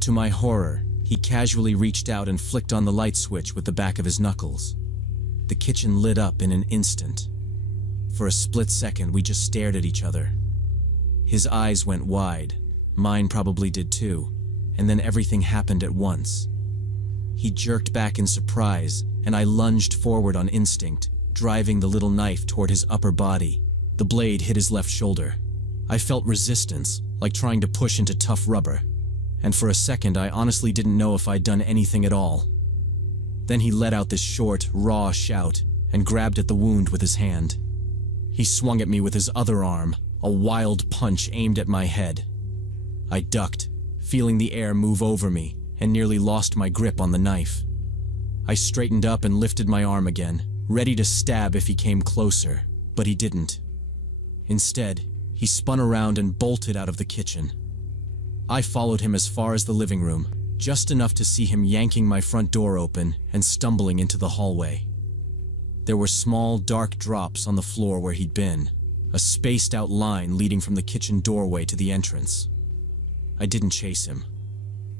To my horror, he casually reached out and flicked on the light switch with the back of his knuckles. The kitchen lit up in an instant. For a split second, we just stared at each other. His eyes went wide, mine probably did too, and then everything happened at once. He jerked back in surprise, and I lunged forward on instinct, driving the little knife toward his upper body. The blade hit his left shoulder. I felt resistance, like trying to push into tough rubber, and for a second I honestly didn't know if I'd done anything at all. Then he let out this short, raw shout and grabbed at the wound with his hand. He swung at me with his other arm, a wild punch aimed at my head. I ducked, feeling the air move over me, and nearly lost my grip on the knife. I straightened up and lifted my arm again, ready to stab if he came closer, but he didn't. Instead, he spun around and bolted out of the kitchen. I followed him as far as the living room, just enough to see him yanking my front door open and stumbling into the hallway. There were small, dark drops on the floor where he'd been, a spaced-out line leading from the kitchen doorway to the entrance. I didn't chase him.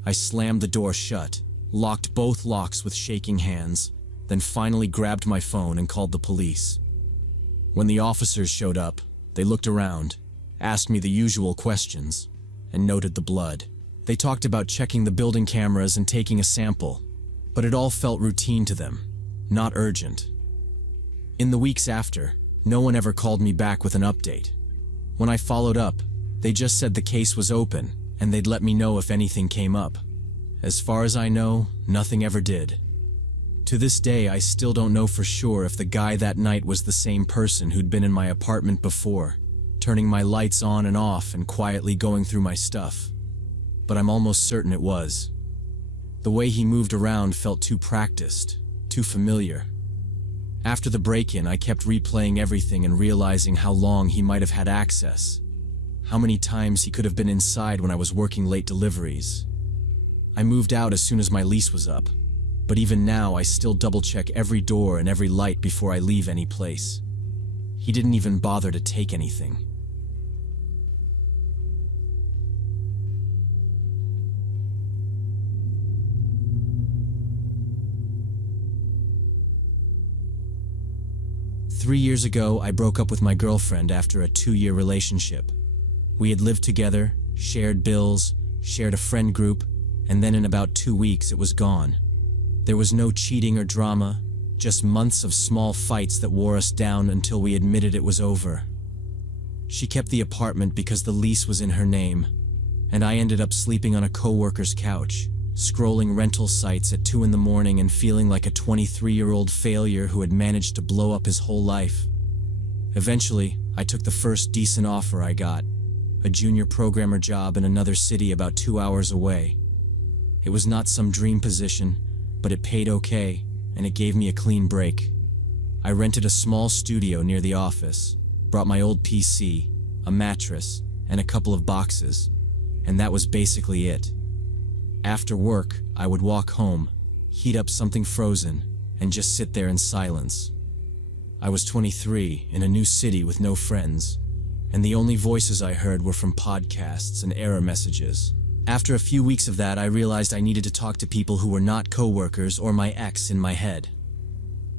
I slammed the door shut, locked both locks with shaking hands, then finally grabbed my phone and called the police. When the officers showed up, they looked around, asked me the usual questions, and noted the blood. They talked about checking the building cameras and taking a sample, but it all felt routine to them, not urgent. In the weeks after, no one ever called me back with an update. When I followed up, they just said the case was open and they'd let me know if anything came up. As far as I know, nothing ever did. To this day, I still don't know for sure if the guy that night was the same person who'd been in my apartment before, turning my lights on and off and quietly going through my stuff. But I'm almost certain it was. The way he moved around felt too practiced, too familiar. After the break-in, I kept replaying everything and realizing how long he might have had access, how many times he could have been inside when I was working late deliveries. I moved out as soon as my lease was up, but even now I still double-check every door and every light before I leave any place. He didn't even bother to take anything. Three years ago, I broke up with my girlfriend after a 2-year relationship. We had lived together, shared bills, shared a friend group, and then in about 2 weeks it was gone. There was no cheating or drama, just months of small fights that wore us down until we admitted it was over. She kept the apartment because the lease was in her name, and I ended up sleeping on a coworker's couch, scrolling rental sites at 2 in the morning and feeling like a 23-year-old failure who had managed to blow up his whole life. Eventually, I took the first decent offer I got, a junior programmer job in another city about 2 hours away. It was not some dream position, but it paid okay, and it gave me a clean break. I rented a small studio near the office, brought my old PC, a mattress, and a couple of boxes, and that was basically it. After work, I would walk home, heat up something frozen, and just sit there in silence. I was 23, in a new city with no friends, and the only voices I heard were from podcasts and error messages. After a few weeks of that, I realized I needed to talk to people who were not coworkers or my ex in my head.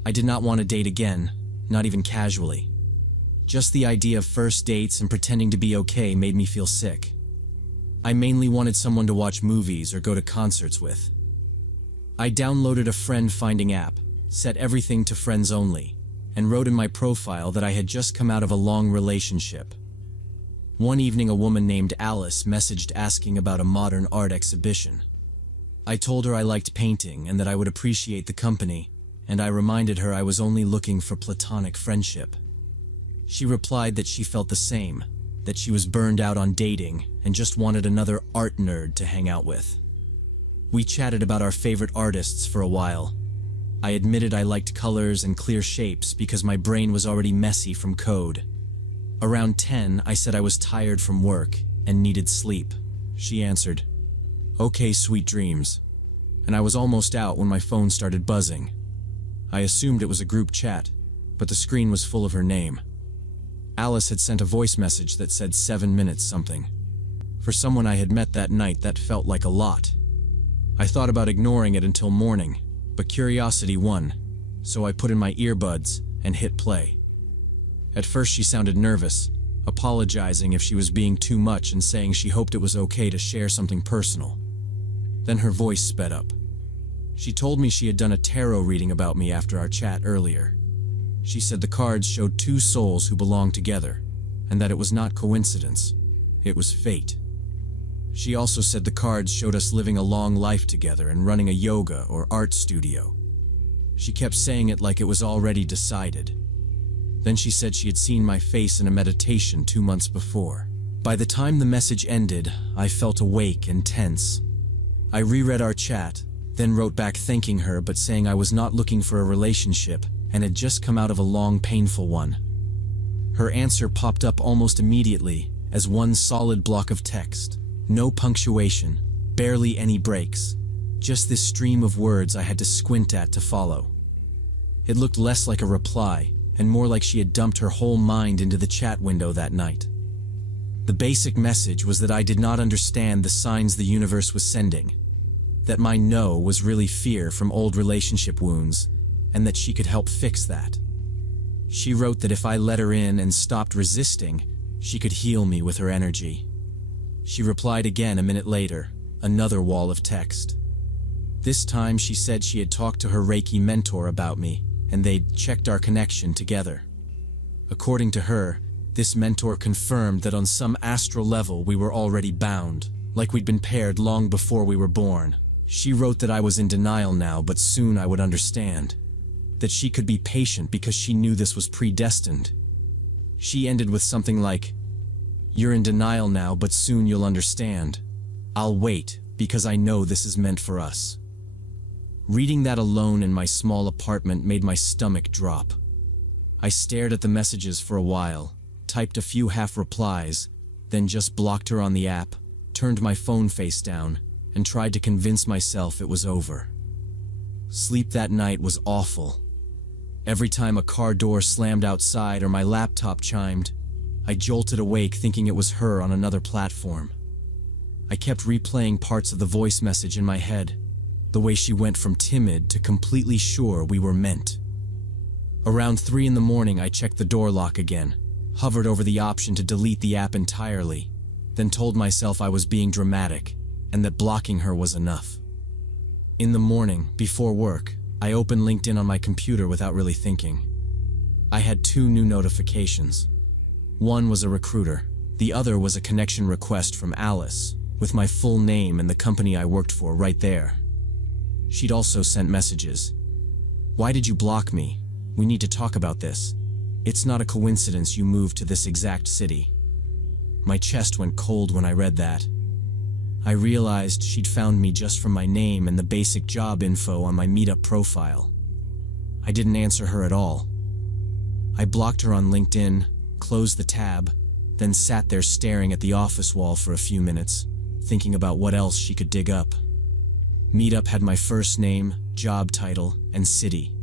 I did not want to date again, not even casually. Just the idea of first dates and pretending to be okay made me feel sick. I mainly wanted someone to watch movies or go to concerts with. I downloaded a friend-finding app, set everything to friends only, and wrote in my profile that I had just come out of a long relationship. One evening, a woman named Alice messaged asking about a modern art exhibition. I told her I liked painting and that I would appreciate the company, and I reminded her I was only looking for platonic friendship. She replied that she felt the same, that she was burned out on dating and just wanted another art nerd to hang out with. We chatted about our favorite artists for a while. I admitted I liked colors and clear shapes because my brain was already messy from code. Around 10, I said I was tired from work and needed sleep. She answered, "Okay, sweet dreams." And I was almost out when my phone started buzzing. I assumed it was a group chat, but the screen was full of her name. Alice had sent a voice message that said 7 minutes something. For someone I had met that night, that felt like a lot. I thought about ignoring it until morning, but curiosity won, so I put in my earbuds and hit play. At first she sounded nervous, apologizing if she was being too much and saying she hoped it was okay to share something personal. Then her voice sped up. She told me she had done a tarot reading about me after our chat earlier. She said the cards showed two souls who belonged together, and that it was not coincidence, it was fate. She also said the cards showed us living a long life together and running a yoga or art studio. She kept saying it like it was already decided. Then she said she had seen my face in a meditation 2 months before. By the time the message ended, I felt awake and tense. I reread our chat, then wrote back thanking her but saying I was not looking for a relationship and had just come out of a long, painful one. Her answer popped up almost immediately as one solid block of text. No punctuation, barely any breaks. Just this stream of words I had to squint at to follow. It looked less like a reply and more like she had dumped her whole mind into the chat window that night. The basic message was that I did not understand the signs the universe was sending, that my no was really fear from old relationship wounds, and that she could help fix that. She wrote that if I let her in and stopped resisting, she could heal me with her energy. She replied again a minute later, another wall of text. This time she said she had talked to her Reiki mentor about me, and they'd checked our connection together. According to her, this mentor confirmed that on some astral level we were already bound, like we'd been paired long before we were born. She wrote that I was in denial now, but soon I would understand. That she could be patient because she knew this was predestined. She ended with something like, "You're in denial now, but soon you'll understand. I'll wait, because I know this is meant for us." Reading that alone in my small apartment made my stomach drop. I stared at the messages for a while, typed a few half-replies, then just blocked her on the app, turned my phone face down, and tried to convince myself it was over. Sleep that night was awful. Every time a car door slammed outside or my laptop chimed, I jolted awake thinking it was her on another platform. I kept replaying parts of the voice message in my head, the way she went from timid to completely sure we were meant. Around 3 in the morning, I checked the door lock again, hovered over the option to delete the app entirely, then told myself I was being dramatic and that blocking her was enough. In the morning, before work, I opened LinkedIn on my computer without really thinking. I had 2 new notifications. One was a recruiter, the other was a connection request from Alice, with my full name and the company I worked for right there. She'd also sent messages. "Why did you block me? We need to talk about this. It's not a coincidence you moved to this exact city." My chest went cold when I read that. I realized she'd found me just from my name and the basic job info on my Meetup profile. I didn't answer her at all. I blocked her on LinkedIn, closed the tab, then sat there staring at the office wall for a few minutes, thinking about what else she could dig up. Meetup had my first name, job title, and city.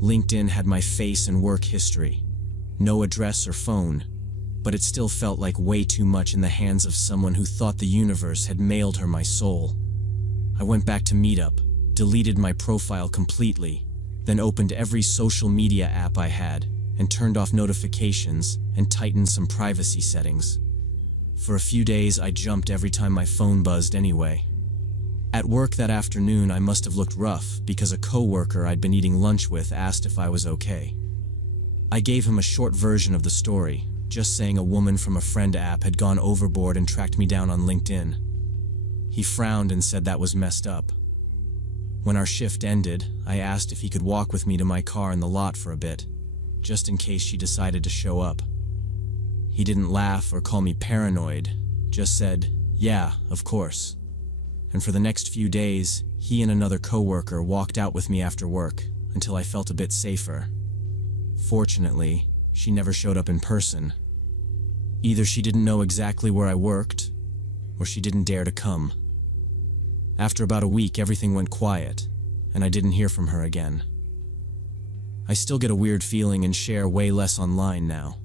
LinkedIn had my face and work history. No address or phone, but it still felt like way too much in the hands of someone who thought the universe had mailed her my soul. I went back to Meetup, deleted my profile completely, then opened every social media app I had, and turned off notifications and tightened some privacy settings. For a few days, I jumped every time my phone buzzed anyway. At work that afternoon, I must have looked rough because a coworker I'd been eating lunch with asked if I was okay. I gave him a short version of the story, just saying a woman from a friend app had gone overboard and tracked me down on LinkedIn. He frowned and said that was messed up. When our shift ended, I asked if he could walk with me to my car in the lot for a bit, just in case she decided to show up. He didn't laugh or call me paranoid, just said, "Yeah, of course." and for the next few days, he and another coworker walked out with me after work until I felt a bit safer. Fortunately, she never showed up in person. Either she didn't know exactly where I worked, or she didn't dare to come. After about a week, everything went quiet, and I didn't hear from her again. I still get a weird feeling and share way less online now.